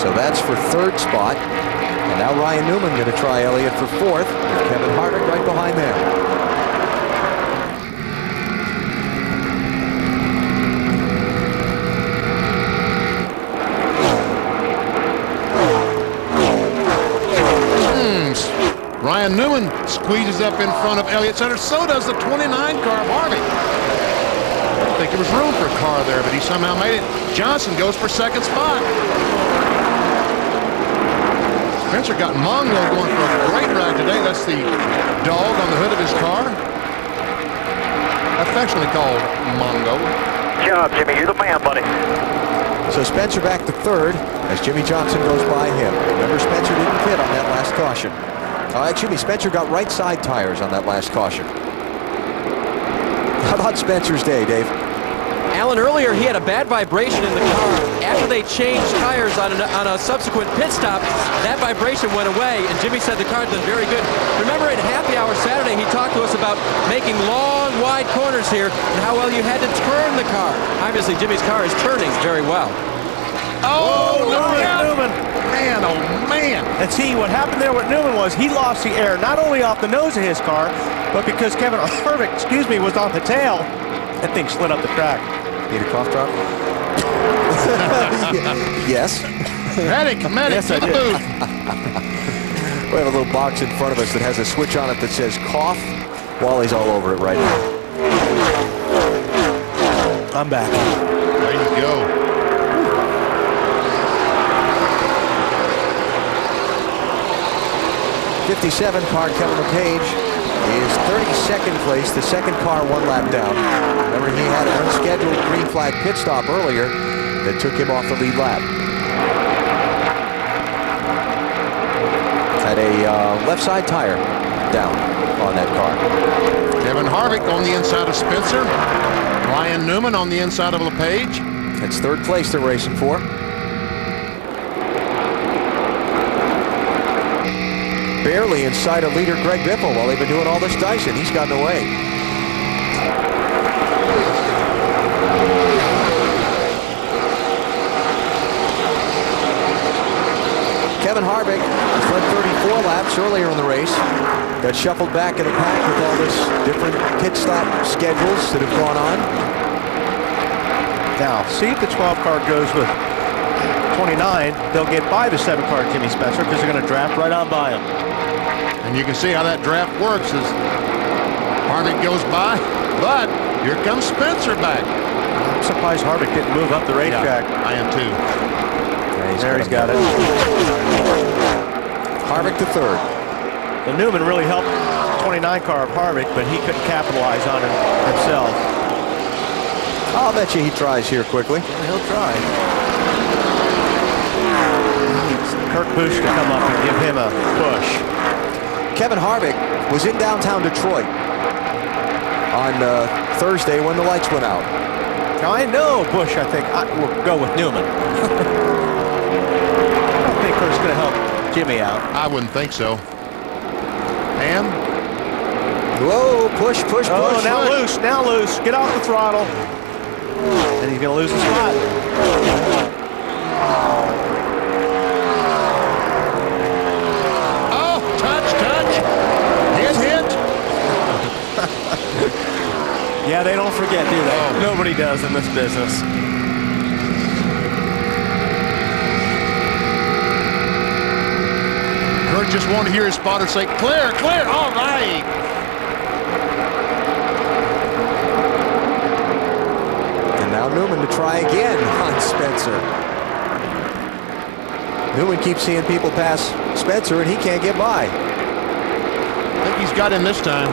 So that's for 3rd spot. And now Ryan Newman going to try Elliott for 4th. With Kevin Harvick right behind them. Ryan Newman squeezes up in front of Elliott Sadler. So does the 29 car of Harvick. I don't think there was room for a car there, but he somehow made it. Johnson goes for 2nd spot. Spencer got Mongo going for a great ride today. That's the dog on the hood of his car. Affectionately called Mongo. Good job, Jimmy. You're the man, buddy. So Spencer back to 3rd as Jimmy Johnson goes by him. Remember, Spencer didn't pit on that last caution. Excuse me, Spencer got right side tires on that last caution. How about Spencer's day, Dave? Alan, earlier he had a bad vibration in the car. After they changed tires on a subsequent pit stop, that vibration went away, and Jimmy said the car did very good. Remember at Happy Hour Saturday, he talked to us about making long, wide corners here and how well you had to turn the car. Obviously, Jimmy's car is turning very well. Oh, Newman. Man, oh, man. And see, what happened there with Newman was he lost the air, not only off the nose of his car, but because Kevin Harvick, was on the tail, that thing slid up the track. Need a cough drop? Yes. Medic, yes, to the booth. We have a little box in front of us that has a switch on it that says cough. Wally's all over it right now. I'm back. There you go. '57 car Kevin LePage is 32nd place, the 2nd car 1 lap down. Remember, he had an unscheduled green flag pit stop earlier that took him off the lead lap. Had a left side tire down on that car. Kevin Harvick on the inside of Spencer. Ryan Newman on the inside of LePage. It's 3rd place they're racing for. Barely inside of leader Greg Biffle while they've been doing all this dicing. He's gotten away. Kevin Harvick has led 34 laps earlier in the race. Got shuffled back in the pack with all this different pit stop schedules that have gone on. Now, see if the 12 car goes with 29, they'll get by the 7 car Jimmy Spencer because they're going to draft right on by him. And you can see how that draft works as Harvick goes by, but here comes Spencer back. I'm surprised Harvick didn't move up the racetrack. Yeah, I am too. There he's got it. Harvick to 3rd. The Newman really helped 29 car of Harvick, but he couldn't capitalize on it himself. I'll bet you he tries here quickly. He'll try. Kurt Busch to come up and give him a push. Kevin Harvick was in downtown Detroit on Thursday when the lights went out. Now I know Busch, I think, will go with Newman. I don't think Kurt's going to help Jimmy out. I wouldn't think so. And whoa, push. Oh, now loose, now loose. Get off the throttle. And he's going to lose the spot. oh, touch. Hit. Yeah, they don't forget, do they? Oh. Nobody does in this business. Kurt just wanted to hear his spotter say, clear, all right. And now Newman to try again on Spencer. Newman keeps seeing people pass Spencer, and he can't get by. I think he's got him this time.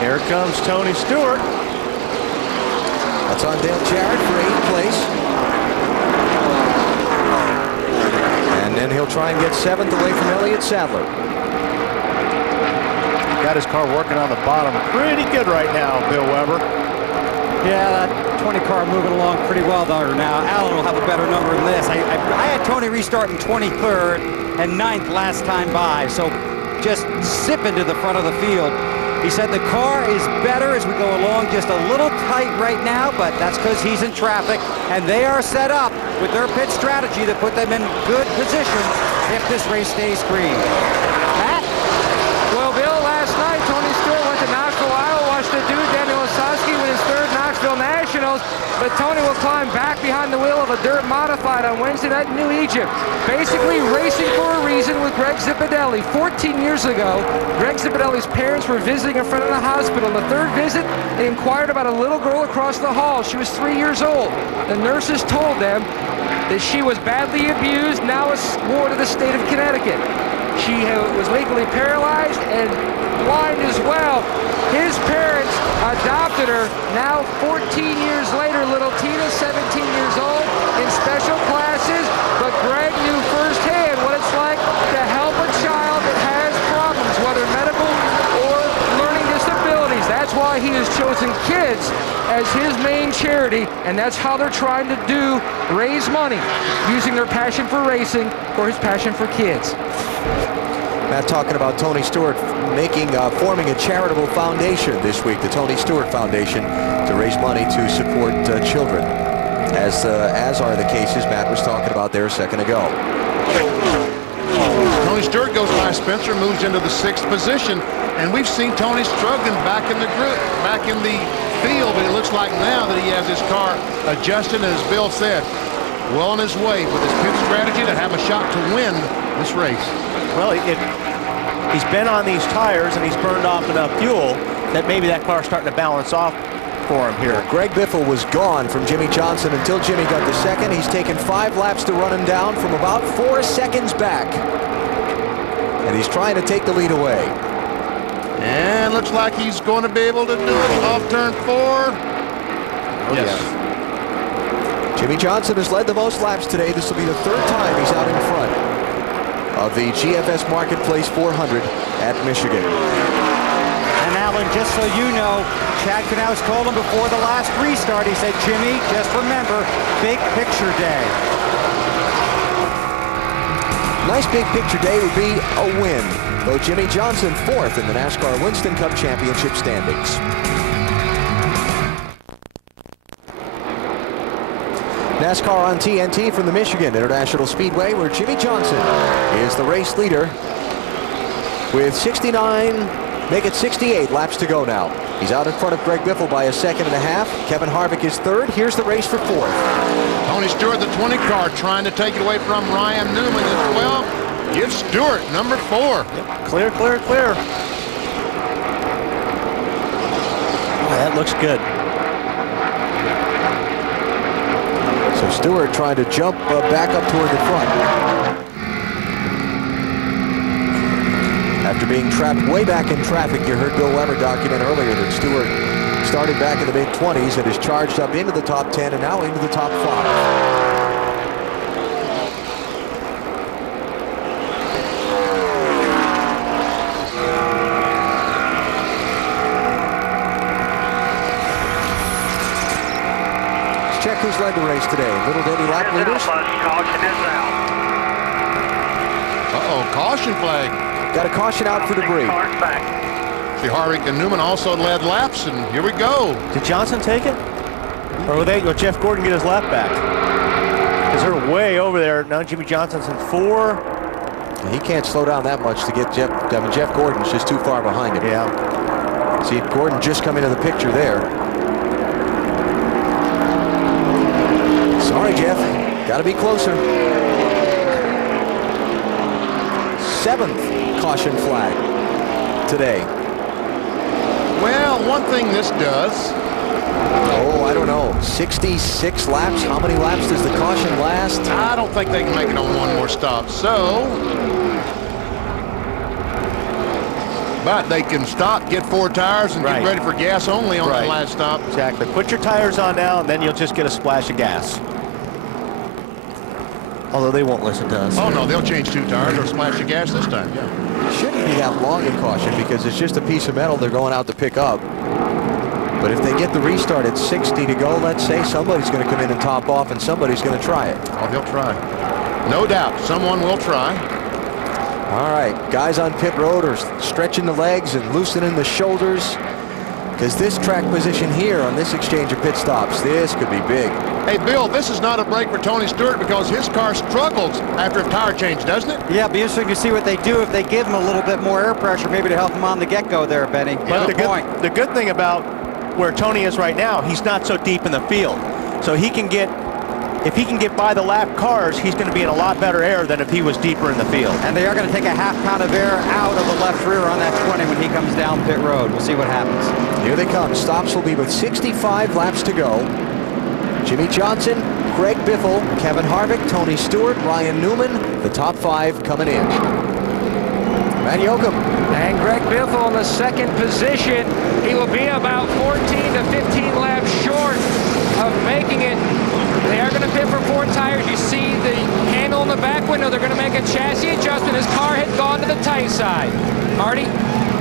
Here comes Tony Stewart. That's on Dale Jarrett for 8th place. And then he'll try and get 7th away from Elliott Sadler. Got his car working on the bottom pretty good right now, Bill Weber. Yeah, that 20 car moving along pretty well there now. Alan will have a better number than this. I had Tony restarting 23rd and 9th last time by, so just zipping to the front of the field. He said the car is better as we go along, just a little tight right now, but that's because he's in traffic, and they are set up with their pit strategy to put them in good position if this race stays green. Pat? Well, Bill, last night, Tony Stewart went to Knoxville, Iowa, watched the dude, Daniel Osowski, win his 3rd Knoxville Nationals, but Tony will climb back behind the wheel of a dirt modified on Wednesday night in New Egypt. Basically racing for a reason with Greg Zipadelli. 14 years ago, Greg Zipadelli's parents were visiting a friend in the hospital. On the 3rd visit, they inquired about a little girl across the hall. She was 3 years old. The nurses told them that she was badly abused, now a ward of the state of Connecticut. She was legally paralyzed and blind as well. His parents adopted her. Now 14 years later, little Tina, 17 years old, in special classes, but Greg knew firsthand what it's like to help a child that has problems, whether medical or learning disabilities. That's why he has chosen kids as his main charity, and that's how they're trying to raise money, using their passion for racing for his passion for kids. Matt talking about Tony Stewart forming a charitable foundation this week, the Tony Stewart Foundation, to raise money to support children, as are the cases Matt was talking about there a second ago. Tony Stewart goes by Spencer, moves into the 6th position, and we've seen Tony struggling back in the group, back in the field, but it looks like now that he has his car adjusted, and as Bill said, well on his way with his pit strategy to have a shot to win this race. Well, he's been on these tires and he's burned off enough fuel that maybe that car's starting to balance off for him here. Greg Biffle was gone from Jimmy Johnson until Jimmy got the 2nd. He's taken 5 laps to run him down from about 4 seconds back. And he's trying to take the lead away. And looks like he's going to be able to do it off turn 4. Oh, yes. Yeah. Jimmy Johnson has led the most laps today. This will be the 3rd time he's out in front of the GFS Marketplace 400 at Michigan. And Alan, just so you know, Chad Knaus called him before the last restart. He said, Jimmy, just remember, big picture day. Nice big picture day would be a win, though Jimmy Johnson 4th in the NASCAR Winston Cup Championship standings. NASCAR on TNT from the Michigan International Speedway, where Jimmy Johnson is the race leader with 69, make it 68 laps to go now. He's out in front of Greg Biffle by a 1.5 seconds. Kevin Harvick is 3rd. Here's the race for 4th. Tony Stewart, the 20 car, trying to take it away from Ryan Newman as well. Give Stewart number 4. Yep. Clear, clear, clear. Oh, that looks good. So Stewart trying to jump back up toward the front. After being trapped way back in traffic, you heard Bill Weber document earlier that Stewart started back in the mid-20s and has charged up into the top 10 and now into the top 5. check who's led the race today. Little Denny lap leaders. Caution is out. Uh-oh, caution flag. Got a caution out for debris. See, Harvick and Newman also led laps, and here we go. Did Johnson take it? Or will Jeff Gordon get his lap back? Because they're way over there. Now Jimmy Johnson's in 4. He can't slow down that much to get Jeff. I mean, Jeff Gordon's just too far behind him. Yeah. See, Gordon just come into the picture there. Sorry, Jeff. Got to be closer. 7th caution flag today. Well, one thing this does. Oh, I don't know. 66 laps. How many laps does the caution last? I don't think they can make it on one more stop. So, but they can stop, get 4 tires, and get ready for gas only on the last stop. Exactly. Put your tires on now, and then you'll just get a splash of gas. Although they won't listen to us. Oh, no, they'll change 2 tires or splash of gas this time, yeah. Shouldn't be that long in caution because it's just a piece of metal they're going out to pick up. But if they get the restart at 60 to go, let's say, somebody's going to come in and top off, and somebody's going to try it. Oh, they'll try. No doubt, someone will try. All right, guys on pit road are stretching the legs and loosening the shoulders because this track position here on this exchange of pit stops, this could be big. Hey, Bill, this is not a break for Tony Stewart because his car struggles after a tire change, doesn't it? Yeah, it'll be interesting to see what they do if they give him a little bit more air pressure, maybe to help him on the get-go there, Benny. But the good thing about where Tony is right now, he's not so deep in the field. So he can get, if he can get by the lap cars, he's going to be in a lot better air than if he was deeper in the field. And they are going to take a half pound of air out of the left rear on that 20 when he comes down pit road. We'll see what happens. Here they come. Stops will be with 65 laps to go. Jimmy Johnson, Craig Biffle, Kevin Harvick, Tony Stewart, Ryan Newman, the top 5 coming in. Matt Yoakum. And Greg Biffle in the 2nd position. He will be about 14 to 15 laps short of making it. They are going to pit for 4 tires. You see the handle in the back window. They're going to make a chassis adjustment. His car had gone to the tight side. Marty?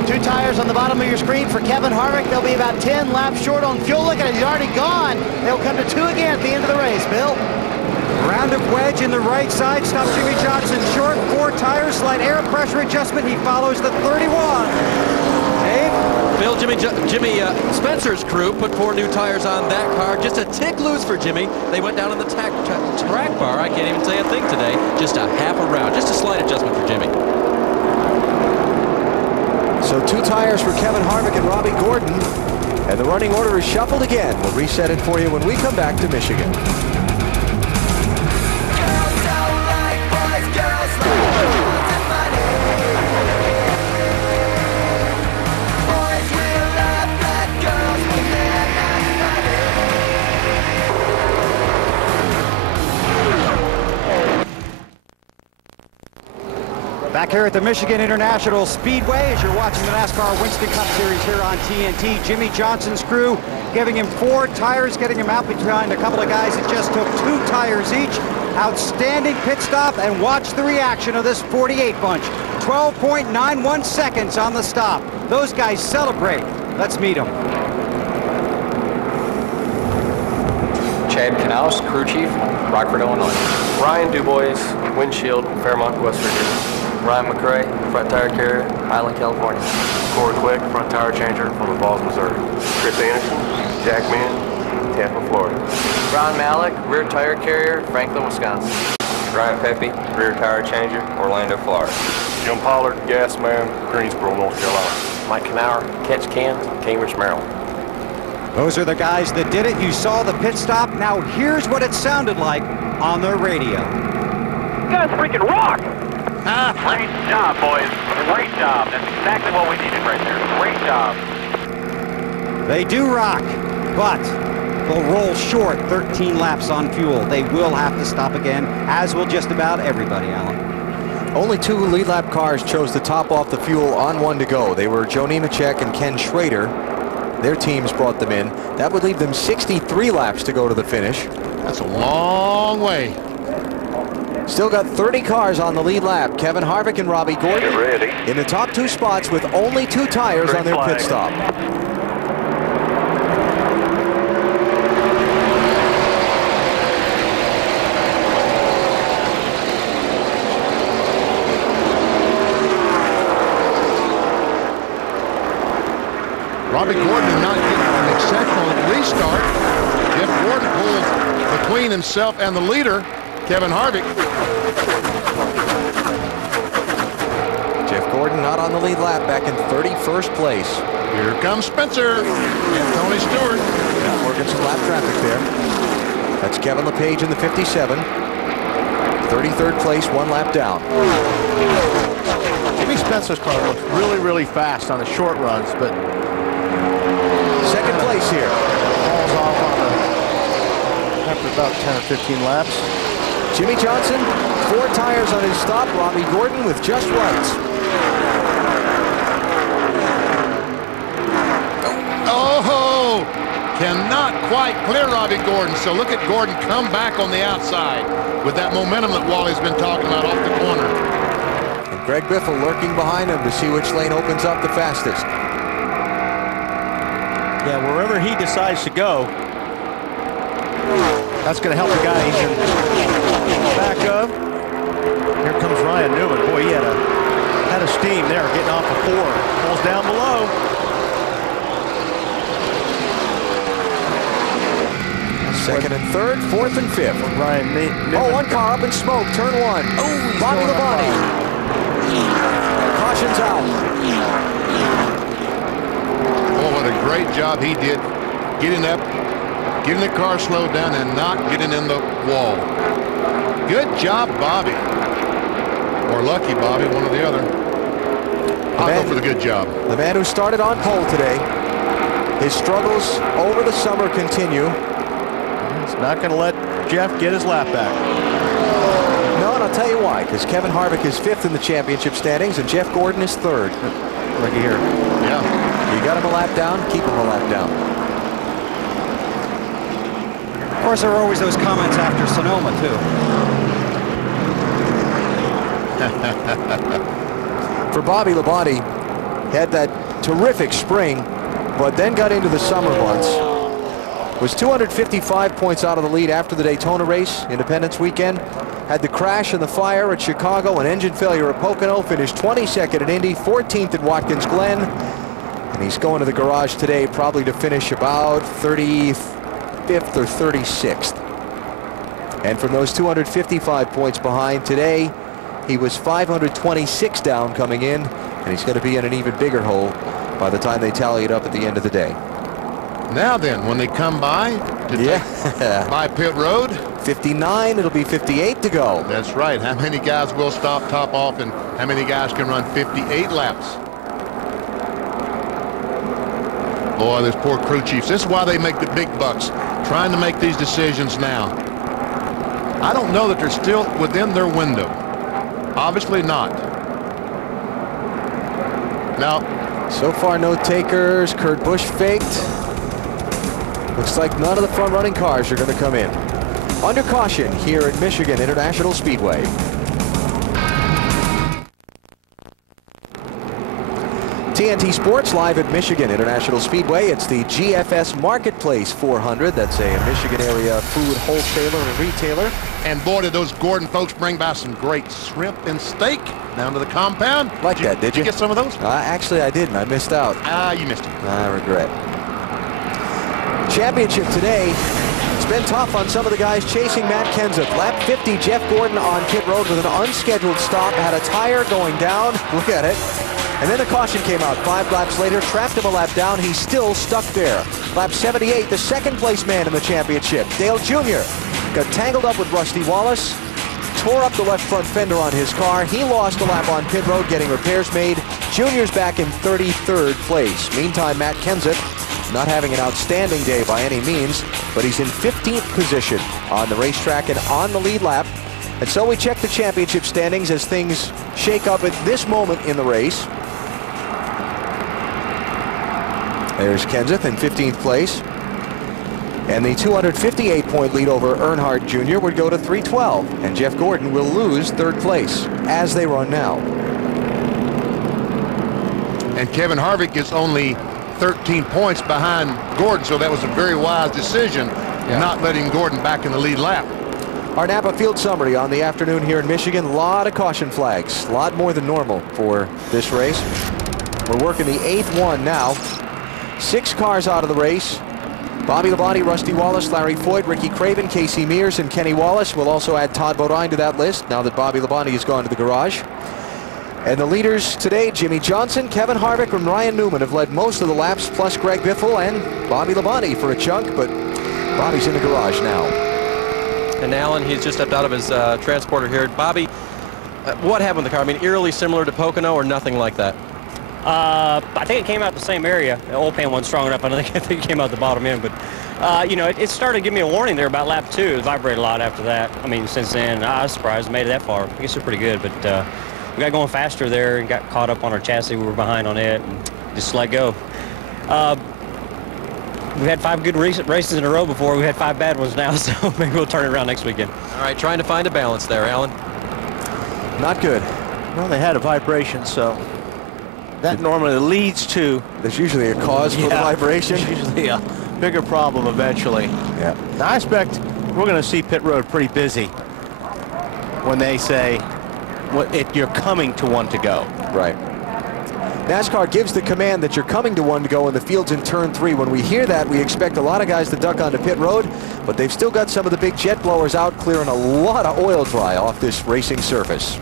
2 tires on the bottom of your screen for Kevin Harvick. They'll be about 10 laps short on fuel. Look at it, he's already gone. They'll come to 2 again at the end of the race, Bill. Rounded wedge in the right side, stops Jimmy Johnson short. 4 tires, slight air pressure adjustment. He follows the 31. Dave? Bill, Jimmy Spencer's crew put 4 new tires on that car. Just a tick loose for Jimmy. They went down on the track bar. I can't even say a thing today. Just a half a round. Just a slight adjustment for Jimmy. So 2 tires for Kevin Harvick and Robbie Gordon. And the running order is shuffled again. We'll reset it for you when we come back to Michigan. Back here at the Michigan International Speedway as you're watching the NASCAR Winston Cup Series here on TNT. Jimmy Johnson's crew giving him 4 tires, getting him out behind a couple of guys that just took 2 tires each. Outstanding pit stop, and watch the reaction of this 48 bunch. 12.91 seconds on the stop. Those guys celebrate. Let's meet them. Chad Canals, crew chief, Rockford, Illinois. Ryan Dubois, windshield, Fairmont, West Virginia. Ryan McRae, front tire carrier, Highland, California. Corey Quick, front tire changer from Falls, Missouri. Chris Anderson, Jack Man, Tampa, Florida. Ron Malik, rear tire carrier, Franklin, Wisconsin. Ryan Pepe, rear tire changer, Orlando, Florida. Jim Pollard, gas man, Greensboro, North Carolina. Mike Knauer, catch cans, Cambridge, Maryland. Those are the guys that did it. You saw the pit stop. Now here's what it sounded like on the radio. You guys freaking rock! Great job, boys. Great job. That's exactly what we needed right there. Great job. They do rock, but they'll roll short 13 laps on fuel. They will have to stop again, as will just about everybody, Alan. Only 2 lead lap cars chose to top off the fuel on 1 to go. They were Joe Nemechek and Ken Schrader. Their teams brought them in. That would leave them 63 laps to go to the finish. That's a long way. Still got 30 cars on the lead lap. Kevin Harvick and Robbie Gordon in the top 2 spots with only 2 tires on their pit stop. Robbie Gordon did not get an exceptional restart. Jeff Gordon pulled between himself and the leader, Kevin Harvick. Jeff Gordon not on the lead lap, back in 31st place. Here comes Spencer and Tony Stewart. Yeah, working some lap traffic there. That's Kevin LePage in the 57. 33rd place, 1 lap down. Jimmy Spencer's car looks really, really fast on the short runs, but second place here. Falls off on after about 10 or 15 laps. Jimmy Johnson, 4 tires on his stop. Robbie Gordon with just rights. Oh, cannot quite clear Robbie Gordon. So look at Gordon come back on the outside with that momentum that Wally's been talking about off the corner. And Greg Biffle lurking behind him to see which lane opens up the fastest. Yeah, wherever he decides to go, that's going to help the guy he's in back of. Here comes Ryan Newman. Boy, he had a steam there, getting off of 4. Pulls down below. Second and third, 4th and 5th. Ryan Newman. Oh, 1 car up in smoke, turn 1. Oh, Bobby Labonte. Caution's out. Oh, what a great job he did getting up, getting the car slowed down and not getting in the wall. Good job, Bobby. Or lucky Bobby, one or the other. I'll go for the good job. The man who started on pole today. His struggles over the summer continue. He's not going to let Jeff get his lap back. No, and I'll tell you why. Because Kevin Harvick is 5th in the championship standings, and Jeff Gordon is 3rd. Look here. Yeah. You got him a lap down, keep him a lap down. Of course, there were always those comments after Sonoma, too. For Bobby Labonte, had that terrific spring, but then got into the summer months. Was 255 points out of the lead after the Daytona race, Independence weekend. Had the crash and the fire at Chicago, an engine failure at Pocono, finished 22nd at Indy, 14th at Watkins Glen. And he's going to the garage today probably to finish about 35th or 36th. And from those 255 points behind today, he was 526 down coming in, and he's going to be in an even bigger hole by the time they tally it up at the end of the day. Now then, when they come by by pit road, 59, it'll be 58 to go. That's right. How many guys will stop, top off, and how many guys can run 58 laps? Boy, those poor crew chiefs. This is why they make the big bucks, trying to make these decisions now. I don't know that they're still within their window. Obviously not. Now, so far no takers. Kurt Busch faked. Looks like none of the front running cars are going to come in. Under caution here at Michigan International Speedway. TNT Sports live at Michigan International Speedway. It's the GFS Marketplace 400. That's a Michigan area food wholesaler and retailer. And boy, did those Gordon folks bring by some great shrimp and steak down to the compound. Did you get some of those? Actually, I didn't. I missed out. You missed it. I regret. Championship today. It's been tough on some of the guys chasing Matt Kenseth. Lap 50, Jeff Gordon on pit road with an unscheduled stop. Had a tire going down. Look at it. And then the caution came out 5 laps later, trapped him a lap down. He's still stuck there. Lap 78, the second place man in the championship, Dale Jr. got tangled up with Rusty Wallace, tore up the left front fender on his car. He lost a lap on pit road getting repairs made. Junior's back in 33rd place. Meantime, Matt Kenseth not having an outstanding day by any means, but he's in 15th position on the racetrack and on the lead lap. And so we check the championship standings as things shake up at this moment in the race. There's Kenseth in 15th place. And the 258-point lead over Earnhardt Jr. would go to 312. And Jeff Gordon will lose 3rd place as they run now. And Kevin Harvick is only 13 points behind Gordon, so that was a very wise decision, not letting Gordon back in the lead lap. Our Napa field summary on the afternoon here in Michigan. A lot of caution flags, a lot more than normal for this race. We're working the 8th one now. 6 cars out of the race. Bobby Labonte, Rusty Wallace, Larry Foyt, Ricky Craven, Casey Mears, and Kenny Wallace. We'll also add Todd Bodine to that list now that Bobby Labonte has gone to the garage. And the leaders today, Jimmy Johnson, Kevin Harvick, and Ryan Newman have led most of the laps, plus Greg Biffle and Bobby Labonte for a chunk, but Bobby's in the garage now. And Alan, he's just stepped out of his transporter here. Bobby, what happened with the car? I mean, eerily similar to Pocono or nothing like that? I think it came out the same area. The oil pan wasn't strong enough. I think it came out the bottom end. But, you know, it started to give me a warning there about lap 2. It vibrated a lot after that. I mean, since then, I was surprised it made it that far. I guess they're pretty good. But we got going faster there and got caught up on our chassis. We were behind on it and just let go. We've had 5 good races in a row before. We had 5 bad ones now, so maybe we'll turn it around next weekend. All right, trying to find a balance there, Alan. Not good. Well, they had a vibration, so that normally leads to... There's usually a cause for the vibration. There's usually a bigger problem eventually. Yeah. Now, I expect we're going to see pit road pretty busy when they say you're coming to 1 to go. Right. NASCAR gives the command that you're coming to 1 to go in the fields in turn 3. When we hear that, we expect a lot of guys to duck onto pit road, but they've still got some of the big jet blowers out, clearing a lot of oil dry off this racing surface.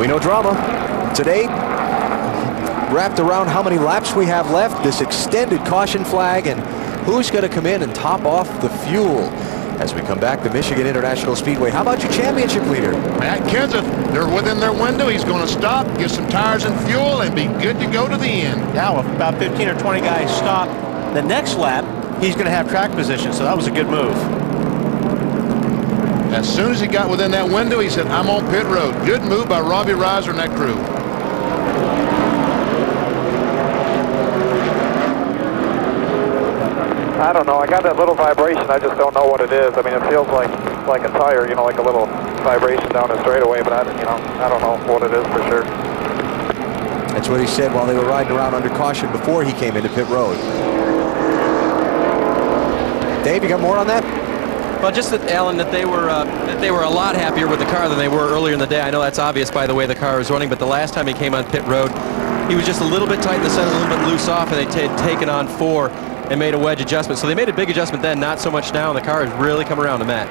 We know drama today wrapped around how many laps we have left, this extended caution flag, and who's going to come in and top off the fuel as we come back to Michigan International Speedway. How about your championship leader? Matt Kenseth, they're within their window. He's going to stop, get some tires and fuel, and be good to go to the end. Now, if about 15 or 20 guys stop the next lap, he's going to have track position, so that was a good move. As soon as he got within that window, he said, I'm on pit road. Good move by Robbie Reiser and that crew. I don't know. I got that little vibration. I just don't know what it is. I mean, it feels like a tire, you know, like a little vibration down the straightaway, but I don't know what it is for sure. That's what he said while they were riding around under caution before he came into pit road. Dave, you got more on that? Well, just that, Alan, that they were a lot happier with the car than they were earlier in the day. I know that's obvious by the way the car was running, but the last time he came on pit road, he was just a little bit tight in the center, a little bit loose off, and they had taken on 4 and made a wedge adjustment. So they made a big adjustment then, not so much now, and the car has really come around to Matt.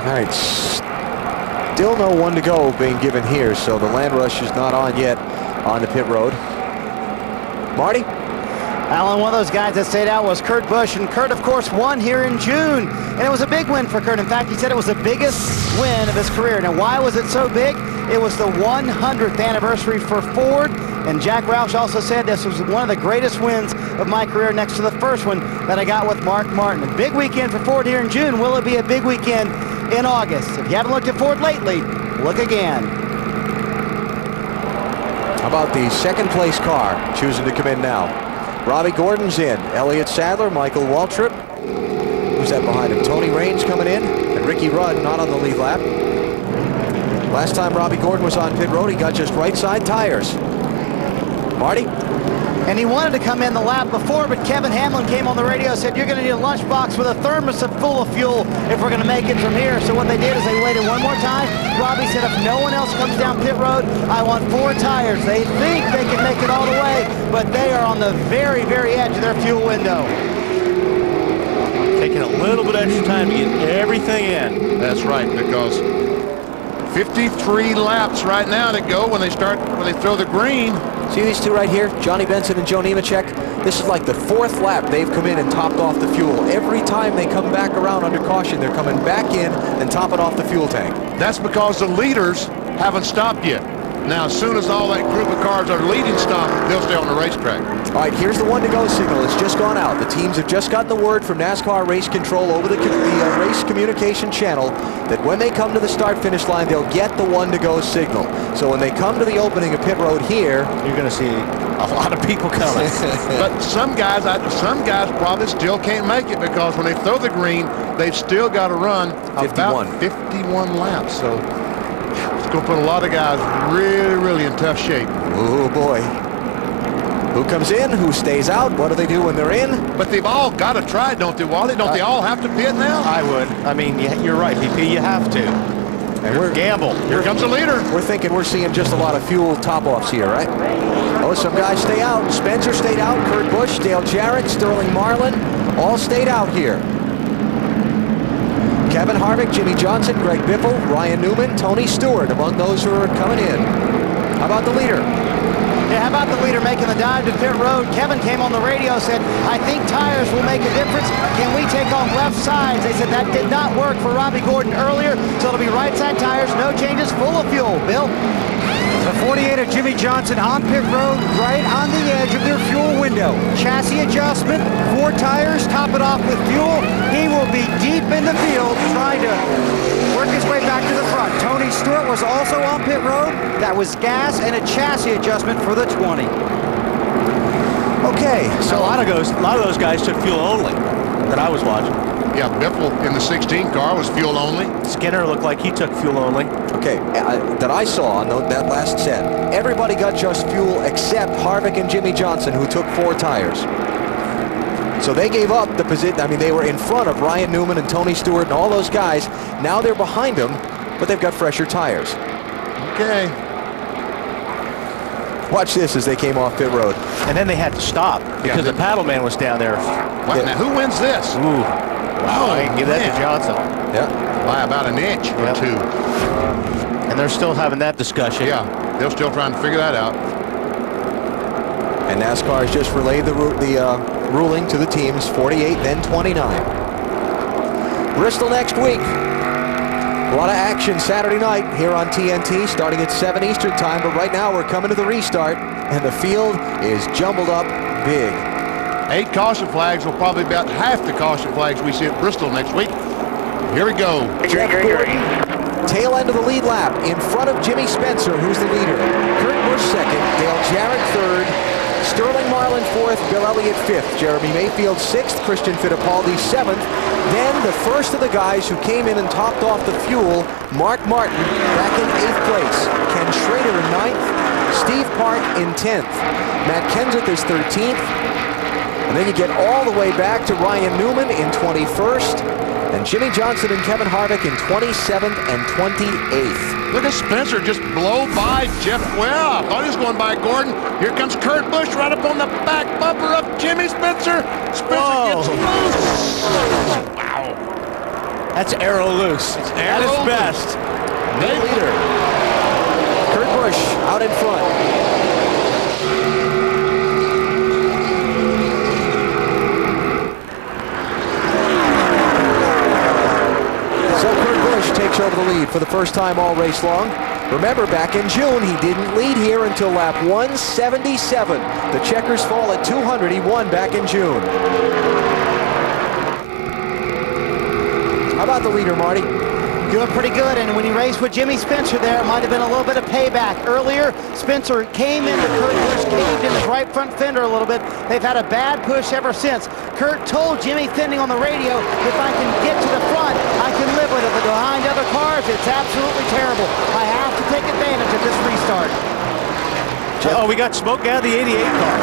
All right, still no 1 to go being given here, so the land rush is not on yet on the pit road. Marty? Alan, one of those guys that stayed out was Kurt Busch, and Kurt, of course, won here in June, and it was a big win for Kurt. In fact, he said it was the biggest win of his career. Now, why was it so big? It was the 100th anniversary for Ford, and Jack Roush also said this was one of the greatest wins of my career next to the first one that I got with Mark Martin. A big weekend for Ford here in June. Will it be a big weekend in August? If you haven't looked at Ford lately, look again. How about the second place car choosing to come in now? Robbie Gordon's in. Elliott Sadler, Michael Waltrip. Who's that behind him? Tony Raines coming in. And Ricky Rudd not on the lead lap. Last time Robbie Gordon was on pit road, he got just right side tires. Marty? And he wanted to come in the lap before, but Kevin Hamlin came on the radio and said, you're going to need a lunchbox with a thermos full of fuel if we're going to make it from here. So what they did is they waited one more time. Robbie said, if no one else comes down pit road, I want 4 tires. They think they can make it all the way, but they are on the very, very edge of their fuel window. Taking a little bit extra time to get everything in. That's right, because 53 laps right now to go when they throw the green. See these two right here, Johnny Benson and Joe Nemechek? This is like the 4th lap they've come in and topped off the fuel. Every time they come back around under caution, they're coming back in and topping off the fuel tank. That's because the leaders haven't stopped yet. Now, as soon as all that group of cars are leading stop, they'll stay on the racetrack. All right, here's the 1 to go signal. It's just gone out. The teams have just gotten the word from NASCAR Race Control over the race communication channel that when they come to the start-finish line, they'll get the 1 to go signal. So when they come to the opening of pit road here, you're going to see a lot of people coming. But some guys probably still can't make it because when they throw the green, they've still got to run 51. About 51 laps. So it's going to put a lot of guys really, really in tough shape. Oh, boy. Who comes in? Who stays out? What do they do when they're in? But they've all got to try, don't they, Wally? Don't they all have to pit now? I would. I mean, you're right, BP. You have to. And we're gamble. Here comes the leader. We're thinking we're seeing just a lot of fuel top-offs here, right? Oh, some guys stay out. Spencer stayed out. Kurt Busch, Dale Jarrett, Sterling Marlin, all stayed out here. Kevin Harvick, Jimmy Johnson, Greg Biffle, Ryan Newman, Tony Stewart among those who are coming in. How about the leader? Yeah, how about the leader making the dive to pit road? Kevin came on the radio, said, I think tires will make a difference. Can we take off left sides? They said that did not work for Robbie Gordon earlier, so it'll be right side tires, no changes, full of fuel. Bill? The 48 of Jimmy Johnson on pit road, right on the edge of their fuel window. Chassis adjustment, 4 tires, top it off with fuel. He will be deep in the field trying to work his way back to the front. Tony Stewart was also on pit road. That was gas and a chassis adjustment for the 20. Okay, so a lot of those guys took fuel only that I was watching. Yeah, Biffle in the 16 car was fuel only. Skinner looked like he took fuel only. Okay, that I saw on that last set, everybody got just fuel except Harvick and Jimmy Johnson, who took 4 tires. So they gave up the position. I mean, they were in front of Ryan Newman and Tony Stewart and all those guys. Now they're behind them, but they've got fresher tires. Okay. Watch this as they came off pit road. And then they had to stop because the paddle man was down there. What, now, who wins this? Ooh. Wow, I can give that to Johnson. Yeah. By about an inch or 2. And they're still having that discussion. Yeah, they're still trying to figure that out. And NASCAR has just relayed the ruling to the teams, 48, then 29. Bristol next week. A lot of action Saturday night here on TNT, starting at 7 Eastern time. But right now we're coming to the restart, and the field is jumbled up big. 8 caution flags will probably be about half the caution flags we see at Bristol next week. Here we go. Jeff Gordon, tail end of the lead lap, in front of Jimmy Spencer, who's the leader. Kurt Busch second, Dale Jarrett third, Sterling Marlin fourth, Bill Elliott fifth, Jeremy Mayfield sixth, Christian Fittipaldi seventh. Then the first of the guys who came in and topped off the fuel, Mark Martin, back in 8th place. Ken Schrader in 9th, Steve Park in 10th. Matt Kenseth is 13th. And then you get all the way back to Ryan Newman in 21st, and Jimmy Johnson and Kevin Harvick in 27th and 28th. Look at Spencer just blow by Jeff. Well, I thought he was going by Gordon. Here comes Kurt Busch right up on the back bumper of Jimmy Spencer. Spencer gets loose. Wow. That's arrow loose. It's at its best. The leader. Kurt Busch out in front. Takes over the lead for the first time all race long. Remember, back in June, he didn't lead here until lap 177. The checkers fall at 200. He won back in June. How about the leader, Marty? Doing pretty good, and when he raced with Jimmy Spencer there, it might have been a little bit of payback. Earlier, Spencer came into Kurt Busch, caved in his right front fender a little bit. They've had a bad push ever since. Kurt told Jimmy Fending on the radio, if I can get to the front, I can live with it, but behind other cars, it's absolutely terrible. I have to take advantage of this restart. Oh, we got smoke out of the 88 car.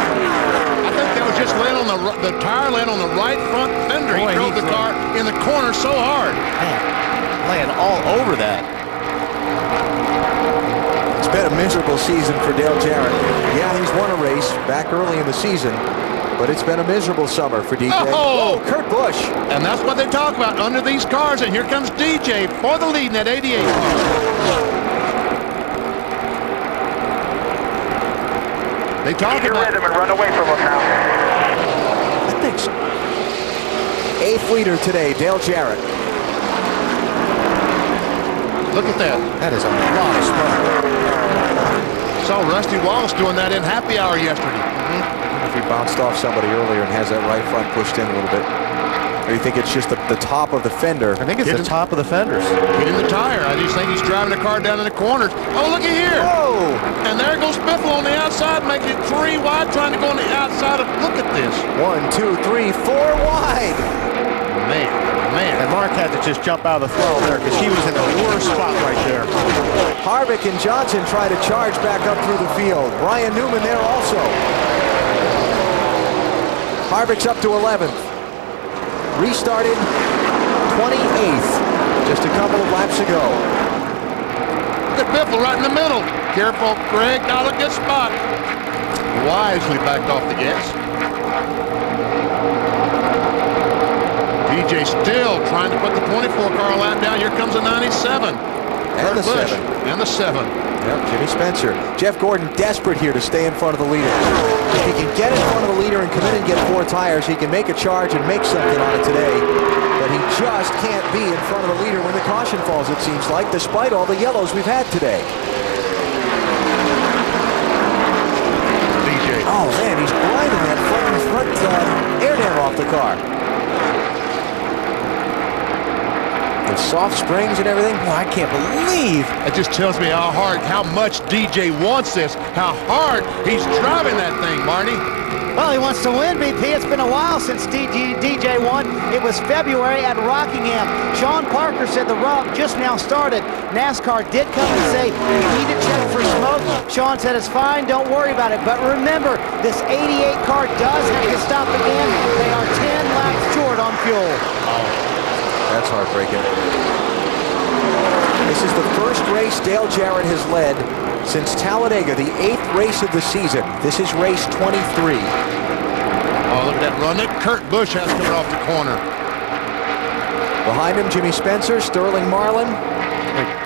I think that was just laying on the tire laying on the right front fender. Boy, he drove the car in the corner so hard. Man. Laying all over that. It's been a miserable season for Dale Jarrett. Yeah, he's won a race back early in the season, but it's been a miserable summer for DJ. Oh, Kurt Busch. And that's what they talk about under these cars. And here comes DJ for the lead in that 88 car. They talk about rhythm and run away from him now. I think so. 8th leader today, Dale Jarrett. Look at that. That is a lot of smoke. Saw Rusty Wallace doing that in happy hour yesterday. If he bounced off somebody earlier and has that right front pushed in a little bit. Or you think it's just the top of the fender? I think it's the top of the fenders. Hitting the tire. I just think he's driving the car down in the corners. Oh, looky here. Whoa. And there goes Biffle on the outside, making it 3 wide, trying to go on the outside of, look at this. 1, 2, 3, 4 wide. Man. And Mark had to just jump out of the throttle there because he was in the worst spot right there. Harvick and Johnson try to charge back up through the field. Ryan Newman there also. Harvick's up to 11th. Restarted 28th just a couple of laps ago. Look at Biffle right in the middle. Careful, Greg, not a good spot. Wisely backed off the gas. DJ still trying to put the 24 car lap down. Here comes a 97. And the 7. And the 7. Yep, Jimmy Spencer. Jeff Gordon desperate here to stay in front of the leader. If he can get in front of the leader and come in and get 4 tires, he can make a charge and make something on it today. But he just can't be in front of the leader when the caution falls, it seems like, despite all the yellows we've had today. DJ. Oh, man, he's grinding that front air dam off the car. With soft springs and everything. Boy, I can't believe. It just tells me how hard, how much DJ wants this, how hard he's driving that thing, Marty. Well, he wants to win, BP. It's been a while since DJ won. It was February at Rockingham. Sean Parker said the rub just now started. NASCAR did come and say, you need to check for smoke. Sean said, it's fine, don't worry about it. But remember, this 88 car does have to stop again. They are 10 laps short on fuel. That's heartbreaking. This is the first race Dale Jarrett has led since Talladega, the 8th race of the season. This is race 23. Oh, look at that run that Kurt Busch has coming off the corner. Behind him, Jimmy Spencer, Sterling Marlin.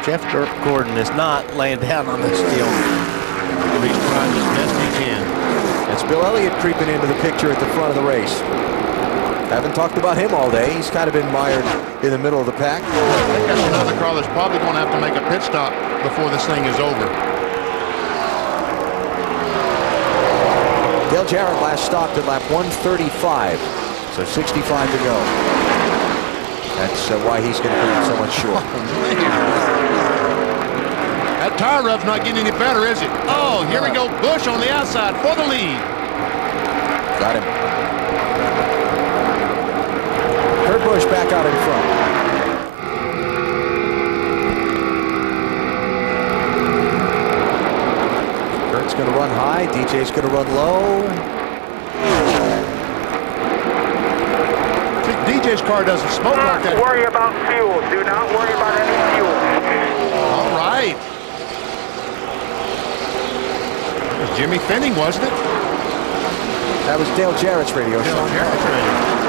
Jeff Gordon is not laying down on this deal. He's trying as best he can. It's Bill Elliott creeping into the picture at the front of the race. Haven't talked about him all day. He's kind of been mired in the middle of the pack. I think that's another car that's probably going to have to make a pit stop before this thing is over. Dale Jarrett last stopped at lap 135, so 65 to go. That's why he's going to come out so much short. That tire rub's not getting any better, is it? Oh, here we go. Busch on the outside for the lead. Got him. Kurt Busch back out in front. Kurt's going to run high. DJ's going to run low. DJ's car doesn't smoke like that. Do not worry about fuel. Do not worry about any fuel. All right. It was Jimmy Finning, wasn't it? That was Dale Jarrett's radio show. Dale Jarrett's radio.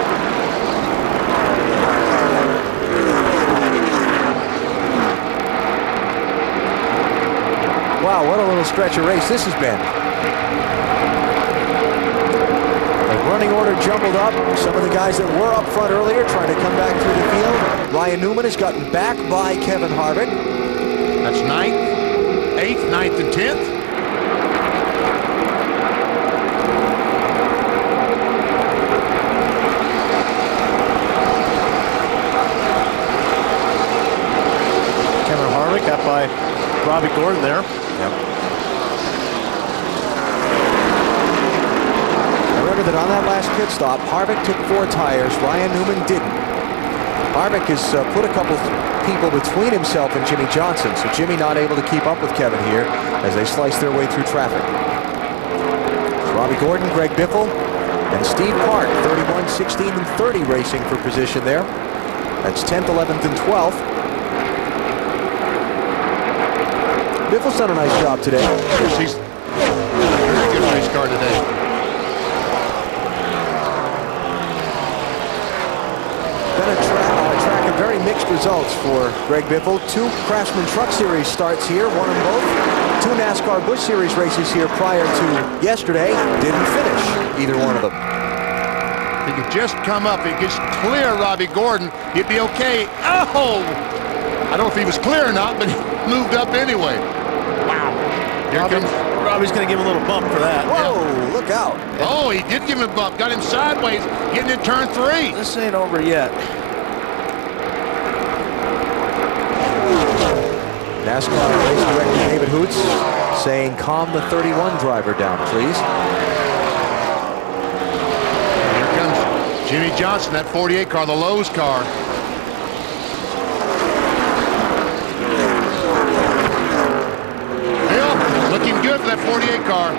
Wow, what a little stretch of race this has been. The running order jumbled up. Some of the guys that were up front earlier trying to come back through the field. Ryan Newman has gotten back by Kevin Harvick. That's 9th, 8th, 9th, and 10th. Kevin Harvick up by Robbie Gordon there. Yep. Remember that on that last pit stop, Harvick took 4 tires. Ryan Newman didn't. Harvick has put a couple people between himself and Jimmy Johnson, so Jimmy not able to keep up with Kevin here as they slice their way through traffic. Robbie Gordon, Greg Biffle, and Steve Park, 31, 16, and 30 racing for position there. That's 10th, 11th, and 12th. Biffle's done a nice job today. He's a very good race car today. Been a track of very mixed results for Greg Biffle. 2 Craftsman Truck Series starts here, won them both. 2 NASCAR Busch Series races here prior to yesterday. Didn't finish either one of them. He could just come up. He gets clear Robbie Gordon. He'd be okay. Oh! I don't know if he was clear or not, but he moved up anyway. Here Robbie's going to give him a little bump for that. Whoa, yeah. Look out. Oh, he did give him a bump. Got him sideways, getting in turn 3. This ain't over yet. NASCAR race director David Hoots saying, calm the 31 driver down, please. Here comes Jimmy Johnson, that 48 car, the Lowe's car. Looking good for that 48 car.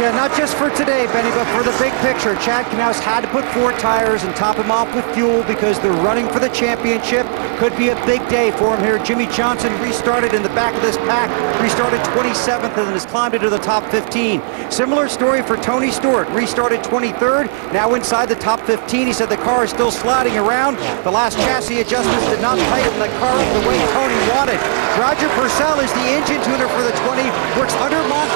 Yeah, not just for today, Benny, but for the big picture. Chad Knaus had to put 4 tires and top him off with fuel because they're running for the championship. Could be a big day for him here. Jimmy Johnson restarted in the back of this pack, restarted 27th and has climbed into the top 15. Similar story for Tony Stewart, restarted 23rd, now inside the top 15. He said the car is still sliding around. The last chassis adjustments did not tighten the car the way Tony wanted. Roger Purcell is the engine tuner for the 20, works under Mark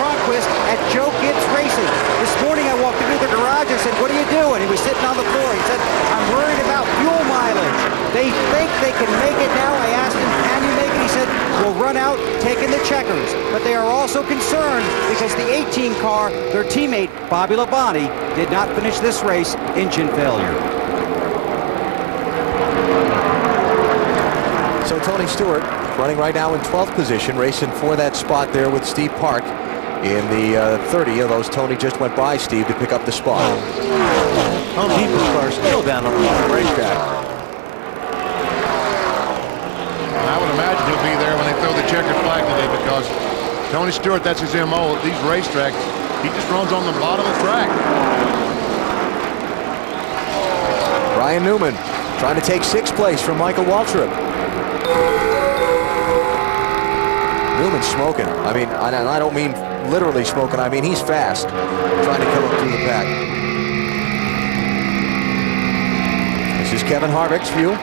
Cronquist at Joe Gibbs Racing. This morning I walked into the garage, I said, what are you doing? He was sitting on the floor. He said, I'm worried about fuel mileage. They think they can make it now. I asked him, can you make it? He said, we'll run out taking the checkers. But they are also concerned because the 18 car, their teammate, Bobby Labonte, did not finish this race, engine failure. So Tony Stewart running right now in 12th position, racing for that spot there with Steve Park in the 30, although Tony just went by Steve to pick up the spot. Home Depot's car still down on the racetrack. I would imagine he'll be there when they throw the checkered flag today because Tony Stewart, that's his MO at these racetracks. He just runs on the bottom of the track. Ryan Newman trying to take 6th place from Michael Waltrip. Newman's smoking. I mean, I don't mean literally smoking. I mean, he's fast, trying to come up through the pack. This is Kevin Harvick's view.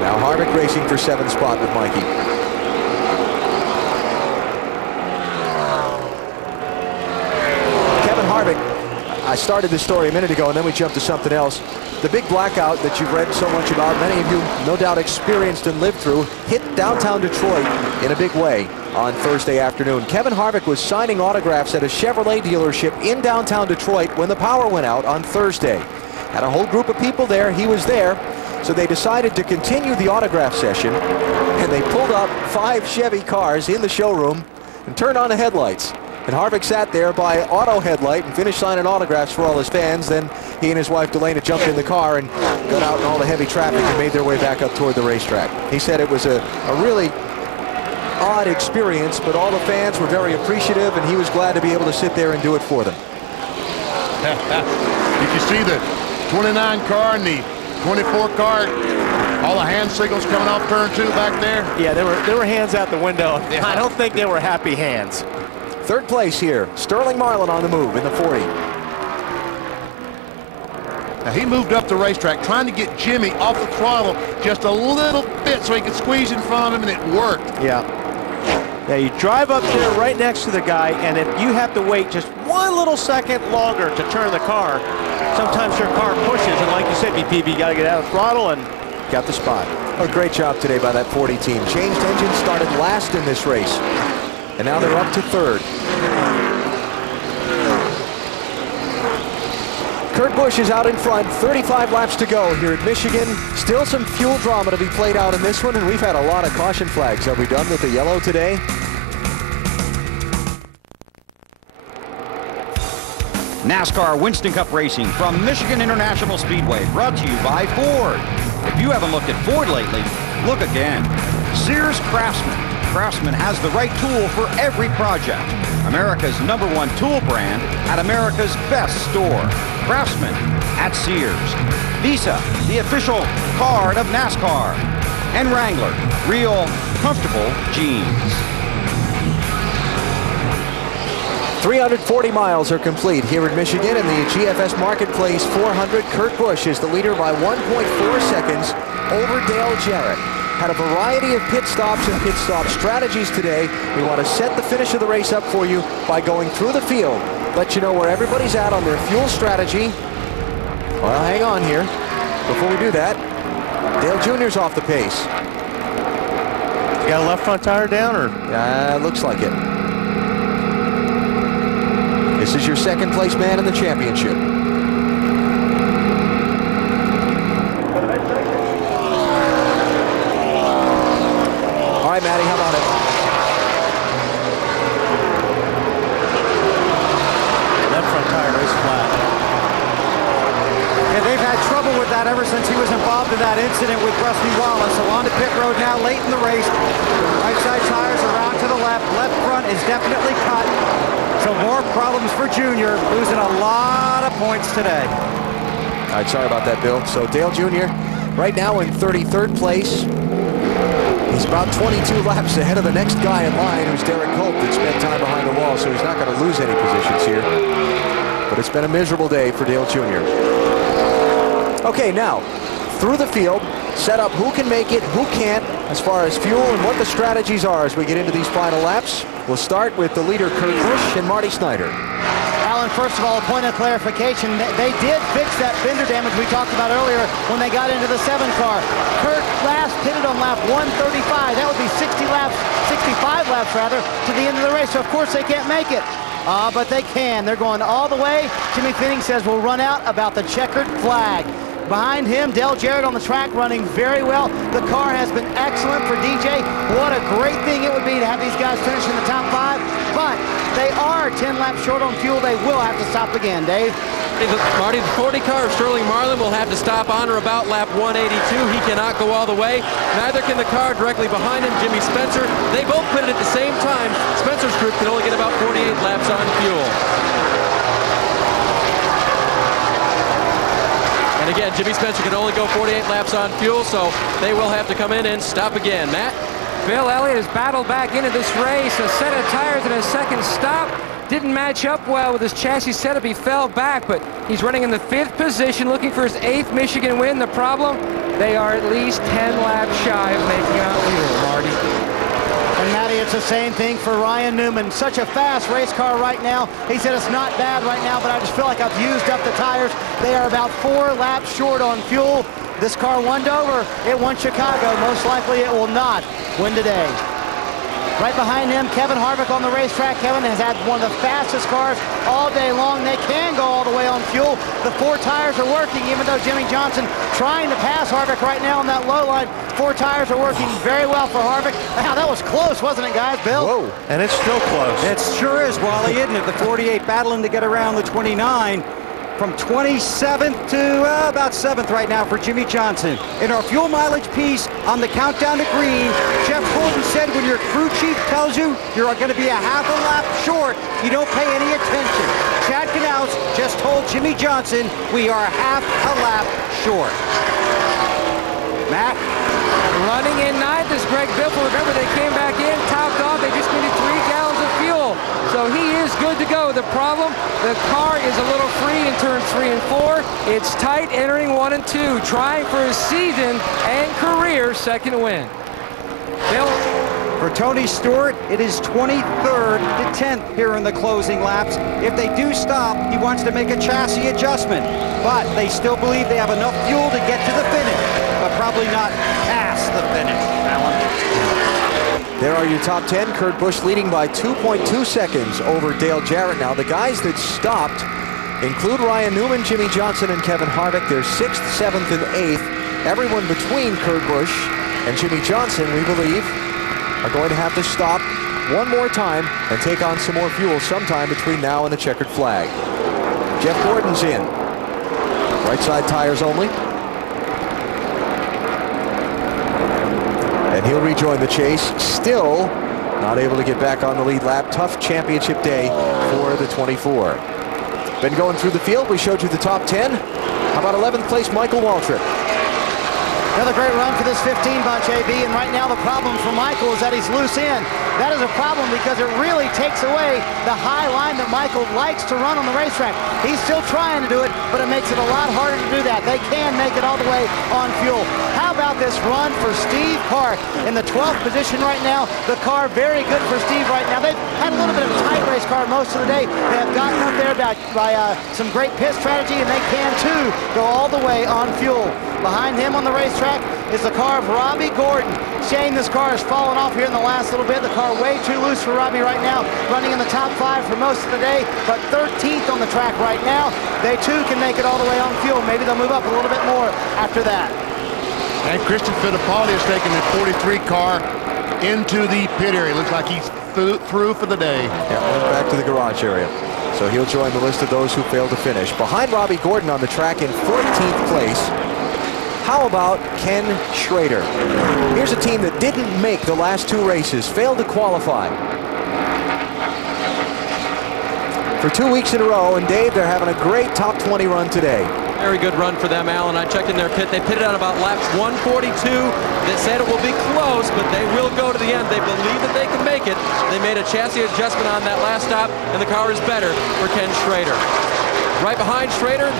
Now Harvick racing for 7th spot with Mikey. Kevin Harvick, I started this story a minute ago, and then we jumped to something else. The big blackout that you've read so much about, many of you no doubt experienced and lived through, hit downtown Detroit in a big way on Thursday afternoon. Kevin Harvick was signing autographs at a Chevrolet dealership in downtown Detroit when the power went out on Thursday. Had a whole group of people there. He was there. So they decided to continue the autograph session, and they pulled up 5 Chevy cars in the showroom and turned on the headlights. And Harvick sat there by auto headlight and finished signing autographs for all his fans. Then he and his wife Delana jumped in the car and got out in all the heavy traffic and made their way back up toward the racetrack. He said it was a really odd experience, but all the fans were very appreciative, and he was glad to be able to sit there and do it for them. Did you see the 29 car and the 24 car? All the hand signals coming off turn 2 back there? Yeah, there were hands out the window. Yeah. I don't think they were happy hands. 3rd place here, Sterling Marlin on the move in the 40. Now he moved up the racetrack trying to get Jimmy off the throttle just a little bit so he could squeeze in front of him, and it worked. Yeah. Yeah, you drive up there right next to the guy, and if you have to wait just 1 little second longer to turn the car, sometimes your car pushes, and like you said, BPB, you got to get out of the throttle and got the spot. A great job today by that 40 team. Changed engine, started last in this race, and now they're up to 3rd. Kurt Busch is out in front, 35 laps to go here at Michigan. Still some fuel drama to be played out in this one, and we've had a lot of caution flags. Are we done with the yellow today? NASCAR Winston Cup Racing from Michigan International Speedway, brought to you by Ford. If you haven't looked at Ford lately, look again. Sears Craftsman. Craftsman has the right tool for every project. America's #1 tool brand at America's best store. Craftsman at Sears. Visa, the official card of NASCAR. And Wrangler, real comfortable jeans. 340 miles are complete here in Michigan in the GFS Marketplace 400. Kurt Busch is the leader by 1.4 seconds over Dale Jarrett. Had a variety of pit stops and pit stop strategies today. We want to set the finish of the race up for you by going through the field. Let you know where everybody's at on their fuel strategy. Well, hang on here. Before we do that, Dale Jr.'s off the pace. You got a left front tire down, or? Looks like it. This is your 2nd place man in the championship. All right, Matty, how about it? Left front tire is flat. Yeah, they've had trouble with that ever since he was involved in that incident with Rusty Wallace. So on to pit road now, late in the race. Right side tires around to to the left. Left front is definitely cut. So more problems for Junior, losing a lot of points today. All right, sorry about that, Bill. So Dale Jr. right now in 33rd place. He's about 22 laps ahead of the next guy in line, who's Derek Cope, that spent time behind the wall, so he's not going to lose any positions here. But it's been a miserable day for Dale Jr. Okay, now, through the field, set up who can make it, who can't, as far as fuel and what the strategies are as we get into these final laps. We'll start with the leader, Kurt Busch, and Marty Snyder. Alan, first of all, a point of clarification. They did fix that fender damage we talked about earlier when they got into the 7 car. Kurt last pitted on lap 135. That would be 65 laps rather, to the end of the race. So of course they can't make it. But they can. They're going all the way. Jimmy Finning says we'll run out about the checkered flag. Behind him, Dale Jarrett on the track running very well. The car has been excellent for DJ. What a great thing it would be to have these guys finish in the top 5. But they are 10 laps short on fuel. They will have to stop again, Dave. Marty, the 40 car of Sterling Marlin will have to stop on or about lap 182. He cannot go all the way. Neither can the car directly behind him, Jimmy Spencer. They both pitted at the same time. Spencer's group can only get about 48 laps on fuel. And again, Jimmy Spencer can only go 48 laps on fuel, so they will have to come in and stop again. Matt? Bill Elliott has battled back into this race. A set of tires and a second stop didn't match up well with his chassis setup. He fell back, but he's running in the 5th position, looking for his 8th Michigan win. The problem, they are at least 10 laps shy of making out fuel, Marty. And Matty, it's the same thing for Ryan Newman. Such a fast race car right now. He said it's not bad right now, but I just feel like I've used up the tires. They are about 4 laps short on fuel. This car won Dover. It won Chicago. Most likely it will not win today. Right behind him, Kevin Harvick on the racetrack. Kevin has had one of the fastest cars all day long. They can go all the way on fuel. The 4 tires are working, even though Jimmy Johnson trying to pass Harvick right now on that low line. 4 tires are working very well for Harvick. Wow, that was close, wasn't it, guys? Bill? Whoa. And it's still close. It sure is, Wally, isn't it? The 48 battling to get around the 29. From 27th to about 7th right now for Jimmy Johnson. In our fuel mileage piece on the countdown to green, Jeff Gordon said when your crew chief tells you you're going to be a half a lap short, you don't pay any attention. Chad Knaus just told Jimmy Johnson we are half a lap short. Matt? Running in 9th is Greg Biffle. Remember, they came back in, topped off. They just needed 3 gallons of fuel. So he is good to go. The problem, the car is a little free in turns 3 and 4. It's tight entering 1 and 2, trying for his season and career 2nd win. Bill? For Tony Stewart, it is 23rd to 10th here in the closing laps. If they do stop, he wants to make a chassis adjustment. But they still believe they have enough fuel to get to the finish, but probably not past the finish, Alan. There are your top 10. Kurt Busch leading by 2.2 seconds over Dale Jarrett. Now, the guys that stopped include Ryan Newman, Jimmy Johnson, and Kevin Harvick. They're 6th, 7th, and 8th. Everyone between Kurt Busch and Jimmy Johnson, we believe, are going to have to stop one more time and take on some more fuel sometime between now and the checkered flag. Jeff Gordon's in. Right side tires only. And he'll rejoin the chase. Still not able to get back on the lead lap. Tough championship day for the 24. Been going through the field. We showed you the top 10. How about 11th place Michael Waltrip? Another great run for this 15 bunch, AB, and right now the problem for Michael is that he's loose in. That is a problem because it really takes away the high line that Michael likes to run on the racetrack. He's still trying to do it, but it makes it a lot harder to do that. They can make it all the way on fuel. How about this run for Steve Park in the 12th position right now? The car very good for Steve right now. They've had a little bit of a tight race car most of the day. They have gotten up there by some great pit strategy, and they can too go all the way on fuel. Behind him on the racetrack is the car of Robbie Gordon. Shame this car has fallen off here in the last little bit. The car way too loose for Robbie right now, running in the top 5 for most of the day, but 13th on the track right now. They too can make it all the way on fuel. Maybe they'll move up a little bit more after that. And Christian Fittipaldi is taking the 43 car into the pit area. Looks like he's through for the day. Yeah, back to the garage area. So he'll join the list of those who failed to finish. Behind Robbie Gordon on the track in 14th place How about Ken Schrader? Here's a team that didn't make the last 2 races, failed to qualify. For 2 weeks in a row, and Dave, they're having a great top 20 run today. Very good run for them, Alan. I checked in their pit. They pitted out about lap 142. They said it will be close, but they will go to the end. They believe that they can make it. They made a chassis adjustment on that last stop, and the car is better for Ken Schrader. Right behind Schrader,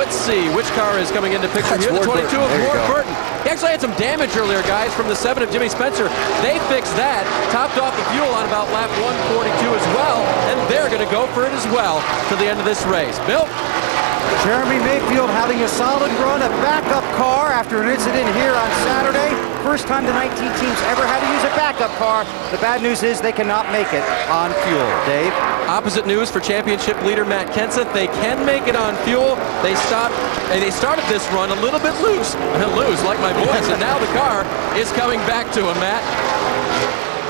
let's see, which car is coming into picture here? The 22 of Ward Burton. He actually had some damage earlier, guys, from the 7 of Jimmy Spencer. They fixed that, topped off the fuel on about lap 142 as well, and they're going to go for it as well to the end of this race. Bill? Jeremy Mayfield having a solid run, a backup car after an incident here on Saturday. First time the 19 teams ever had to use a backup car. The bad news is they cannot make it on fuel. Dave? Opposite news for championship leader Matt Kenseth. They can make it on fuel. They started this run a little bit loose, like my voice, and now the car is coming back to him, Matt.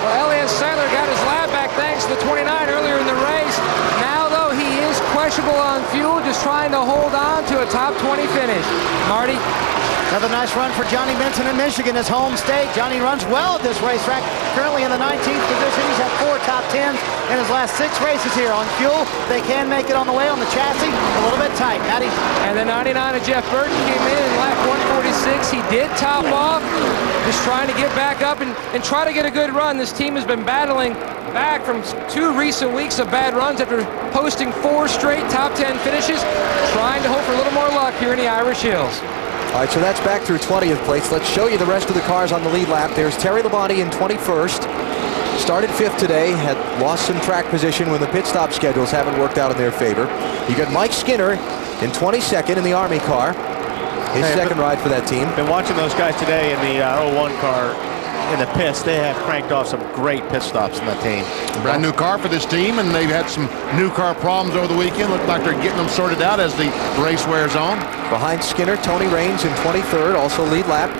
Well, Elliott Sadler got his lap back thanks to the 29 earlier in the race. Now, though, he is questionable on fuel, just trying to hold on to a top 20 finish. Marty? Another nice run for Johnny Benson in Michigan, his home state. Johnny runs well at this racetrack, currently in the 19th position. He's had 4 top 10s in his last 6 races here on fuel. They can make it on the way on the chassis, a little bit tight. Matty? And the 99 of Jeff Burton came in lap 146. He did top off, just trying to get back up and try to get a good run. This team has been battling back from 2 recent weeks of bad runs after posting 4 straight top 10 finishes, trying to hope for a little more luck here in the Irish Hills. All right, so that's back through 20th place. Let's show you the rest of the cars on the lead lap. There's Terry Labonte in 21st. Started 5th today, had lost some track position when the pit stop schedules haven't worked out in their favor. You got Mike Skinner in 22nd in the Army car. His second ride for that team. Been watching those guys today in the 01 car in the pits. They have cranked off some great pit stops in that team. Brand new car for this team, and they've had some new car problems over the weekend. Look like they're getting them sorted out as the race wears on. Behind Skinner, Tony Raines in 23rd, also lead lap.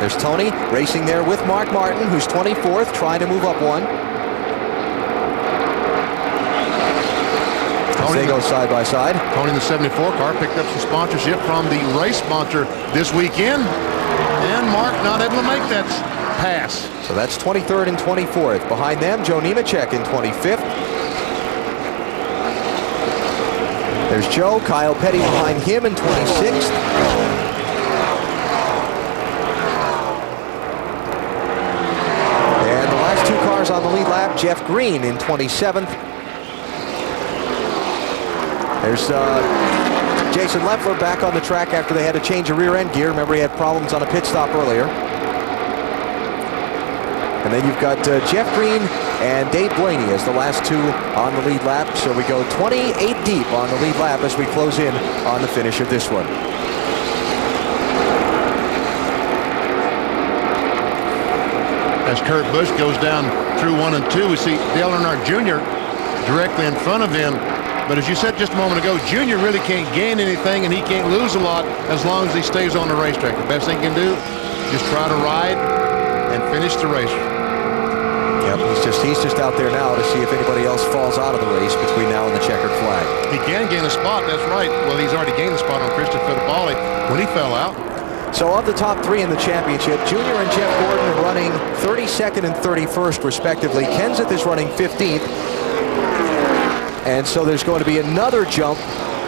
There's Tony racing there with Mark Martin, who's 24th, trying to move up 1. They go side by side. Tony in the 74 car picked up some sponsorship from the race sponsor this weekend, and Mark not able to make that pass. So that's 23rd and 24th. Behind them, Joe Nemechek in 25th. There's Joe, Kyle Petty behind him in 26th. And the last 2 cars on the lead lap, Jeff Green in 27th. There's Jason Leffler back on the track after they had to change a rear end gear. Remember, he had problems on a pit stop earlier. And then you've got Jeff Green and Dave Blaney as the last 2 on the lead lap. So we go 28 deep on the lead lap as we close in on the finish of this one. As Kurt Busch goes down through 1 and 2, we see Dale Earnhardt Jr. directly in front of him. But as you said just a moment ago, Junior really can't gain anything, and he can't lose a lot as long as he stays on the racetrack. The best thing he can do, just try to ride and finish the race. Yep, he's just out there now to see if anybody else falls out of the race between now and the checkered flag. He can gain a spot, that's right. Well, he's already gained a spot on Christopher Fittipaldi when he fell out. So of the top 3 in the championship, Junior and Jeff Gordon are running 32nd and 31st, respectively. Kenseth is running 15th. And so there's going to be another jump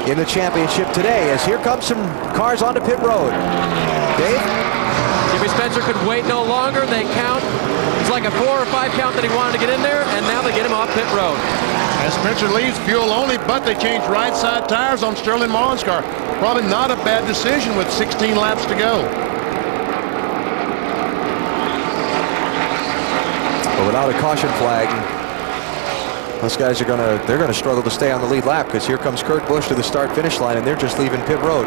in the championship today, as here comes some cars onto pit road. Dave? Jimmy Spencer could wait no longer. They count. It's like a 4 or 5 count that he wanted to get in there, and now they get him off pit road. As Spencer leaves, fuel only, but they changed right side tires on Sterling Marlin's car. Probably not a bad decision with 16 laps to go. But without a caution flag, those guys are they're gonna struggle to stay on the lead lap, because here comes Kurt Busch to the start-finish line, and they're just leaving pit road.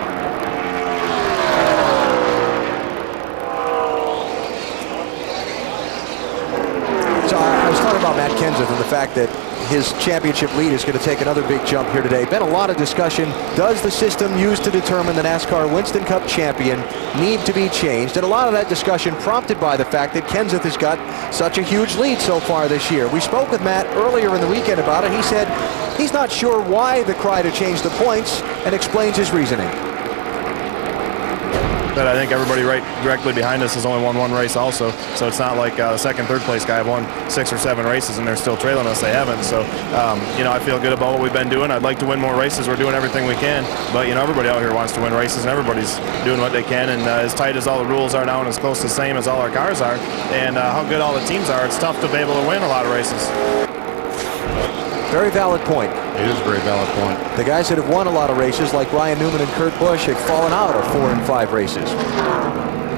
So I was talking about Matt Kenseth and the fact that his championship lead is going to take another big jump here today. Been a lot of discussion. Does the system used to determine the NASCAR Winston Cup champion need to be changed? And a lot of that discussion prompted by the fact that Kenseth has got such a huge lead so far this year. We spoke with Matt earlier in the weekend about it. He said he's not sure why the cry to change the points, and explains his reasoning. that I think everybody right directly behind us has only won one race also. So it's not like the second, third place guy have won 6 or 7 races and they're still trailing us. They haven't. So, you know, I feel good about what we've been doing. I'd like to win more races. We're doing everything we can. But, you know, everybody out here wants to win races and everybody's doing what they can. And as tight as all the rules are now and as close to the same as all our cars are and how good all the teams are, it's tough to be able to win a lot of races. Very valid point. It is a very valid point. The guys that have won a lot of races, like Ryan Newman and Kurt Busch, have fallen out of 4 and 5 races.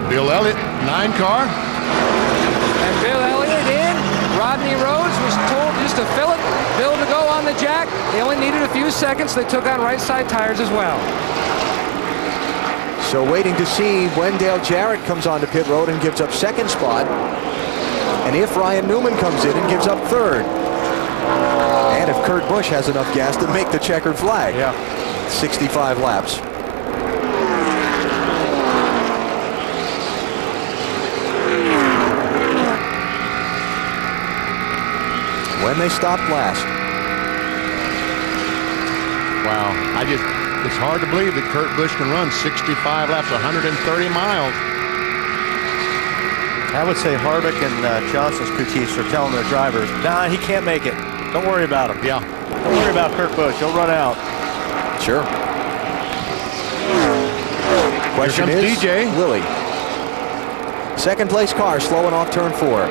Bill Elliott, 9 car. And Bill Elliott in. Rodney Rhodes was told just to fill it, Bill to go on the jack. They only needed a few seconds. They took on right side tires as well. So waiting to see when Dale Jarrett comes onto pit road and gives up 2nd spot. And if Ryan Newman comes in and gives up 3rd. And if Kurt Busch has enough gas to make the checkered flag. Yeah. 65 laps. When they stopped last. Wow. It's hard to believe that Kurt Busch can run 65 laps, 130 miles. I would say Harvick and Johnson's crew chiefs are telling their drivers, nah, he can't make it. Don't worry about him. Yeah. Don't worry about Kurt Busch. He'll run out. Sure. Question is, DJ Lilly. 2nd place car slowing off turn 4.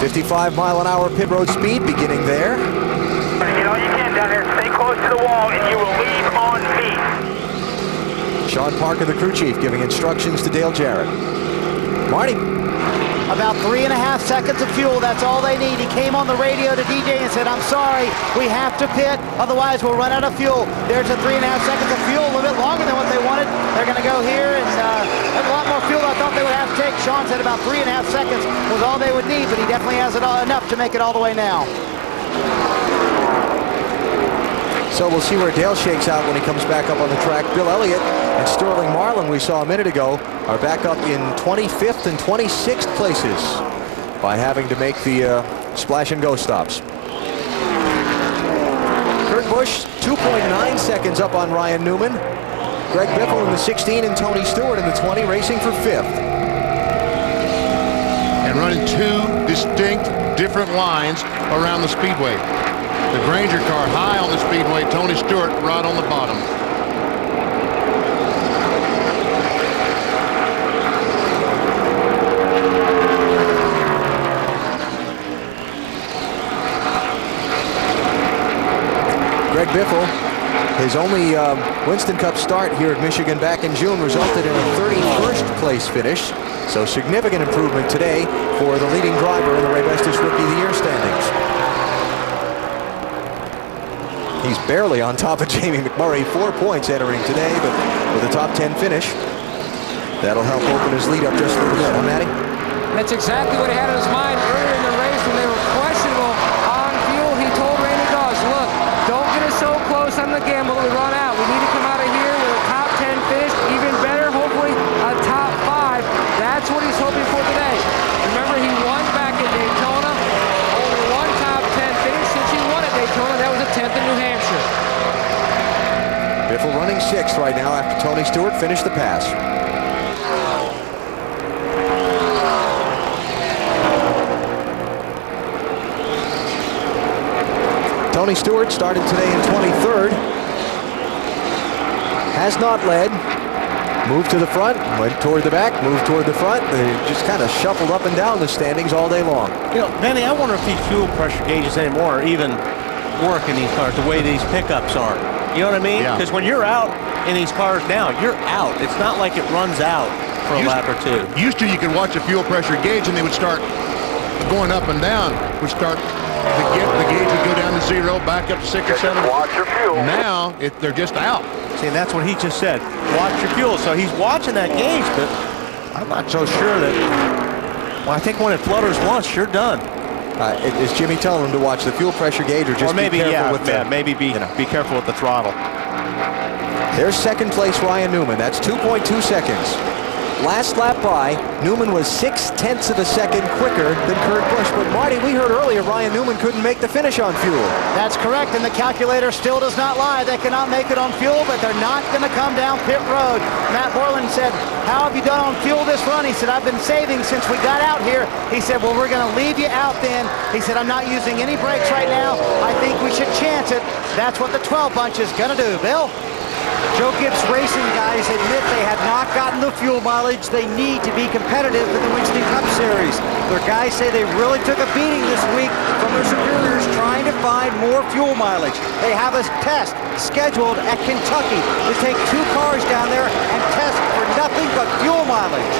55-mile-an-hour pit road speed beginning there. Get all you can down there. Stay close to the wall, and you will leave on me. Sean Parker, the crew chief, giving instructions to Dale Jarrett. Marty. About 3.5 seconds of fuel, that's all they need. He came on the radio to DJ and said, I'm sorry, we have to pit, otherwise we'll run out of fuel. There's a 3.5 seconds of fuel, a little bit longer than what they wanted. They're gonna go here and have a lot more fuel I thought they would have to take. Sean said about 3.5 seconds was all they would need, but he definitely has it all enough to make it all the way now. So we'll see where Dale shakes out when he comes back up on the track. Bill Elliott and Sterling Marlin, we saw a minute ago, are back up in 25th and 26th places by having to make the splash and go stops. Kurt Busch, 2.9 seconds up on Ryan Newman. Greg Biffle in the 16 and Tony Stewart in the 20, racing for 5th. And running 2 distinct different lines around the speedway. The Granger car high on the speedway, Tony Stewart right on the bottom. Greg Biffle, his only Winston Cup start here at Michigan back in June resulted in a 31st place finish. So significant improvement today for the leading driver in the Ray Bestis Rookie of the Year standings. He's barely on top of Jamie McMurray, 4 points entering today, but with a top 10 finish, that'll help open his lead up just a little bit, huh, Matty? That's exactly what he had in his mind earlier in the race when they were questionable on fuel. He told Randy Goss, look, don't get us so close on the gamble that we run out. We need to come out of here with a top 10 finish, even better, hopefully a top 5. That's what he's hoping for today. Remember, he won back in Daytona. Only one top 10 finish since he won at Daytona. That was a 10th in New Hampshire. Biffle running 6th right now after Tony Stewart finished the pass. Tony Stewart started today in 23rd. Has not led. Moved to the front, went toward the back, moved toward the front. They just kind of shuffled up and down the standings all day long. You know, Manny, I wonder if these fuel pressure gauges anymore even work in these cars the way these pickups are. You know what I mean? Because when you're out in these cars now, you're out. It's not like it runs out for a lap or 2. Used to, you could watch a fuel pressure gauge and they would start going up and down. Would start, the gauge would go down to 0, back up to 6 or 7. Watch your fuel. Now, they're just out. See, and that's what he just said. Watch your fuel. So he's watching that gauge, but I'm not so sure that, well, I think when it flutters once, you're done. Is Jimmy telling him to watch the fuel pressure gauge or just maybe, be careful with the, maybe be careful with the throttle. There's 2nd place Ryan Newman. That's 2.2 seconds. Last lap by, Newman was 0.6 of a second quicker than Kurt Busch. But Marty, we heard earlier Ryan Newman couldn't make the finish on fuel. That's correct, and the calculator still does not lie. They cannot make it on fuel, but they're not going to come down pit road. Matt Borland said, how have you done on fuel this run? He said, I've been saving since we got out here. He said, well, we're going to leave you out then. He said, I'm not using any brakes right now. I think we should chance it. That's what the 12 bunch is going to do. Bill? Joe Gibbs Racing guys admit they have not gotten the fuel mileage they need to be competitive in the Winston Cup Series. Their guys say they really took a beating this week from their superiors trying to find more fuel mileage. They have a test scheduled at Kentucky to take 2 cars down there and test for nothing but fuel mileage.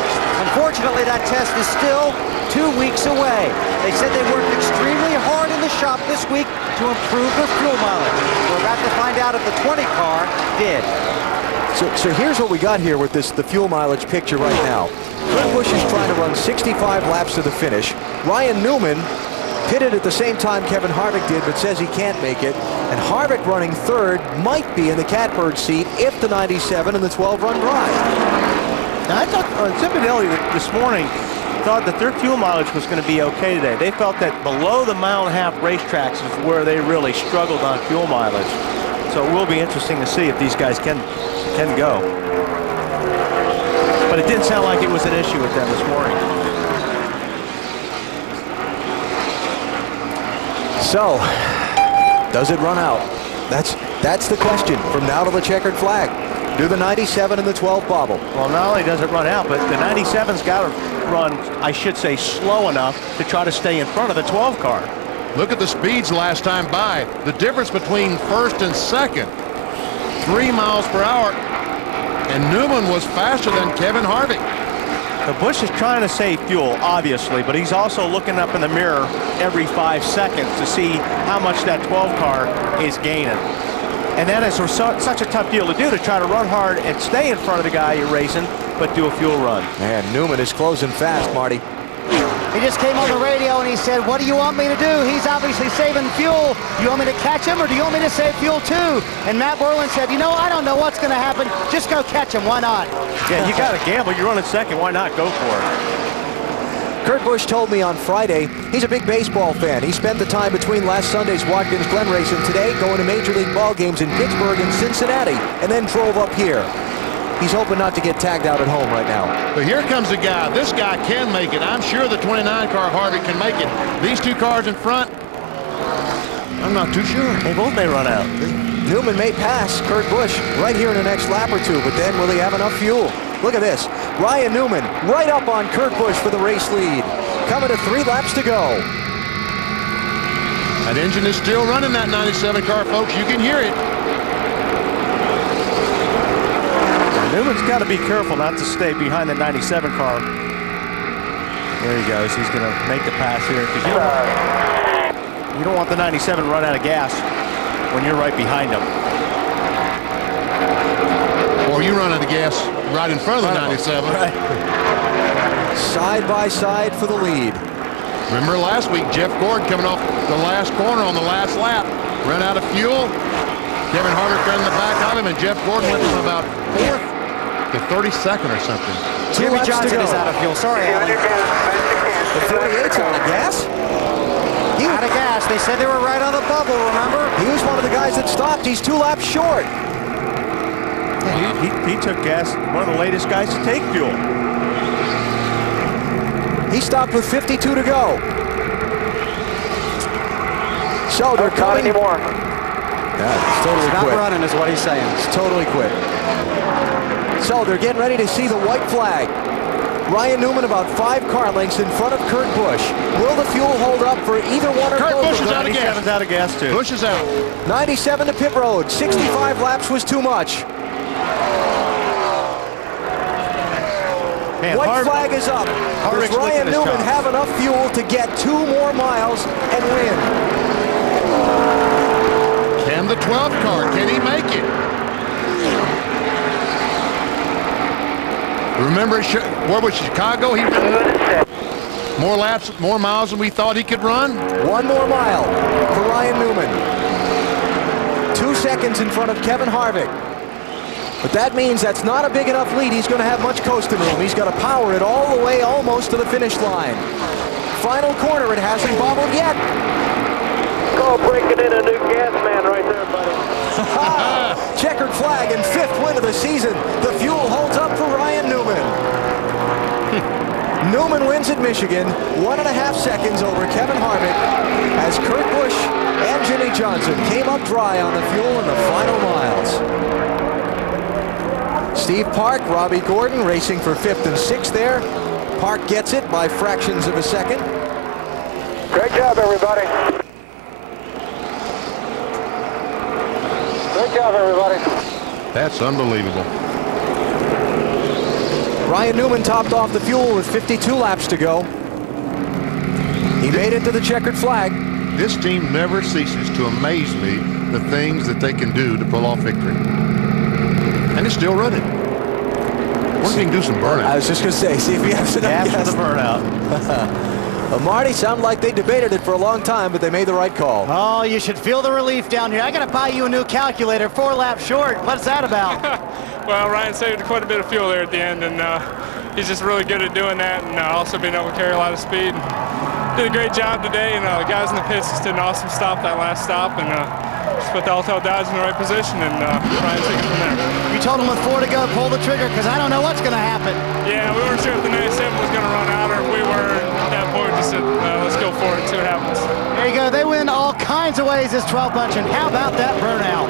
Unfortunately, that test is still 2 weeks away. They said they worked extremely hard in the shop this week to improve their fuel mileage. We're about to find out if the 20 car did. So here's what we got here with the fuel mileage picture right now. Kurt Busch is trying to run 65 laps to the finish. Ryan Newman pitted at the same time Kevin Harvick did, but says he can't make it. And Harvick running third might be in the catbird seat if the 97 and the 12 run dry. Now, I thought Zipadelli this morning thought that their fuel mileage was going to be okay today. They felt that below the mile-and-a-half racetracks is where they really struggled on fuel mileage. So it will be interesting to see if these guys can go. But it didn't sound like it was an issue with them this morning. So, does it run out? That's the question from now to the checkered flag. Do the 97 and the 12 bobble? Well, not only does it run out, but the 97's got to run, I should say, slow enough to try to stay in front of the 12 car. Look at the speeds last time by. The difference between first and second, 3 miles per hour. And Newman was faster than Kevin Harvick. The Busch is trying to save fuel, obviously, but he's also looking up in the mirror every 5 seconds to see how much that 12 car is gaining. And that is such a tough deal to do, to try to run hard and stay in front of the guy you're racing, but do a fuel run. Man, Newman is closing fast, Marty. He just came on the radio and he said, what do you want me to do? He's obviously saving fuel. Do you want me to catch him or do you want me to save fuel too? And Matt Borland said, you know, I don't know what's going to happen. Just go catch him. Why not? Yeah, you got to gamble. You're running second. Why not go for it? Kurt Busch told me on Friday he's a big baseball fan. He spent the time between last Sunday's Watkins Glen race and today going to Major League ball games in Pittsburgh and Cincinnati, and then drove up here. He's hoping not to get tagged out at home right now. But here comes the guy. This guy can make it. I'm sure the 29 car Harvick can make it. These 2 cars in front, I'm not too sure. They both may run out. Newman may pass Kurt Busch right here in the next lap or 2, but then will he have enough fuel? Look at this. Ryan Newman right up on Kurt Busch for the race lead. Coming to 3 laps to go. That engine is still running, that 97 car, folks. You can hear it. Newman's got to be careful not to stay behind the 97 car. There he goes. He's going to make the pass here, because you don't want the 97 to run out of gas when you're right behind him. Or you run out of gas right in front of the 97. Right. Side by side for the lead. Remember last week, Jeff Gordon coming off the last corner on the last lap. Ran out of fuel. Kevin Harvick ran in the back of him, and Jeff Gordon went from about 4th to 32nd or something. Jimmy Johnson is out of fuel. Sorry, Alan. The 48's out of gas? Out of gas. They said they were right on the bubble, remember? He was one of the guys that stopped. He's 2 laps short. He took gas, one of the latest guys to take fuel. He stopped with 52 to go. So they're coming. Not anymore. Yeah, it's totally Not quit. running is what he's saying. It's totally quit. So they're getting ready to see the white flag. Ryan Newman about 5 car lengths in front of Kurt Busch. Will the fuel hold up for either one or both? Kurt Busch is out of gas. 97's out of gas too. Busch is out. 97 to pit road. 65 laps was too much. Man, White flag is up. Does Ryan Newman have enough fuel to get 2 more miles and win? Can the 12 car, can he make it? Remember, where was Chicago? He ran more laps, more miles than we thought he could run. 1 more mile for Ryan Newman. 2 seconds in front of Kevin Harvick. But that means that's not a big enough lead. He's going to have much coasting room. He's got to power it all the way almost to the finish line. Final corner, it hasn't bobbled yet. Go breaking in a new gas man right there, buddy. Checkered flag and 5th win of the season. The fuel holds up for Ryan Newman. Newman wins at Michigan, 1.5 seconds over Kevin Harvick as Kurt Busch and Jimmy Johnson came up dry on the fuel in the final miles. Steve Park, Robbie Gordon racing for 5th and 6th there. Park gets it by fractions of a second. Great job, everybody. Great job, everybody. That's unbelievable. Ryan Newman topped off the fuel with 52 laps to go. He made it to the checkered flag. This team never ceases to amaze me, the things that they can do to pull off victory. And it's still running. What if we can do some burnout? I was just going to say, see if we have some gas for the burnout. Well, Marty, sounded like they debated it for a long time, but they made the right call. Oh, you should feel the relief down here. I got to buy you a new calculator, 4 laps short. What's that about? Well, Ryan saved quite a bit of fuel there at the end, and he's just really good at doing that, and also being able to carry a lot of speed. Did a great job today, and the guys in the pits just did an awesome stop, that last stop, and just put the Alto Dodge in the right position, and Ryan took it from there. You told him with 4 to go, pull the trigger, because I don't know what's going to happen. Yeah, we weren't sure if the 97 was going to run out, or if we were. At that point, just said, let's go for it and see what happens. There you go. They win all kinds of ways this 12 bunch, and how about that burnout?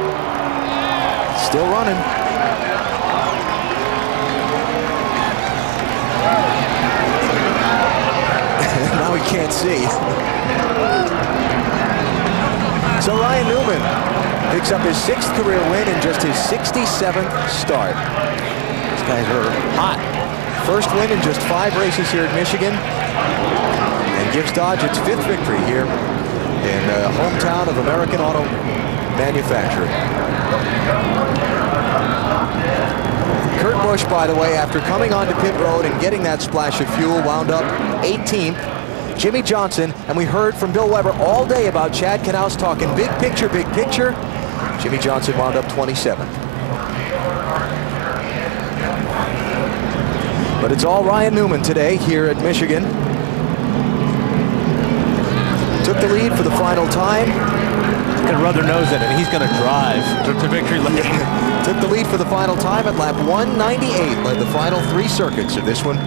Still running. Now we can't see. So Ryan Newman picks up his 6th career win in just his 67th start. These guys are hot. First win in just 5 races here at Michigan, and gives Dodge its 5th victory here in the hometown of American auto manufacturing. Kurt Busch, by the way, after coming onto pit road and getting that splash of fuel, wound up 18th. Jimmy Johnson, and we heard from Bill Weber all day about Chad Knaus talking big picture, big picture. Jimmy Johnson wound up 27th. But it's all Ryan Newman today here at Michigan. Took the lead for the final time. He's going to rub their nose in it, and he's going to drive to victory lane. Took the lead for the final time at lap 198. Led the final 3 circuits of this one.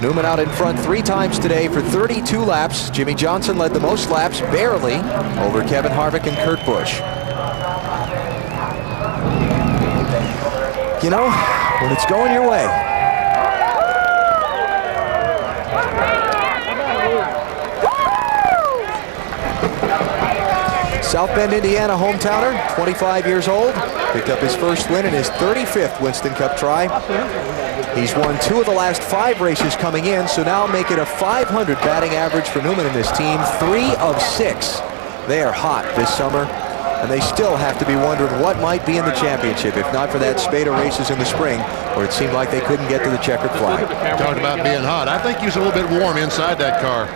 Newman out in front 3 times today for 32 laps. Jimmy Johnson led the most laps, barely, over Kevin Harvick and Kurt Busch. You know, when it's going your way. South Bend, Indiana hometowner, 25 years old. Picked up his first win in his 35th Winston Cup try. He's won 2 of the last 5 races coming in, so now make it a 500 batting average for Newman and his team. 3 of 6. They are hot this summer, and they still have to be wondering what might be in the championship, if not for that spate of races in the spring, where it seemed like they couldn't get to the checkered flag. Talking about being hot. I think he was a little bit warm inside that car.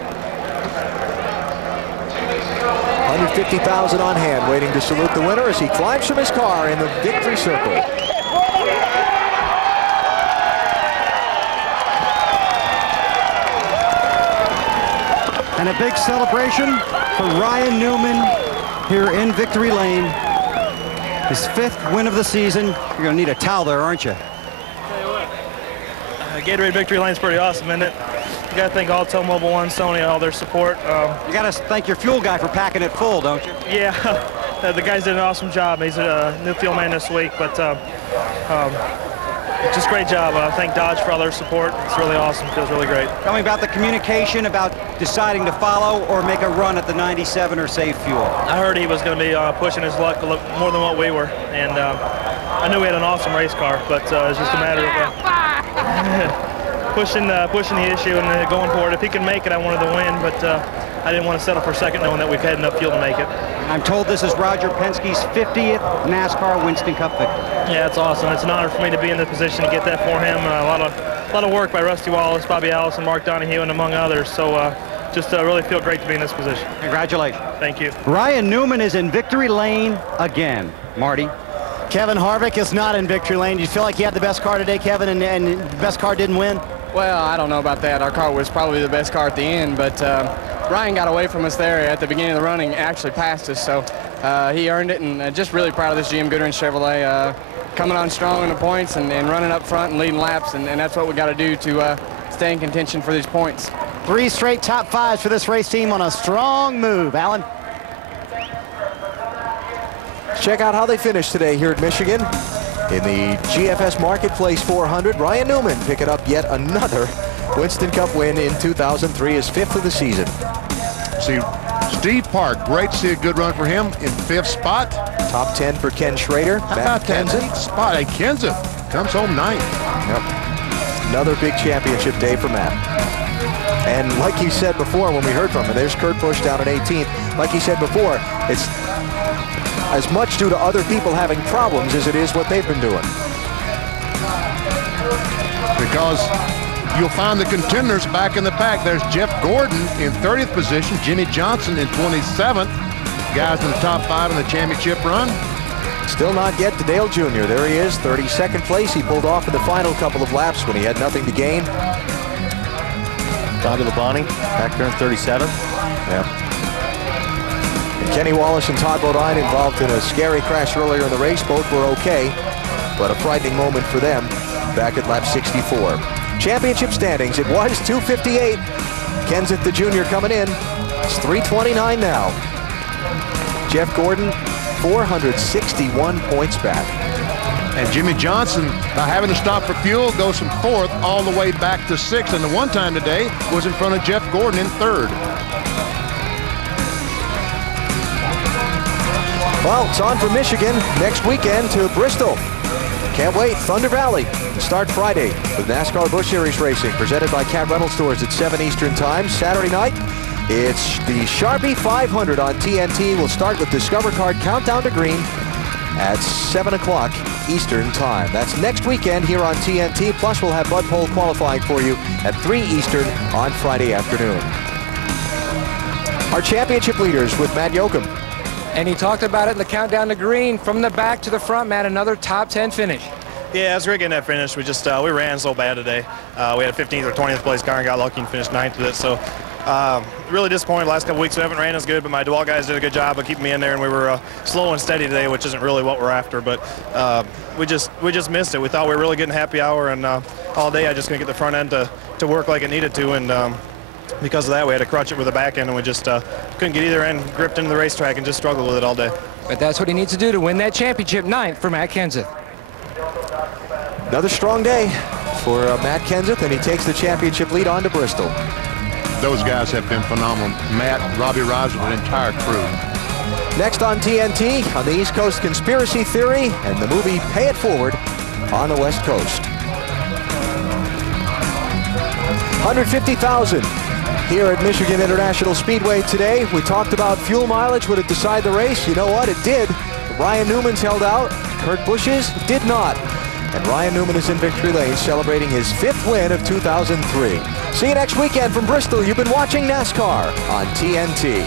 150,000 on hand, waiting to salute the winner as he climbs from his car in the victory circle. And a big celebration for Ryan Newman here in Victory Lane. His 5th win of the season. You're going to need a towel there, aren't you? Gatorade Victory Lane's pretty awesome, isn't it? You got to thank Alto, Mobile One, Sony, all their support. You got to thank your fuel guy for packing it full, don't you? Yeah, the guys did an awesome job. He's a new fuel man this week, but just great job. Thank Dodge for all their support. It's really awesome. Feels really great. Tell me about the communication about deciding to follow or make a run at the 97 or save fuel. I heard he was going to be pushing his luck more than what we were, and I knew we had an awesome race car, but it's just a matter of pushing the issue and going for it. If he can make it, I wanted to win, but I didn't want to settle for second knowing that we've had enough fuel to make it. I'm told this is Roger Penske's 50th NASCAR Winston Cup victory. Yeah, it's awesome. It's an honor for me to be in the position to get that for him. A lot of work by Rusty Wallace, Bobby Allison, Mark Donahue, and among others. So just really feel great to be in this position. Congratulations. Thank you. Ryan Newman is in Victory Lane again. Marty? Kevin Harvick is not in victory lane. Do you feel like you had the best car today, Kevin, and the best car didn't win? Well, I don't know about that. Our car was probably the best car at the end, but Ryan got away from us there at the beginning of the running, actually passed us, so he earned it, and just really proud of this GM Goodwrench Chevrolet coming on strong in the points and running up front and leading laps, and that's what we got to do to stay in contention for these points. 3 straight top 5s for this race team on a strong move. Alan? Check out how they finished today here at Michigan. In the GFS Marketplace 400, Ryan Newman picking up yet another Winston Cup win in 2003, his 5th of the season. See, Steve Park, great to see a good run for him in 5th spot. Top 10 for Ken Schrader. How about that 8th spot? Hey, Kenseth comes home 9th. Yep. Another big championship day for Matt. And like you said before when we heard from him, there's Kurt Busch down at 18th. Like he said before, it's as much due to other people having problems as it is what they've been doing. Because you'll find the contenders back in the pack. There's Jeff Gordon in 30th position, Jimmy Johnson in 27th. Guys in the top 5 in the championship run. Still not yet to Dale Jr. There he is, 32nd place. He pulled off in the final couple of laps when he had nothing to gain. Bobby Labonte back there in 37th. Yeah. And Kenny Wallace and Todd Bodine involved in a scary crash earlier in the race. Both were okay, but a frightening moment for them back at lap 64. Championship standings, it was 258. Kenseth the junior coming in. It's 329 now. Jeff Gordon, 461 points back. And Jimmy Johnson, by having to stop for fuel, goes from 4th all the way back to 6th. And the one time today was in front of Jeff Gordon in 3rd. Well, it's on for Michigan next weekend to Bristol. Can't wait. Thunder Valley to start Friday with NASCAR Busch Series Racing, presented by Cat Rental Stores at 7 Eastern Time. Saturday night, it's the Sharpie 500 on TNT. We'll start with Discover Card Countdown to Green at 7 o'clock Eastern Time. That's next weekend here on TNT. Plus, we'll have Bud Pole qualifying for you at 3 Eastern on Friday afternoon. Our championship leaders with Matt Yoakum. And he talked about it in the countdown to green, from the back to the front, Matt, another top 10 finish. Yeah, it was great getting that finish. We just we ran so bad today. We had a 15th or 20th place car and got lucky and finished 9th with it. So really disappointed. Last couple weeks we haven't ran as good, but my Dewalt guys did a good job of keeping me in there, and we were slow and steady today, which isn't really what we're after. But we just missed it. We thought we were really getting happy hour, and all day I just couldn't get the front end to work like it needed to, and because of that we had to crutch it with the back end, and we just couldn't get either end gripped into the racetrack and just struggled with it all day. But that's what he needs to do to win that championship, 9th for Matt Kenseth. Another strong day for Matt Kenseth, and he takes the championship lead on to Bristol. Those guys have been phenomenal. Matt, Robbie Reiser, the entire crew. Next on TNT, on the East Coast, Conspiracy Theory and the movie Pay It Forward on the West Coast. 150,000 here at Michigan International Speedway today. We talked about fuel mileage. Would it decide the race? You know what? It did. Ryan Newman's held out. Kurt Busch's did not. And Ryan Newman is in victory lane celebrating his 5th win of 2003. See you next weekend from Bristol. You've been watching NASCAR on TNT.